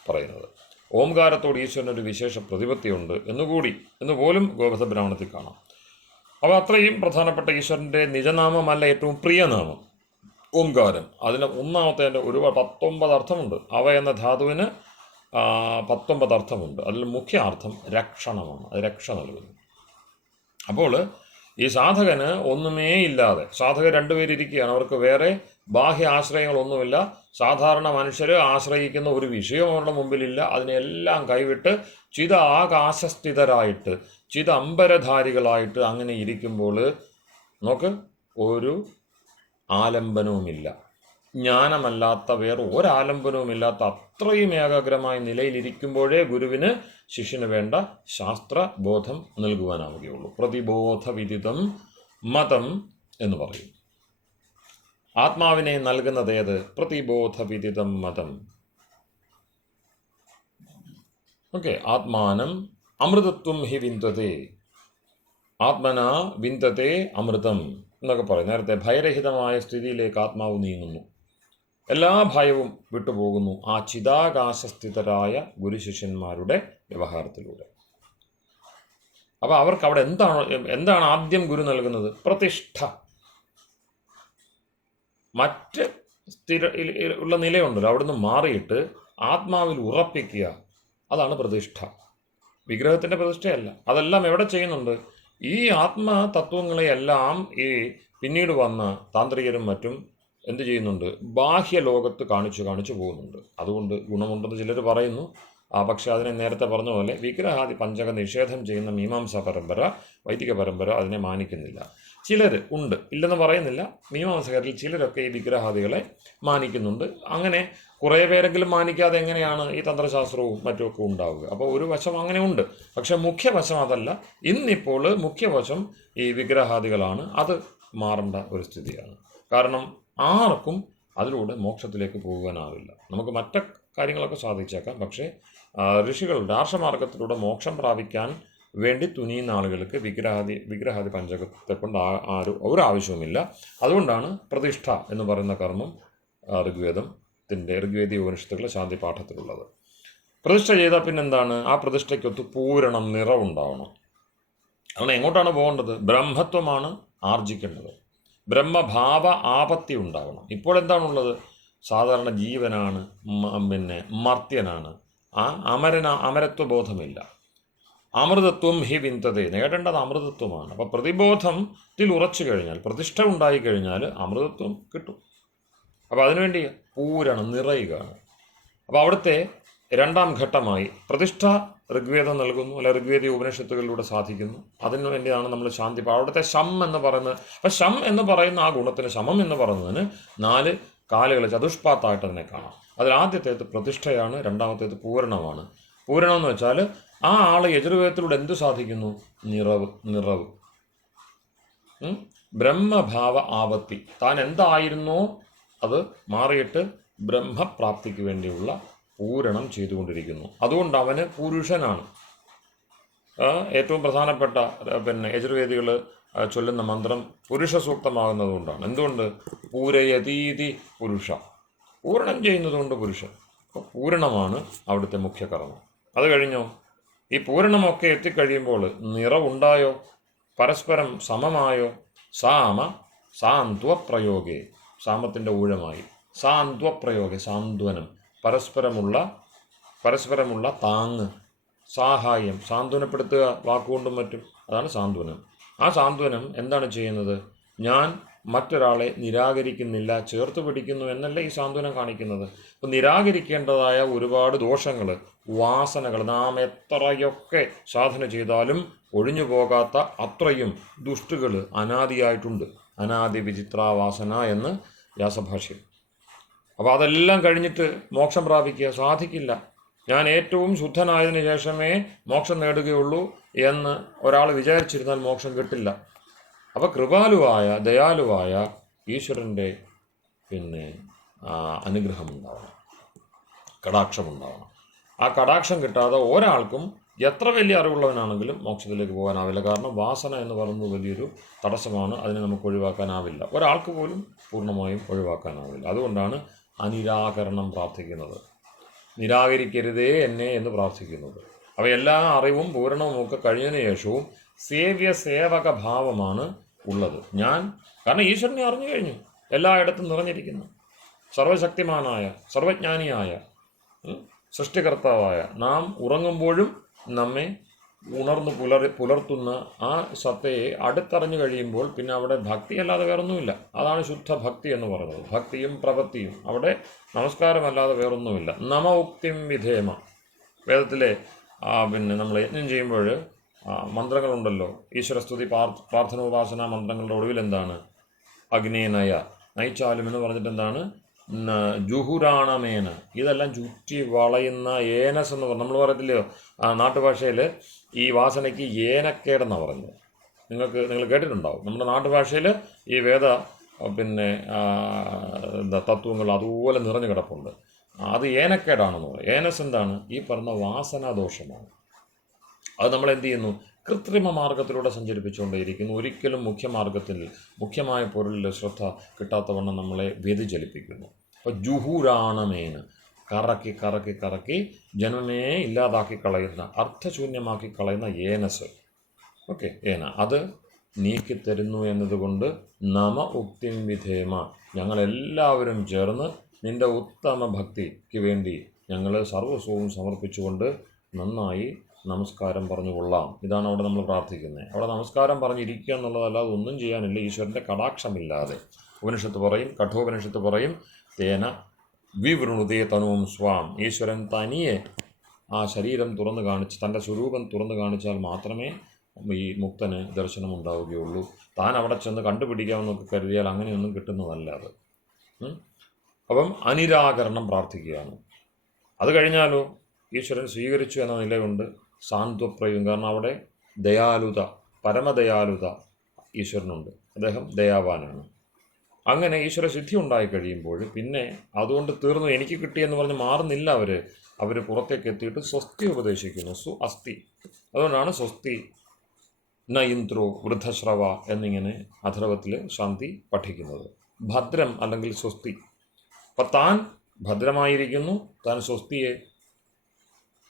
പറയുന്നത്. ഓംകാരത്തോട് ഈശ്വരനൊരു വിശേഷ പ്രതിപത്തിയുണ്ട് എന്ന് പോലും ഗോപഥ ബ്രാഹ്മണത്തിൽ കാണാം. അപ്പോൾ അത്രയും പ്രധാനപ്പെട്ട ഈശ്വരൻ്റെ നിജനാമമല്ല ഏറ്റവും പ്രിയനാമം ഓംകാരം. അതിന് ഒന്നാമത്തെ ഒരു 19 അർത്ഥമുണ്ട്. അവ എന്ന ധാതുവിന് 19 അർത്ഥമുണ്ട്. അതിൽ മുഖ്യ അർത്ഥം രക്ഷണമാണ്. അത് രക്ഷ നൽകുന്നു. അപ്പോൾ ഈ സാധകന് ഒന്നുമേ ഇല്ലാതെ, സാധകർ രണ്ടുപേരിയ്ക്കുകയാണ്, അവർക്ക് വേറെ ബാഹ്യ ആശ്രയങ്ങളൊന്നുമില്ല. സാധാരണ മനുഷ്യർ ആശ്രയിക്കുന്ന ഒരു വിഷയം അവരുടെ മുമ്പിലില്ല. അതിനെല്ലാം കൈവിട്ട് ചിതാകാശസ്ഥിതരായിട്ട്, ചിതംബരധാരികളായിട്ട് അങ്ങനെ ഇരിക്കുമ്പോൾ നോക്ക്, ഒരു ആലംബനവുമില്ല. ജ്ഞാനമല്ലാത്ത വേറെ ഒരാലംബനവുമില്ലാത്ത അത്രയും ഏകാഗ്രമായ നിലയിലിരിക്കുമ്പോഴേ ഗുരുവിന് ശിഷ്യന് വേണ്ട ശാസ്ത്രബോധം നൽകുവാനാവുകയുള്ളൂ. പ്രതിബോധവിദിതം മതം എന്ന് പറയും. ആത്മാവിനെ നൽകുന്നത് ഏത്? പ്രതിബോധവിദിതം മതം. ഓക്കെ, ആത്മാനം അമൃതത്വം ഹി വിന്ദതേ, ആത്മന വിന്ദതേ അമൃതം എന്നൊക്കെ പറയും. നേരത്തെ ഭയരഹിതമായ സ്ഥിതിയിലേക്ക് ആത്മാവ് നീങ്ങുന്നു, എല്ലാ ഭയവും വിട്ടുപോകുന്നു ആ ചിതാകാശസ്ഥിതരായ ഗുരുശിഷ്യന്മാരുടെ വ്യവഹാരത്തിലൂടെ. അപ്പോൾ അവർക്ക് അവിടെ എന്താണ് ആദ്യം ഗുരു നൽകുന്നത്? പ്രതിഷ്ഠ. മറ്റ് ഉള്ള നിലയുണ്ടല്ലോ, അവിടുന്ന് മാറിയിട്ട് ആത്മാവിൽ ഉറപ്പിക്കുക, അതാണ് പ്രതിഷ്ഠ. വിഗ്രഹത്തിൻ്റെ പ്രതിഷ്ഠയല്ല. അതെല്ലാം എവിടെ ചെയ്യുന്നുണ്ട്? ഈ ആത്മതത്വങ്ങളെയെല്ലാം ഈ പിന്നീട് വന്ന താന്ത്രികരും മറ്റും എന്ത് ചെയ്യുന്നുണ്ട്? ബാഹ്യ ലോകത്ത് കാണിച്ചു പോകുന്നുണ്ട്. അതുകൊണ്ട് ഗുണമുണ്ടെന്ന് ചിലർ പറയുന്നു. പക്ഷേ അതിനെ നേരത്തെ പറഞ്ഞ പോലെ വിഗ്രഹാദി പഞ്ചക നിഷേധം ചെയ്യുന്ന മീമാംസ പരമ്പര, വൈദിക പരമ്പര അതിനെ മാനിക്കുന്നില്ല. ചിലർ ഉണ്ട്, ഇല്ലെന്ന് പറയുന്നില്ല. മീമാംസകരിൽ ചിലരൊക്കെ ഈ വിഗ്രഹാദികളെ മാനിക്കുന്നുണ്ട്. അങ്ങനെ കുറേ പേരെങ്കിലും മാനിക്കാതെ എങ്ങനെയാണ് ഈ തന്ത്രശാസ്ത്രവും മറ്റുമൊക്കെ ഉണ്ടാവുക? അപ്പോൾ ഒരു വശം അങ്ങനെ ഉണ്ട്. പക്ഷേ മുഖ്യവശം അതല്ല. ഇന്നിപ്പോൾ മുഖ്യവശം ഈ വിഗ്രഹാദികളാണ്. അത് മാറേണ്ട ഒരു സ്ഥിതിയാണ്. കാരണം ആർക്കും അതിലൂടെ മോക്ഷത്തിലേക്ക് പോകുവാനാവില്ല. നമുക്ക് മറ്റു കാര്യങ്ങളൊക്കെ സാധിച്ചേക്കാം, പക്ഷേ ഋഷികൾ രാഷ്ട്രമാർഗത്തിലൂടെ മോക്ഷം പ്രാപിക്കാൻ വേണ്ടി തുനിയുന്ന ആളുകൾക്ക് വിഗ്രഹാദി പഞ്ചകത്തെ കൊണ്ട് ഒരാവശ്യവുമില്ല. അതുകൊണ്ടാണ് പ്രതിഷ്ഠ എന്ന് പറയുന്ന കർമ്മം ഋഗ്വേദീയ ഉപനിഷത്തുക്കളെ ശാന്തി പാഠത്തിലുള്ളത്. പ്രതിഷ്ഠ ചെയ്താൽ പിന്നെന്താണ്? ആ പ്രതിഷ്ഠയ്ക്കൊത്ത് പൂരണം, നിറവുണ്ടാവണം. അതുകൊണ്ട് എങ്ങോട്ടാണ് പോകേണ്ടത്? ബ്രഹ്മത്വമാണ് ആർജിക്കേണ്ടത്. ബ്രഹ്മഭാവ ആപത്തി ഉണ്ടാവണം. ഇപ്പോൾ എന്താണുള്ളത്? സാധാരണ ജീവനാണ്, പിന്നെ മർത്യനാണ്. ആ അമരത്വബോധമില്ല. അമൃതത്വം ഹി വിന്തതേ, നേടേണ്ടത് അമൃതത്വമാണ്. അപ്പോൾ പ്രതിബോധത്തിൽ ഉറച്ചു കഴിഞ്ഞാൽ, പ്രതിഷ്ഠ ഉണ്ടായിക്കഴിഞ്ഞാൽ അമൃതത്വം കിട്ടും. അപ്പോൾ അതിനുവേണ്ടി പൂരണം, നിറയുകയാണ്. അപ്പോൾ അവിടുത്തെ രണ്ടാം ഘട്ടമായി പ്രതിഷ്ഠ ഋഗ്വേദം നൽകുന്നു, അല്ല ഋഗ്വേദീയ ഉപനിഷത്തുകളിലൂടെ സാധിക്കുന്നു. അതിനു വേണ്ടിയാണ് നമ്മൾ ശാന്തി. അപ്പോൾ അവിടുത്തെ ശം എന്ന് പറയുന്നത്, അപ്പം ശം എന്ന് പറയുന്ന ആ ഗുണത്തിന്, ശമം എന്ന് പറയുന്നതിന് 4 കാലുകൾ ചതുഷ്പാത്തായിട്ട് തന്നെ കാണാം. അതിൽ ആദ്യത്തേത് പ്രതിഷ്ഠയാണ്, രണ്ടാമത്തേത് പൂരണമാണ്. പൂരണം എന്ന് വെച്ചാൽ ആ ആൾ യജുർവേദത്തിലൂടെ എന്ത് സാധിക്കുന്നു? നിറവ്. ബ്രഹ്മഭാവ ആപത്തി, താൻ എന്തായിരുന്നോ അത് മാറിയിട്ട് ബ്രഹ്മപ്രാപ്തിക്ക് വേണ്ടിയുള്ള പൂരണം ചെയ്തുകൊണ്ടിരിക്കുന്നു. അതുകൊണ്ട് അവന് പുരുഷനാണ്. ഏറ്റവും പ്രധാനപ്പെട്ട യജുർവേദികൾ ചൊല്ലുന്ന മന്ത്രം പുരുഷ സൂക്തമാകുന്നതുകൊണ്ടാണ്. എന്തുകൊണ്ട്? പൂരയതീതി പുരുഷ, പൂരണം ചെയ്യുന്നതുകൊണ്ട് പുരുഷൻ. അപ്പോൾ പൂരണമാണ് അവിടുത്തെ മുഖ്യ കർമ്മം. അത് കഴിഞ്ഞോ? ഈ പൂരണമൊക്കെ എത്തിക്കഴിയുമ്പോൾ നിറവുണ്ടായോ? പരസ്പരം സമമായോ? സാന്ത്വപ്രയോഗേ, സാമത്തിൻ്റെ ഊഴമായി. സാന്ത്വപ്രയോഗേ, സാന്ത്വനം, പരസ്പരമുള്ള താങ്ങ്, സാഹായം, സാന്ത്വനപ്പെടുത്തുക വാക്കുകൊണ്ടും മറ്റും. അതാണ് സാന്ത്വനം. ആ സാന്ത്വനം എന്താണ് ചെയ്യുന്നത്? ഞാൻ മറ്റൊരാളെ നിരാകരിക്കുന്നില്ല, ചേർത്ത് പിടിക്കുന്നു എന്നല്ല ഈ സാന്ത്വനം കാണിക്കുന്നത്. അപ്പോൾ നിരാകരിക്കേണ്ടതായ ഒരുപാട് ദോഷങ്ങൾ, വാസനകൾ, നാം എത്രയൊക്കെ സാധന ചെയ്താലും ഒഴിഞ്ഞു പോകാത്ത അത്രയും ദുഷ്ടുകൾ അനാദിയായിട്ടുണ്ട്. അനാദി വിചിത്രാവാസന എന്ന് വ്യാസഭാഷ്യം. അപ്പോൾ അതെല്ലാം കഴിഞ്ഞിട്ട് മോക്ഷം പ്രാപിക്കുക സാധിക്കില്ല. ഞാൻ ഏറ്റവും ശുദ്ധനായതിനു ശേഷമേ മോക്ഷം നേടുകയുള്ളൂ എന്ന് ഒരാൾ വിചാരിച്ചിരുന്നാൽ മോക്ഷം കിട്ടില്ല. അപ്പോൾ കൃപാലുവായ, ദയാലുവായ ഈശ്വരൻ്റെ അനുഗ്രഹമുണ്ടാവണം, കടാക്ഷമുണ്ടാവണം. ആ കടാക്ഷം കിട്ടാതെ ഒരാൾക്കും എത്ര വലിയ അറിവുള്ളവനാണെങ്കിലും മോക്ഷത്തിലേക്ക് പോകാനാവില്ല. കാരണം വാസന എന്ന് പറയുന്നത് വലിയൊരു തടസ്സമാണ്. അതിനെ നമുക്ക് ഒഴിവാക്കാനാവില്ല. ഒരാൾക്ക് പോലും പൂർണ്ണമായും ഒഴിവാക്കാനാവില്ല. അതുകൊണ്ടാണ് അനിരാകരണം പ്രാർത്ഥിക്കുന്നത്. നിരാകരിക്കരുതേ എന്നെ എന്ന് പ്രാർത്ഥിക്കുന്നത്. അവ എല്ലാ അറിവും പൂരണവും ഒക്കെ കഴിഞ്ഞതിന് ശേഷവും സേവക ഭാവമാണ് ഉള്ളത്. കാരണം ഈശ്വരനെ അറിഞ്ഞു കഴിഞ്ഞു, എല്ലായിടത്തും നിറഞ്ഞിരിക്കുന്നു. സർവശക്തിമാനായ, സർവജ്ഞാനിയായ, സൃഷ്ടികർത്താവായ നാം ഉറങ്ങുമ്പോഴും നമ്മെ ഉണർന്നു പുലർത്തുന്ന ആ സത്തയെ അടുത്തറിഞ്ഞു കഴിയുമ്പോൾ പിന്നെ അവിടെ ഭക്തിയല്ലാതെ വേറൊന്നുമില്ല. അതാണ് ശുദ്ധ ഭക്തി എന്ന് പറയുന്നത്. ഭക്തിയും പ്രപത്തിയും, അവിടെ നമസ്കാരമല്ലാതെ വേറൊന്നുമില്ല. നമ ഉക്തിം വിധേമ. വേദത്തിലെ നമ്മൾ യജ്ഞം ചെയ്യുമ്പോൾ മന്ത്രങ്ങളുണ്ടല്ലോ, ഈശ്വരസ്തുതി, പ്രാർത്ഥന, ഉപാസന മന്ത്രങ്ങളുടെ ഒടുവിൽ എന്താണ്? അഗ്നേനയ നയിച്ചാലും എന്ന് പറഞ്ഞിട്ട് എന്താണ്? ജുഹുരാണമേന. ഇതെല്ലാം ചുറ്റി വളയുന്ന ഏനസ് എന്ന് പറഞ്ഞു. നമ്മൾ പറയത്തില്ലയോ നാട്ടുഭാഷയിൽ ഈ വാസനയ്ക്ക് ഏനക്കേടെന്നാണ് പറയുന്നത്. നിങ്ങൾ കേട്ടിട്ടുണ്ടാവും. നമ്മുടെ നാട്ടുഭാഷയിൽ ഈ വേദ തത്വങ്ങൾ അതുപോലെ നിറഞ്ഞു കിടപ്പുണ്ട്. അത് ഏനക്കേടാണെന്ന് പറയും. ഏനസ് എന്താണ്? ഈ പറഞ്ഞ വാസനാദോഷമാണ്. അത് നമ്മൾ എന്ത് ചെയ്യുന്നു? കൃത്രിമ മാർഗത്തിലൂടെ സഞ്ചരിപ്പിച്ചുകൊണ്ടേയിരിക്കുന്നു. ഒരിക്കലും മുഖ്യമായ പൊരുളിൽ ശ്രദ്ധ കിട്ടാത്തവണ്ണം നമ്മളെ വ്യതിചലിപ്പിക്കുന്നു. അപ്പോൾ ജുഹുരാണമേന്, കറക്കി ജന്മമേ ഇല്ലാതാക്കി കളയുന്ന, അർത്ഥശൂന്യമാക്കി കളയുന്ന ഏനസ്. ഓക്കെ, അത് നീക്കിത്തരുന്നു എന്നതുകൊണ്ട് നമ ഉക്തിം വിധേമ, ഞങ്ങളെല്ലാവരും ചേർന്ന് നിൻ്റെ ഉത്തമ ഭക്തിക്ക് വേണ്ടി ഞങ്ങൾ സർവസ്വവും സമർപ്പിച്ചുകൊണ്ട് നന്നായി നമസ്കാരം പറഞ്ഞുകൊള്ളാം. ഇതാണ് അവിടെ നമ്മൾ പ്രാർത്ഥിക്കുന്നത്. അവിടെ നമസ്കാരം പറഞ്ഞിരിക്കുക എന്നുള്ളതല്ലാതെ ഒന്നും ചെയ്യാനില്ല. ഈശ്വരൻ്റെ കടാക്ഷമില്ലാതെ ഉപനിഷത്ത് പറയും, കഠോപനിഷത്ത് പറയും, തേന വിവൃണുതേ തനുവും സ്വാം. ഈശ്വരൻ തനിയെ ആ ശരീരം തുറന്നു കാണിച്ച്, തൻ്റെ സ്വരൂപം തുറന്നു കാണിച്ചാൽ മാത്രമേ ഈ മുക്തന് ദർശനമുണ്ടാവുകയുള്ളൂ. താൻ അവിടെ ചെന്ന് കണ്ടുപിടിക്കാമെന്നൊക്കെ കരുതിയാൽ അങ്ങനെയൊന്നും കിട്ടുന്നതല്ല അത്. അപ്പം അനിരാകരണം പ്രാർത്ഥിക്കുകയാണ്. അത് കഴിഞ്ഞാലോ ഈശ്വരൻ സ്വീകരിച്ചു എന്ന നിലയുണ്ട്. സാന്ത്വപ്രയും, കാരണം അവിടെ ദയാലുത, പരമദയാലുത ഈശ്വരനുണ്ട്. അദ്ദേഹം ദയാവാനാണ്. അങ്ങനെ ഈശ്വര സിദ്ധി ഉണ്ടായിക്കഴിയുമ്പോൾ പിന്നെ അതുകൊണ്ട് തീർന്നു, എനിക്ക് കിട്ടിയെന്ന് പറഞ്ഞ് മാറുന്നില്ല. അവർ പുറത്തേക്ക് എത്തിയിട്ട് സ്വസ്തി ഉപദേശിക്കുന്നു. അസ്തി. അതുകൊണ്ടാണ് സ്വസ്തി ന ഇന്ദ്രോ വൃദ്ധശ്രവ എന്നിങ്ങനെ അഥർവത്തിൽ ശാന്തി പഠിക്കുന്നത്. ഭദ്രം അല്ലെങ്കിൽ സ്വസ്തി. അപ്പം താൻ ഭദ്രമായിരിക്കുന്നു, താൻ സ്വസ്തിയെ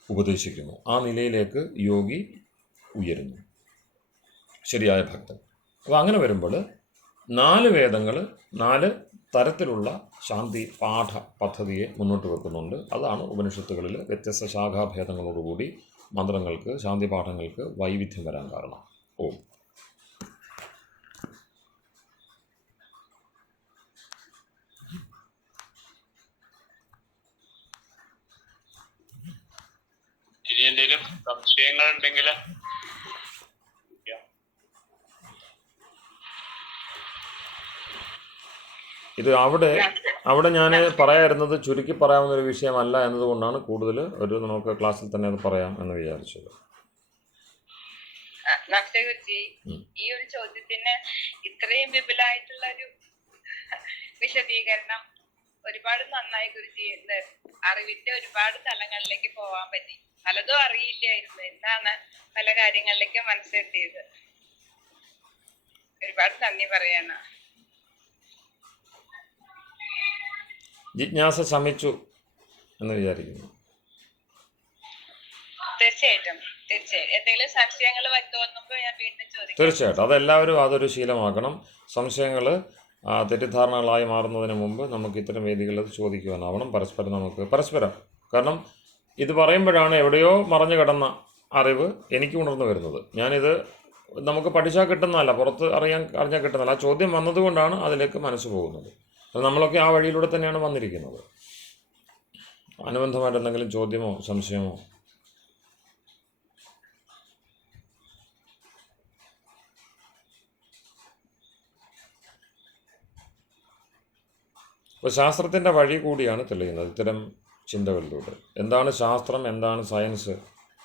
ഉപദേശിക്കുന്നു. ആ നിലയിലേക്ക് യോഗി ഉയരുന്നു, ശരിയായ ഭക്തൻ. അപ്പോൾ അങ്ങനെ വരുമ്പോൾ 4 വേദങ്ങൾ 4 തരത്തിലുള്ള ശാന്തി പാഠ പദ്ധതിയെ മുന്നോട്ട് വെക്കുന്നുണ്ട്. അതാണ് ഉപനിഷത്തുകളിൽ വ്യത്യസ്ത ശാഖാഭേദങ്ങളോടുകൂടി മന്ത്രങ്ങൾക്ക്, ശാന്തി പാഠങ്ങൾക്ക് വൈവിധ്യം വരാൻ കാരണം. ഓം. ഇനി എന്തെങ്കിലും സംശയങ്ങൾ ഉണ്ടെങ്കിൽ ഇത് അവിടെ ഞാൻ പറയാറുന്നത് ചുരുക്കി പറയാവുന്ന ഒരു വിഷയമല്ല എന്നതുകൊണ്ടാണ് കൂടുതൽ നമുക്ക് ക്ലാസ്സിൽ തന്നെ അത് പറയാം എന്ന് വിചാരിച്ചത്. ഈ ഒരു ചോദ്യത്തിന് ഇത്രയും വിപുലമായിട്ടുള്ള ഒരു വിശദീകരണം ഒരുപാട് നന്നായി ഗുരുജി. അറിവിന്റെ ഒരുപാട് തലങ്ങളിലേക്ക് പോവാൻ പറ്റി. പലതും അറിയില്ലായിരുന്നു, എന്നാണ് പല കാര്യങ്ങളിലേക്ക് മനസ്സിലെത്തിയത്. ഒരുപാട് നന്ദി പറയണം. ജിജ്ഞാസ ശമിച്ചു എന്ന് വിചാരിക്കുന്നു. തീർച്ചയായിട്ടും എന്തെങ്കിലും സംശയങ്ങൾ തോന്നുമ്പോൾ ഞാൻ വീണ്ടും ചോദിക്കാം. തീർച്ചയായിട്ടും അതെല്ലാവരും അതൊരു ശീലമാക്കണം. സംശയങ്ങൾ തെറ്റിദ്ധാരണകളായി മാറുന്നതിന് മുമ്പ് നമുക്ക് ഇത്തരം വേദികളിൽ അത് ചോദിക്കുവാനാവണം. പരസ്പരം കാരണം ഇത് പറയുമ്പോഴാണ് എവിടെയോ മറഞ്ഞു കിടന്ന അറിവ് എനിക്ക് ഉണർന്നു വരുന്നത്. ഞാനിത് നമുക്ക് പഠിച്ചാൽ കിട്ടുന്നതല്ല, പുറത്ത് അറിഞ്ഞാൽ കിട്ടുന്നതല്ല. ആ ചോദ്യം വന്നതുകൊണ്ടാണ് അതിലേക്ക് മനസ്സ് പോകുന്നത്. നമ്മളൊക്കെ ആ വഴിയിലൂടെ തന്നെയാണ് വന്നിരിക്കുന്നത്. അനുബന്ധമായിട്ട് എന്തെങ്കിലും ചോദ്യമോ സംശയമോ? അപ്പോൾ ശാസ്ത്രത്തിൻ്റെ വഴി കൂടിയാണ് തെളിയുന്നത് ഇത്തരം ചിന്തകളിലൂടെ. എന്താണ് ശാസ്ത്രം, എന്താണ് സയൻസ്,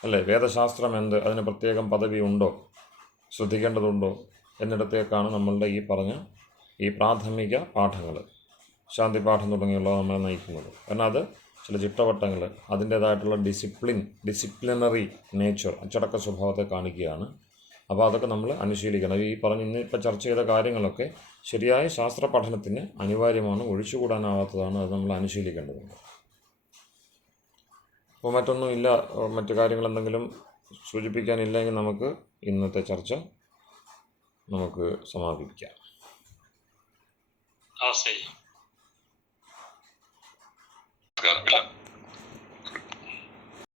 അല്ലേ? വേദശാസ്ത്രം എന്ത്, അതിന് പ്രത്യേകം പദവി ഉണ്ടോ, ശ്രദ്ധിക്കേണ്ടതുണ്ടോ എന്നിടത്തേക്കാണ് നമ്മളുടെ ഈ പറഞ്ഞ ഈ പ്രാഥമിക പാഠങ്ങൾ, ശാന്തി പാഠം തുടങ്ങിയുള്ളവ നമ്മളെ നയിക്കുന്നത്. കാരണം അത് ചില ചിട്ടവട്ടങ്ങൾ, അതിൻ്റേതായിട്ടുള്ള ഡിസിപ്ലിനറി നേച്ചർ, അച്ചടക്ക സ്വഭാവത്തെ കാണിക്കുകയാണ്. അപ്പോൾ അതൊക്കെ നമ്മൾ അനുശീലിക്കണം. ഇന്നിപ്പോൾ ചർച്ച ചെയ്ത കാര്യങ്ങളൊക്കെ ശരിയായ ശാസ്ത്ര പഠനത്തിന് അനിവാര്യമാണ്, ഒഴിച്ചുകൂടാനാവാത്തതാണ്. അത് നമ്മൾ അനുശീലിക്കേണ്ടതുണ്ട്. അപ്പോൾ മറ്റൊന്നും ഇല്ല, മറ്റു കാര്യങ്ങൾ എന്തെങ്കിലും സൂചിപ്പിക്കാനില്ലെങ്കിൽ നമുക്ക് ഇന്നത്തെ ചർച്ച നമുക്ക് സമാപിക്കാം. നമസ്തേ.